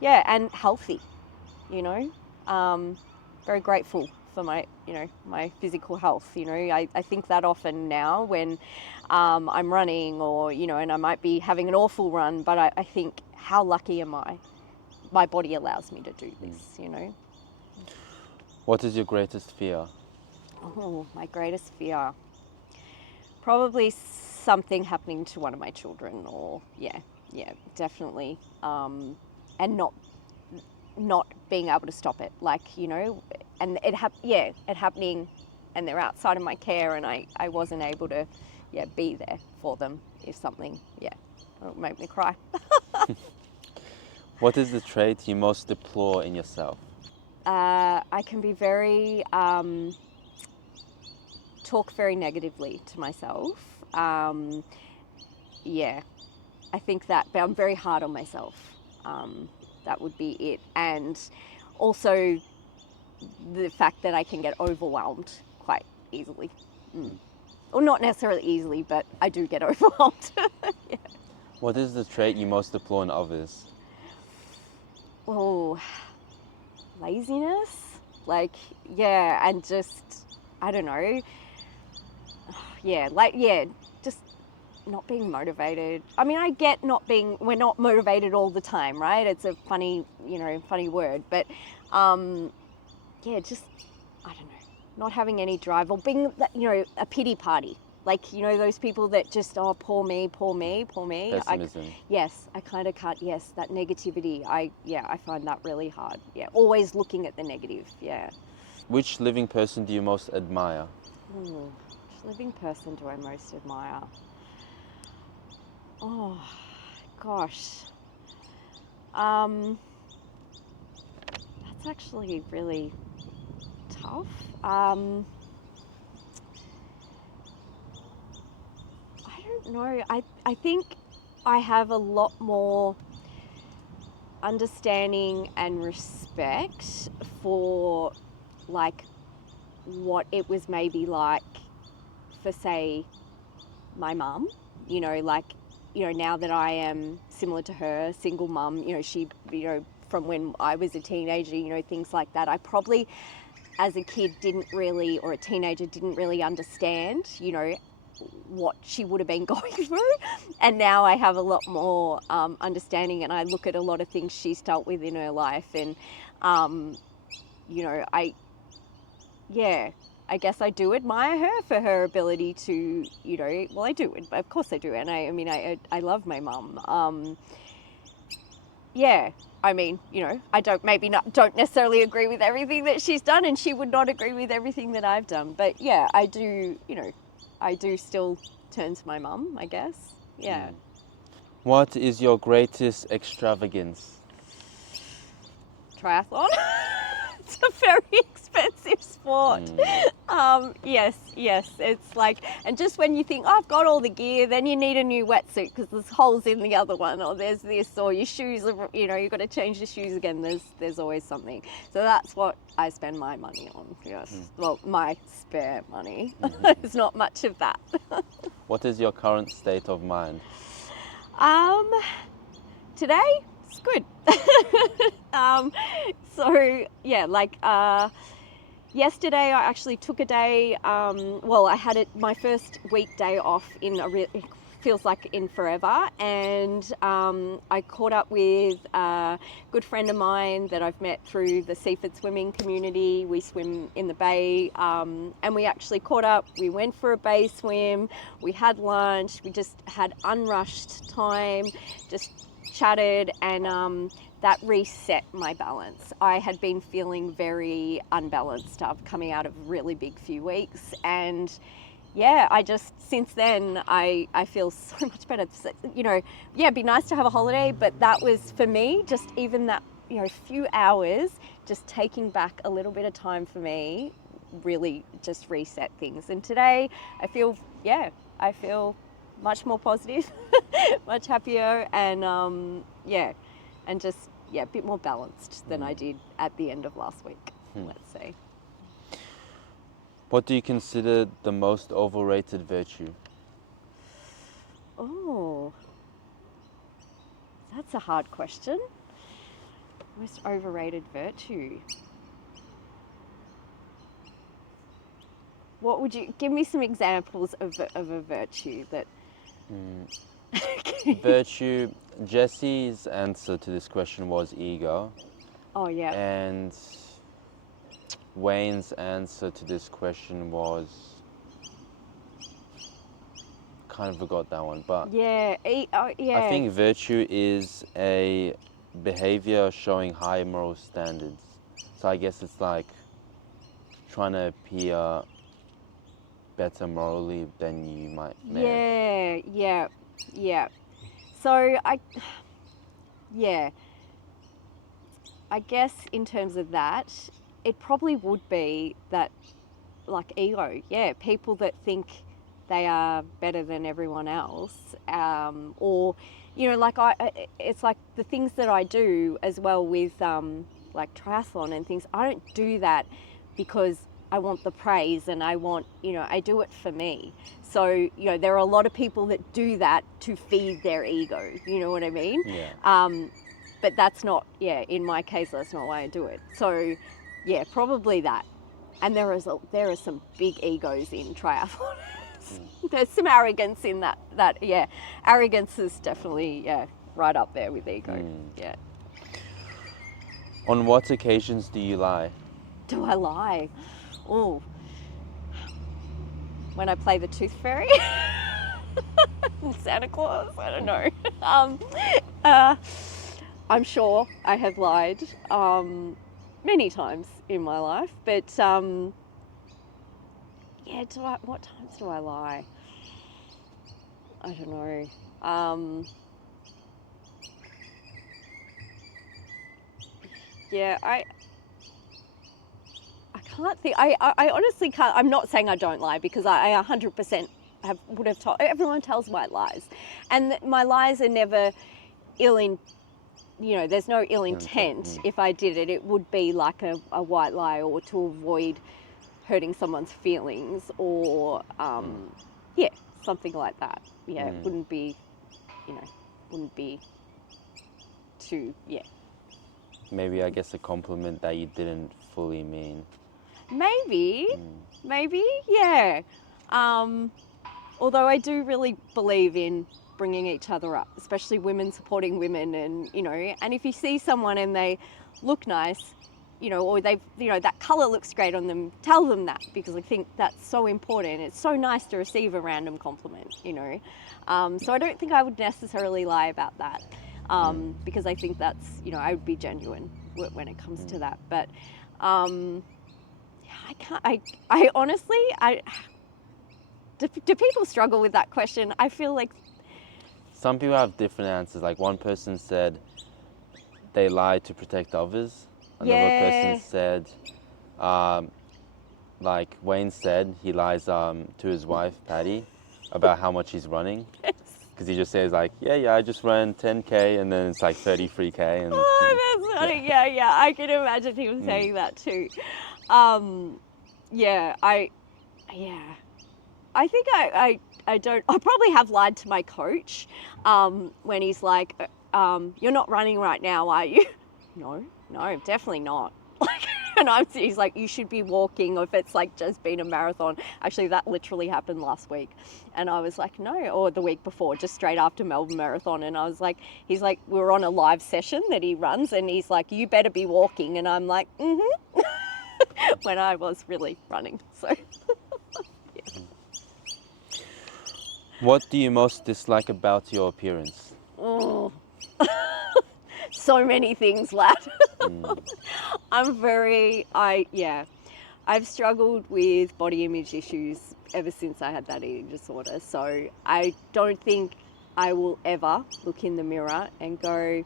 yeah, and healthy, you know. Very grateful for my, you know, my physical health, you know. I think that often now when I'm running, or, you know, and I might be having an awful run, but I think, how lucky am I? My body allows me to do this, you know. What is your greatest fear? Oh, my greatest fear. Probably something happening to one of my children, or yeah, definitely. And not being able to stop it, like, you know, and it happening, and they're outside of my care, and I wasn't able to, be there for them if something, it'll make me cry. What is the trait you most deplore in yourself? I can be very, talk very negatively to myself. I think that, but I'm very hard on myself. That would be it. And also the fact that I can get overwhelmed quite easily. Or not necessarily easily, but I do get overwhelmed. Yeah. What is the trait you most deplore in others? Oh, laziness. Like, yeah, and just, I don't know. Just not being motivated. I mean, I get we're not motivated all the time, right? It's a funny word, but just, I don't know, not having any drive, or being, you know, a pity party. Like, you know, those people that just, oh, poor me. Pessimism. I kind of can't, that negativity, I find that really hard. Yeah, always looking at the negative, yeah. Which living person do you most admire? Which living person do I most admire? Oh, gosh. That's actually really tough. I don't know. I think I have a lot more understanding and respect for, like, what it was maybe like for, say, my mum, you know, like, you know, now that I am similar to her, single mum, you know, she, you know, from when I was a teenager, you know, things like that. I probably, as a kid, or a teenager, didn't really understand, you know, what she would have been going through. And now I have a lot more understanding, and I look at a lot of things she's dealt with in her life, and, you know, I guess I do admire her for her ability to, you know, well, I do, of course I do, and I mean, I love my mum. I mean, you know, I don't necessarily agree with everything that she's done, and she would not agree with everything that I've done, but yeah, I do, you know, I do still turn to my mum, I guess. Yeah. What is your greatest extravagance? Triathlon. It's a very expensive sport. Yes, it's like, and just when you think, oh, I've got all the gear, then you need a new wetsuit because there's holes in the other one, or there's this, or your shoes are, you know, you've got to change the shoes again. There's always something. So that's what I spend my money on. Yes. Well, my spare money. There's not much of that. What is your current state of mind? Today it's good. So yeah, like yesterday I actually took a day. I had my first weekday off in feels like in forever. And I caught up with a good friend of mine that I've met through the Seaford swimming community. We swim in the bay, and we actually caught up. We went for a bay swim, we had lunch, we just had unrushed time, just chatted, and that reset my balance. I had been feeling very unbalanced coming out of a really big few weeks, and yeah, I just, since then, I feel so much better. You know, yeah, it'd be nice to have a holiday, but that was, for me, just even that, you know, few hours, just taking back a little bit of time for me, really just reset things. And today, I feel much more positive, much happier, and yeah, and just, yeah, a bit more balanced than I did at the end of last week, let's say. What do you consider the most overrated virtue? Oh, that's a hard question. Most overrated virtue. What would you, give me some examples of a virtue that... Virtue, Jesse's answer to this question was ego. Oh, yeah. And Wayne's answer to this question was, kind of forgot that one, but yeah, yeah. I think virtue is a behavior showing high moral standards. So I guess it's like trying to appear better morally than you might. Yeah. So I guess in terms of that, it probably would be that, like, ego. Yeah, people that think they are better than everyone else, or, you know, like it's like the things that I do as well with like triathlon and things. I don't do that because I want the praise and I want, you know, I do it for me. So, you know, there are a lot of people that do that to feed their ego. You know what I mean? Yeah. But that's not, in my case, that's not why I do it. So, yeah, probably that. And there are some big egos in triathlon. There's some arrogance in that. Arrogance is definitely, right up there with ego. Yeah. On what occasions do you lie? Do I lie? Oh, when I play the Tooth Fairy, Santa Claus. I don't know. I'm sure I have lied many times in my life, but what times do I lie? I don't know. I can't think. I honestly can't. I'm not saying I don't lie, because I 100% would have told. Everyone tells white lies, and my lies are never there's no ill intent. If I did it, it would be like a white lie, or to avoid hurting someone's feelings, or something like that. It wouldn't be too, Maybe, I guess, a compliment that you didn't fully mean. Maybe, yeah. Although I do really believe in bringing each other up, especially women supporting women, and, you know, and if you see someone and they look nice, you know, or they've, you know, that colour looks great on them, tell them that, because I think that's so important. It's so nice to receive a random compliment, you know. So I don't think I would necessarily lie about that, because I think that's, you know, I would be genuine when it comes to that. But I honestly, do people struggle with that question? I feel like some people have different answers. Like, one person said they lie to protect others. Another person said, like Wayne said, he lies to his wife, Patty, about how much he's running. Because he just says, like, I just ran 10K, and then it's like 33K. And, that's funny. Yeah, I can imagine him saying that too. I think I don't. I probably have lied to my coach when he's like, "You're not running right now, are you?" No, definitely not. Like, And he's like, you should be walking, or if it's like just been a marathon. Actually, that literally happened last week. And I was like, no, or the week before, just straight after Melbourne Marathon. And I was like, he's like, we were on a live session that he runs, and he's like, you better be walking. And I'm like, when I was really running. So, yeah. What do you most dislike about your appearance? Oh. So many things, lad. I've struggled with body image issues ever since I had that eating disorder. So I don't think I will ever look in the mirror and go,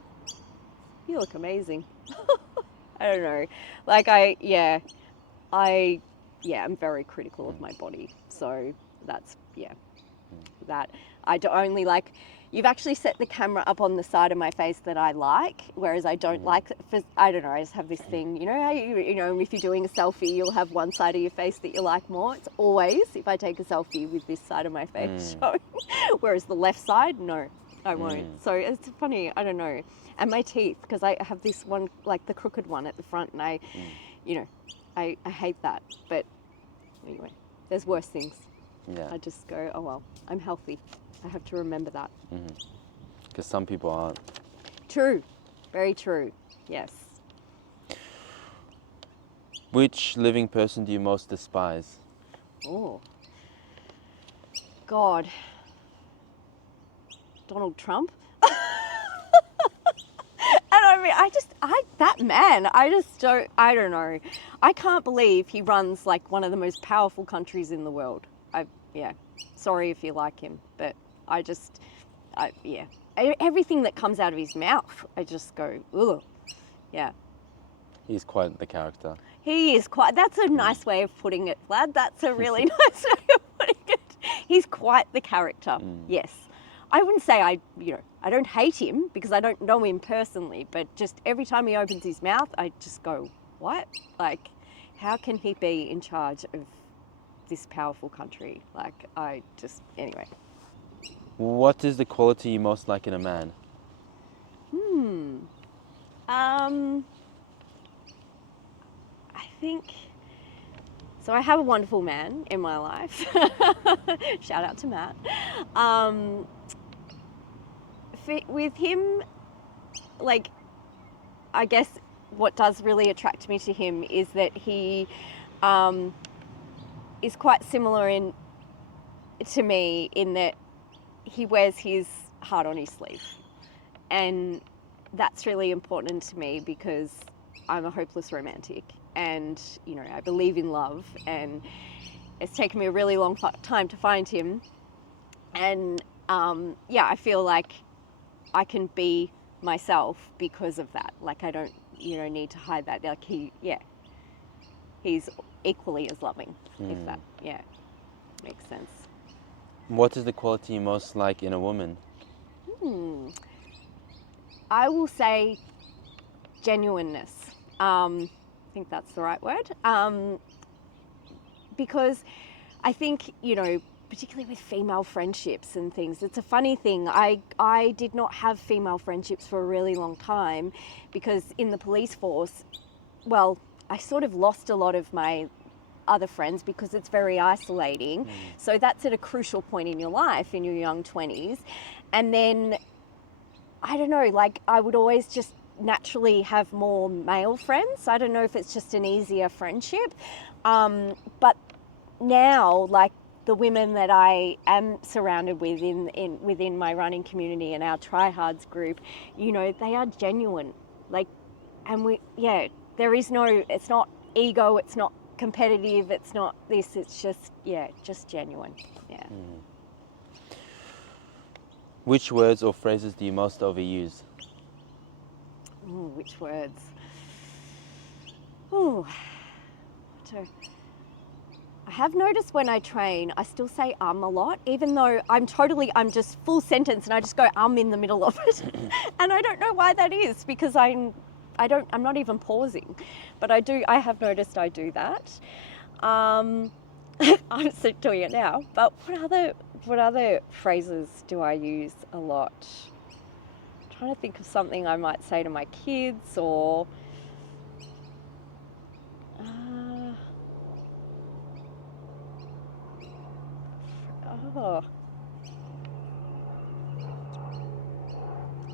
you look amazing. I don't know. Like I'm very critical of my body. So that's, that. I don't only like, you've actually set the camera up on the side of my face that I like, whereas I don't like, I don't know, I just have this thing, you know how you know, if you're doing a selfie, you'll have one side of your face that you like more. It's always, if I take a selfie with this side of my face showing, whereas the left side, no, I won't. So it's funny, I don't know. And my teeth, because I have this one, like the crooked one at the front, and I hate that. But anyway, there's worse things. Yeah. I just go, oh well, I'm healthy. I have to remember that. Because some people aren't. True. Very true. Yes. Which living person do you most despise? Oh. God. Donald Trump? I don't know. I can't believe he runs like one of the most powerful countries in the world. Sorry if you like him, but everything that comes out of his mouth, I just go, ugh. Yeah. He's quite the character. He is quite, that's a nice way of putting it, lad. That's a really nice way of putting it. He's quite the character, yes. I wouldn't say I don't hate him because I don't know him personally, but just every time he opens his mouth, I just go, what? Like, how can he be in charge of this powerful country? Like, anyway. What is the quality you most like in a man? I think, so I have a wonderful man in my life. Shout out to Matt. With him, like, I guess what does really attract me to him is that he is quite similar to me in that he wears his heart on his sleeve. And that's really important to me because I'm a hopeless romantic and, I believe in love, and it's taken me a really long time to find him. And I feel like I can be myself because of that. Like, I don't, need to hide that. Like, he's equally as loving, if that, makes sense. What is the quality you most like in a woman? I will say genuineness. I think that's the right word. Because I think, particularly with female friendships and things, it's a funny thing. I did not have female friendships for a really long time because in the police force, well, I sort of lost a lot of my other friends because it's very isolating. So that's at a crucial point in your life, in your young 20s. And then, I don't know, like, I would always just naturally have more male friends. I don't know if it's just an easier friendship. But now, like, the women that I am surrounded with within my running community and our tryhards group, they are genuine. Like, and there is it's not ego, it's not competitive, it's not this, it's just genuine. Yeah. Which words or phrases do you most overuse? Which words? I have noticed when I train, I still say a lot, even though I'm just full sentence and I just go in the middle of it. And I don't know why that is, because I'm not even pausing, but I have noticed I do that. I'm sick doing it now, but what other phrases do I use a lot? I'm trying to think of something I might say to my kids, or Oh.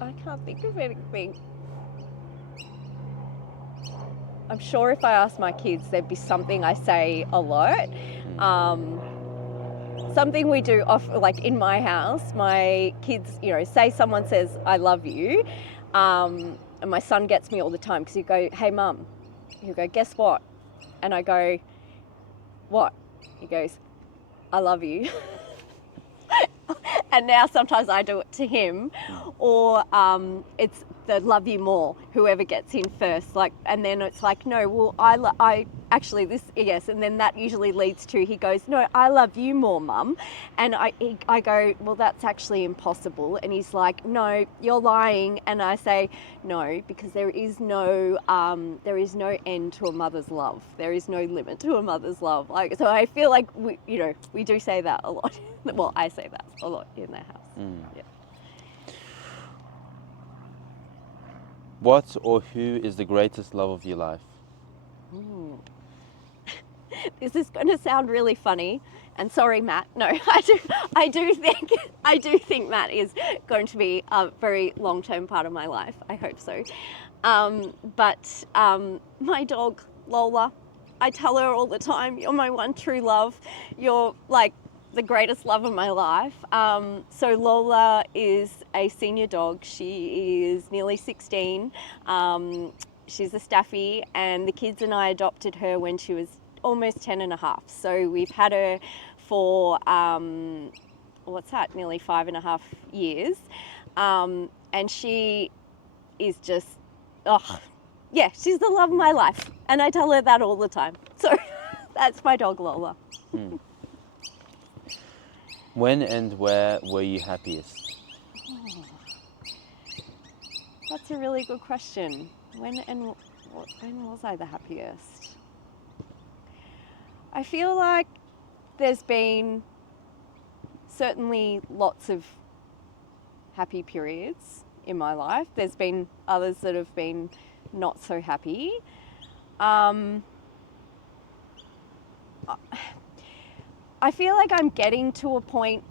I can't think of anything. I'm sure if I asked my kids, there'd be something I say a lot. Something we do like in my house, my kids, say someone says, I love you. And my son gets me all the time because he'll go, hey mum, he'll go, guess what? And I go, what? He goes, I love you. And now sometimes I do it to him, or it's the love you more, whoever gets in first. Like, and then it's like, no, well, I actually this, yes, and then that usually leads to, he goes, no, I love you more, mum, and I go, well, that's actually impossible, and he's like, no, you're lying, and I say, no, because there is no end to a mother's love. There is no limit to a mother's love. Like, so I feel like we do say that a lot. Well, I say that a lot in the house. Yeah. What or who is the greatest love of your life? This is going to sound really funny, and sorry, Matt. No, I do think Matt is going to be a very long-term part of my life. I hope so. But my dog Lola, I tell her all the time, you're my one true love. You're like the greatest love of my life. So Lola is a senior dog. She is nearly 16. She's a staffy, and the kids and I adopted her when she was almost 10 and a half. So we've had her for, nearly 5.5 years. And she is just, she's the love of my life. And I tell her that all the time. So that's my dog Lola. When and where were you happiest? That's a really good question. When was I the happiest? I feel like there's been certainly lots of happy periods in my life. There's been others that have been not so happy. I feel like I'm getting to a point,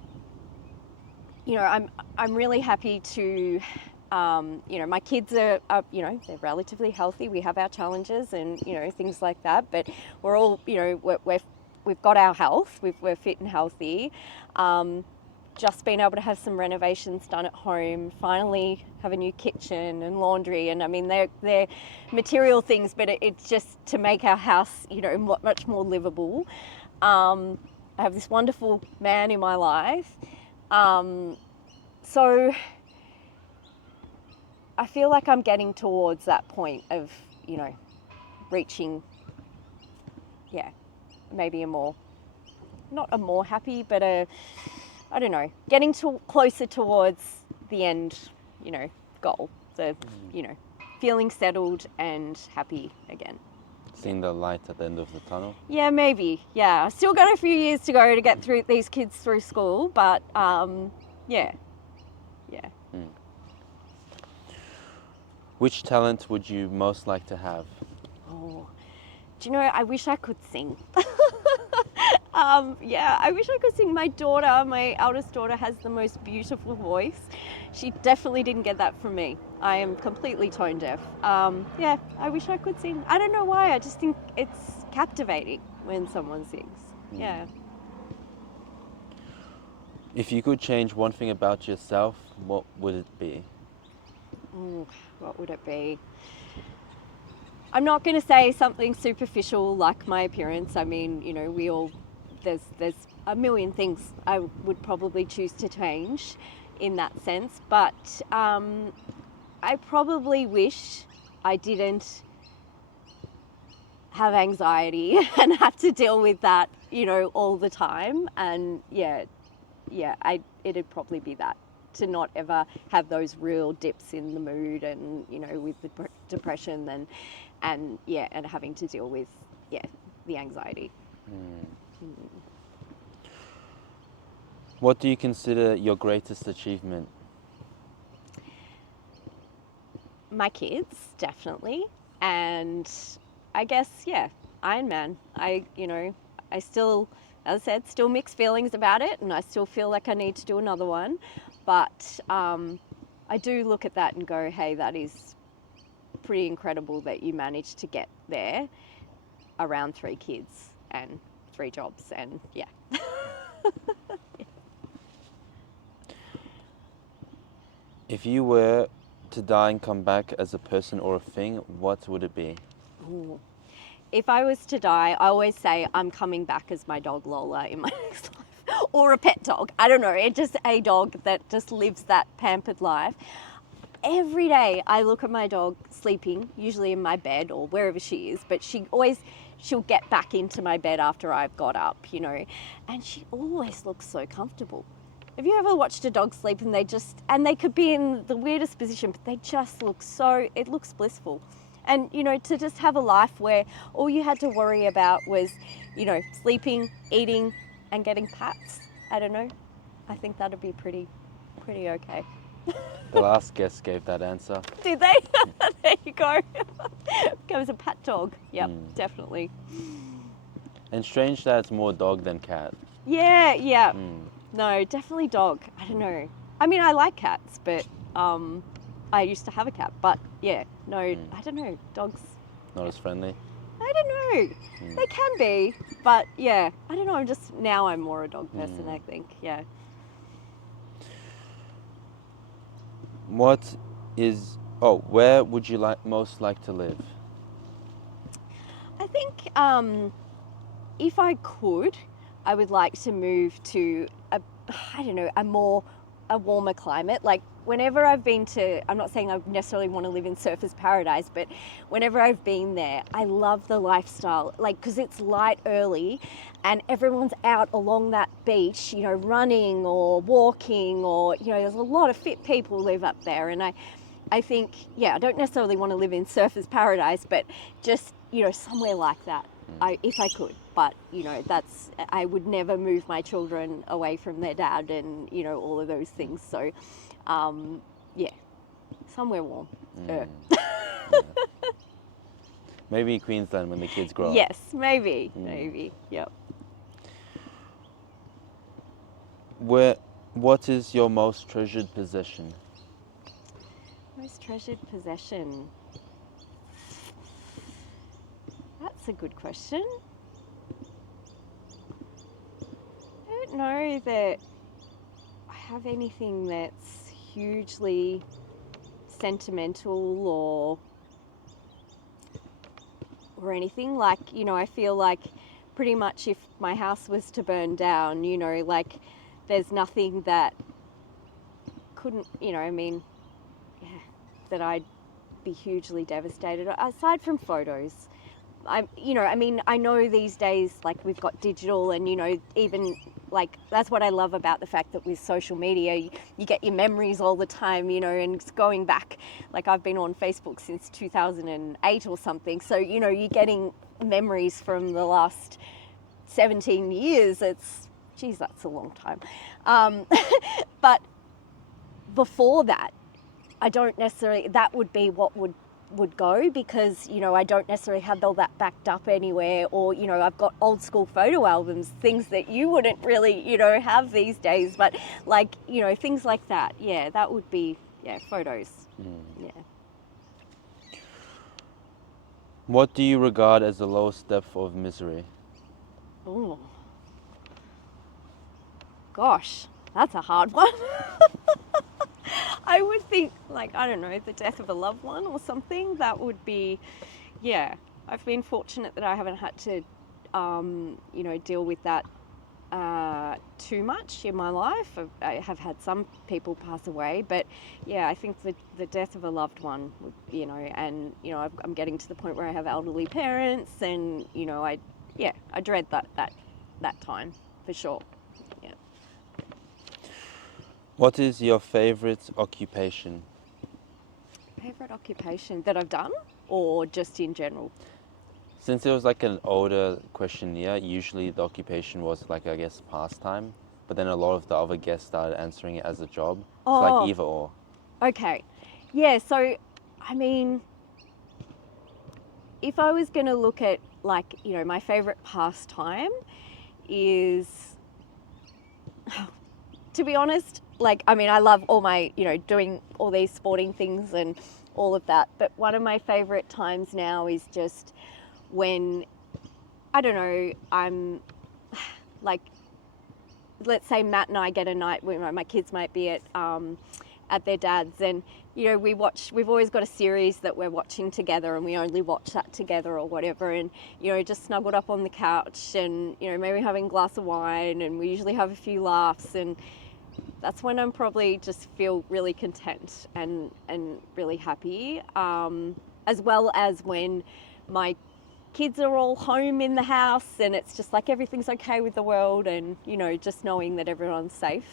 I'm really happy to, my kids are, they're relatively healthy. We have our challenges and, things like that, but we're all, we've got our health, we're fit and healthy. Just been able to have some renovations done at home, finally have a new kitchen and laundry. And I mean, they're material things, but it's just to make our house, much more livable. I have this wonderful man in my life. So I feel like I'm getting towards that point of, reaching, maybe not a more happy, but I don't know, getting closer towards the end, goal. So, feeling settled and happy again. Seeing the light at the end of the tunnel? Yeah, maybe. Yeah, I've still got a few years to go to get through these kids through school, but yeah. Which talent would you most like to have? Oh, do you know, I wish I could sing. I wish I could sing. My eldest daughter has the most beautiful voice. She definitely didn't get that from me. I am completely tone deaf. I wish I could sing. I don't know why, I just think it's captivating when someone sings. Yeah. If you could change one thing about yourself, what would it be? Ooh, what would it be? I'm not going to say something superficial like my appearance. I mean, there's a million things I would probably choose to change in that sense, but I probably wish I didn't have anxiety and have to deal with that, all the time. And it'd probably be that, to not ever have those real dips in the mood and, with the depression and having to deal with, the anxiety. What do you consider your greatest achievement? My kids, definitely. And I guess, Ironman. I still as I said, still mixed feelings about it, and I still feel like I need to do another one. But I do look at that and go, hey, that is pretty incredible that you managed to get there around 3 kids and 3 jobs, and yeah. If you were to die and come back as a person or a thing, what would it be? Ooh. If I was to die, I always say I'm coming back as my dog Lola in my next life, or a pet dog. I don't know, it's just a dog that just lives that pampered life. Every day I look at my dog sleeping, usually in my bed or wherever she is, but she'll get back into my bed after I've got up, you know, and she always looks so comfortable. Have you ever watched a dog sleep and they could be in the weirdest position, but they just look it looks blissful. And, you know, to just have a life where all you had to worry about was, you know, sleeping, eating, and getting pats. I don't know. I think that'd be pretty okay. The last guest gave that answer. Did they? There you go. Go as a pat dog. Yep, definitely. And strange that it's more dog than cat. Yeah. No, definitely dog. I don't know. I mean, I like cats, but I used to have a cat. But yeah, no, I don't know. Dogs. Not as friendly. I don't know. They can be, but yeah, I don't know. I'm more a dog person, I think. Yeah. Where would you most like to live? I think if I could, I would like to move to a warmer climate. Like whenever I've been to, I'm not saying I necessarily want to live in surfer's paradise, but whenever I've been there, I love the lifestyle, like, because it's light early and everyone's out along that beach, you know, running or walking, or, you know, there's a lot of fit people live up there. And I think, yeah, I don't necessarily want to live in surfer's paradise, but just, you know, somewhere like that, if I could. But, you know, I would never move my children away from their dad and, you know, all of those things. So, yeah, somewhere warm. Yeah. Maybe Queensland when the kids grow up. Yes, maybe, yep. What is your most treasured possession? Most treasured possession? That's a good question. I don't know that I have anything that's hugely sentimental or anything. Like, you know, I feel like pretty much if my house was to burn down, you know, like there's nothing that couldn't, you know, I mean, yeah, that I'd be hugely devastated. Aside from photos, I know these days, like, we've got digital and, you know, even like, that's what I love about the fact that with social media, you get your memories all the time, you know, and it's going back, like, I've been on Facebook since 2008 or something. So, you know, you're getting memories from the last 17 years. Geez, that's a long time. But before that, I don't necessarily, that would be what would go, because, you know, I don't necessarily have all that backed up anywhere, or, you know, I've got old school photo albums, things that you wouldn't really, you know, have these days, but like, you know, things like that. Yeah, that would be, yeah, photos. Yeah. What do you regard as the lowest depth of misery? Oh, gosh, that's a hard one. I would think, like, I don't know, the death of a loved one or something. That would be, yeah. I've been fortunate that I haven't had to, you know, deal with that too much in my life. I have had some people pass away, but yeah, I think the death of a loved one would, you know, and, you know, I'm getting to the point where I have elderly parents, and, you know, I dread that time for sure. Yeah. What is your favorite occupation? Favorite occupation that I've done, or just in general? Since it was like an older questionnaire, usually the occupation was like, I guess, pastime, but then a lot of the other guests started answering it as a job. Oh. It's like either or. Okay. Yeah, so, I mean, if I was going to look at, like, you know, my favorite pastime, is, to be honest, like, I mean, I love all my, doing all these sporting things and all of that. But one of my favorite times now is just when, I don't know, I'm like, let's say Matt and I get a night when my kids might be at their dad's, and we've always got a series that we're watching together, and we only watch that together or whatever, and just snuggled up on the couch and maybe having a glass of wine, and we usually have a few laughs, and that's when I'm probably just feel really content and really happy, as well as when my kids are all home in the house and it's just like everything's okay with the world, and just knowing that everyone's safe.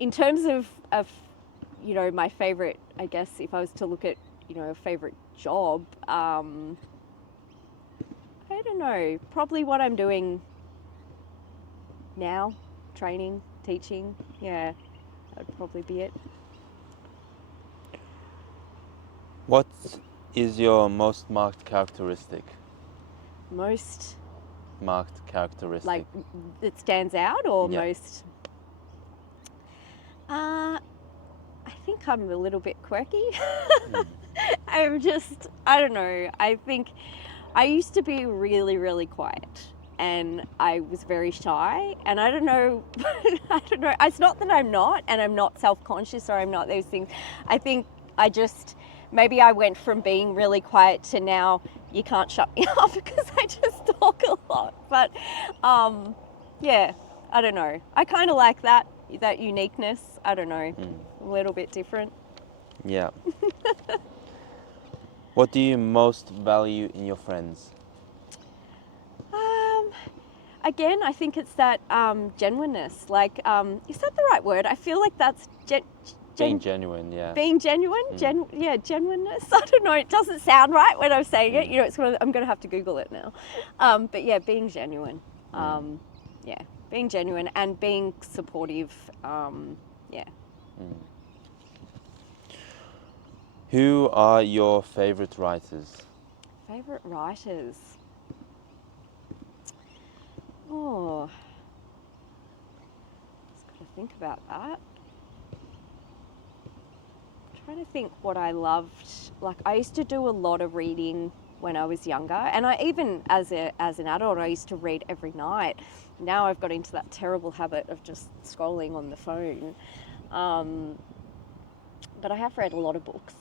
In terms of my favorite, I guess if I was to look at a favorite job, I don't know, probably what I'm doing now, training, teaching. Yeah, that'd probably be it. What is your most marked characteristic? Most marked characteristic? Like, it stands out, or Yeah. most? I think I'm a little bit quirky. I don't know. I think I used to be really, really quiet, and I was very shy, and I don't know, It's not that I'm not, and I'm not self-conscious, or I'm not those things. I think maybe I went from being really quiet to now you can't shut me up because I just talk a lot. But yeah, I don't know. I kind of like that uniqueness. I don't know, a little bit different. Yeah. What do you most value in your friends? Again, I think it's that genuineness. Like, is that the right word? I feel like that's Being genuine, yeah. Being genuine, genuineness. I don't know. It doesn't sound right when I'm saying it. I'm going to have to Google it now. But yeah, being genuine. Yeah, being genuine and being supportive. Yeah. Who are your favorite writers? Favorite writers. Oh, just got to think about that. Trying to think what I loved. Like, I used to do a lot of reading when I was younger, and I even as an adult I used to read every night. Now I've got into that terrible habit of just scrolling on the phone. But I have read a lot of books.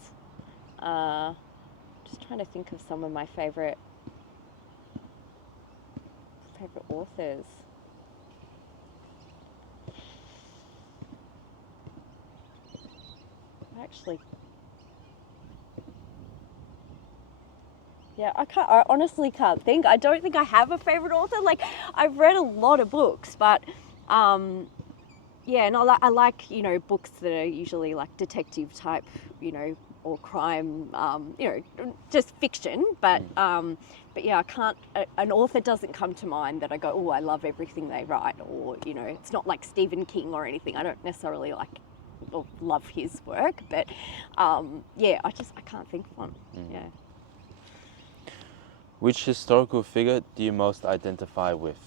Just trying to think of some of my favorite authors. I honestly can't think. I don't think I have a favorite author. Like, I've read a lot of books, but yeah, and I like books that are usually like detective type, or crime, just fiction. But yeah, I can't. An author doesn't come to mind that I go, oh, I love everything they write, or it's not like Stephen King or anything. I don't necessarily like or love his work, but yeah, I can't think of one. Yeah. Which historical figure do you most identify with?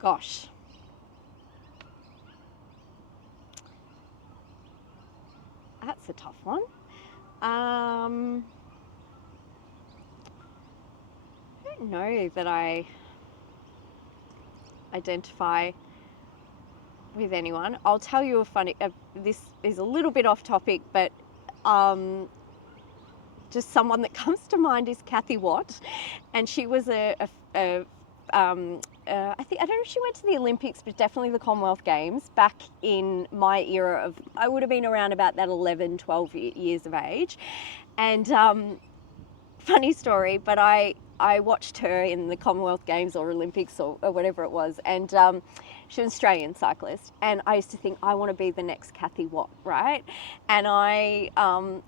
Gosh. That's a tough one. I don't know that I identify with anyone. I'll tell you a funny, this is a little bit off topic, but just someone that comes to mind is Kathy Watt, and she was I don't know if she went to the Olympics, but definitely the Commonwealth Games back in my era of, I would have been around about that 11, 12 years of age. And funny story, but I watched her in the Commonwealth Games or Olympics or whatever it was, and she was an Australian cyclist, and I used to think, I want to be the next Kathy Watt, right? And I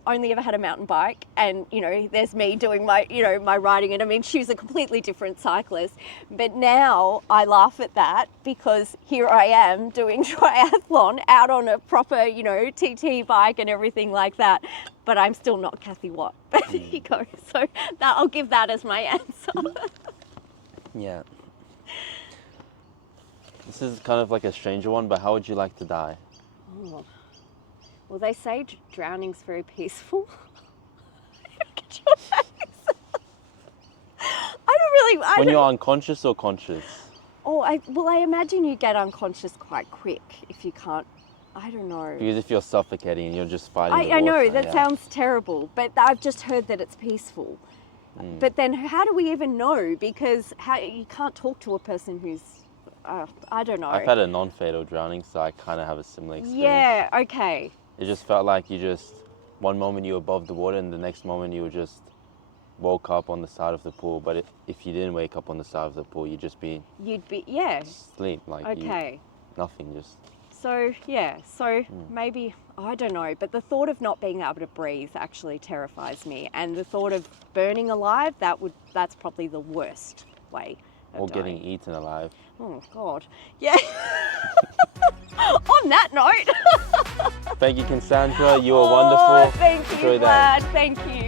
only ever had a mountain bike, and there's me doing my my riding, and I mean, she was a completely different cyclist, but now I laugh at that because here I am doing triathlon out on a proper TT bike and everything like that, but I'm still not Kathy Watt. there you go. So I'll give that as my answer. Yeah. This is kind of like a stranger one, but how would you like to die? Oh. Well, they say drowning's very peaceful. Look at your face. When you're unconscious or conscious? Oh, I imagine you get unconscious quite quick if you can't. I don't know. Because if you're suffocating and you're just fighting the water. I know, that sounds terrible, but I've just heard that it's peaceful. But then how do we even know? Because you can't talk to a person who's, I don't know. I've had a non-fatal drowning, so I kind of have a similar experience. Yeah, okay. It just felt like one moment you were above the water and the next moment you were just woke up on the side of the pool. But if you didn't wake up on the side of the pool, you'd be asleep, like nothing, just. So maybe, I don't know, but the thought of not being able to breathe actually terrifies me, and the thought of burning alive, that's probably the worst way of or dying. getting eaten alive. Oh God, yeah. On that note. Thank you, Cassandra. You were wonderful. Thank you, Vlad. Thank you.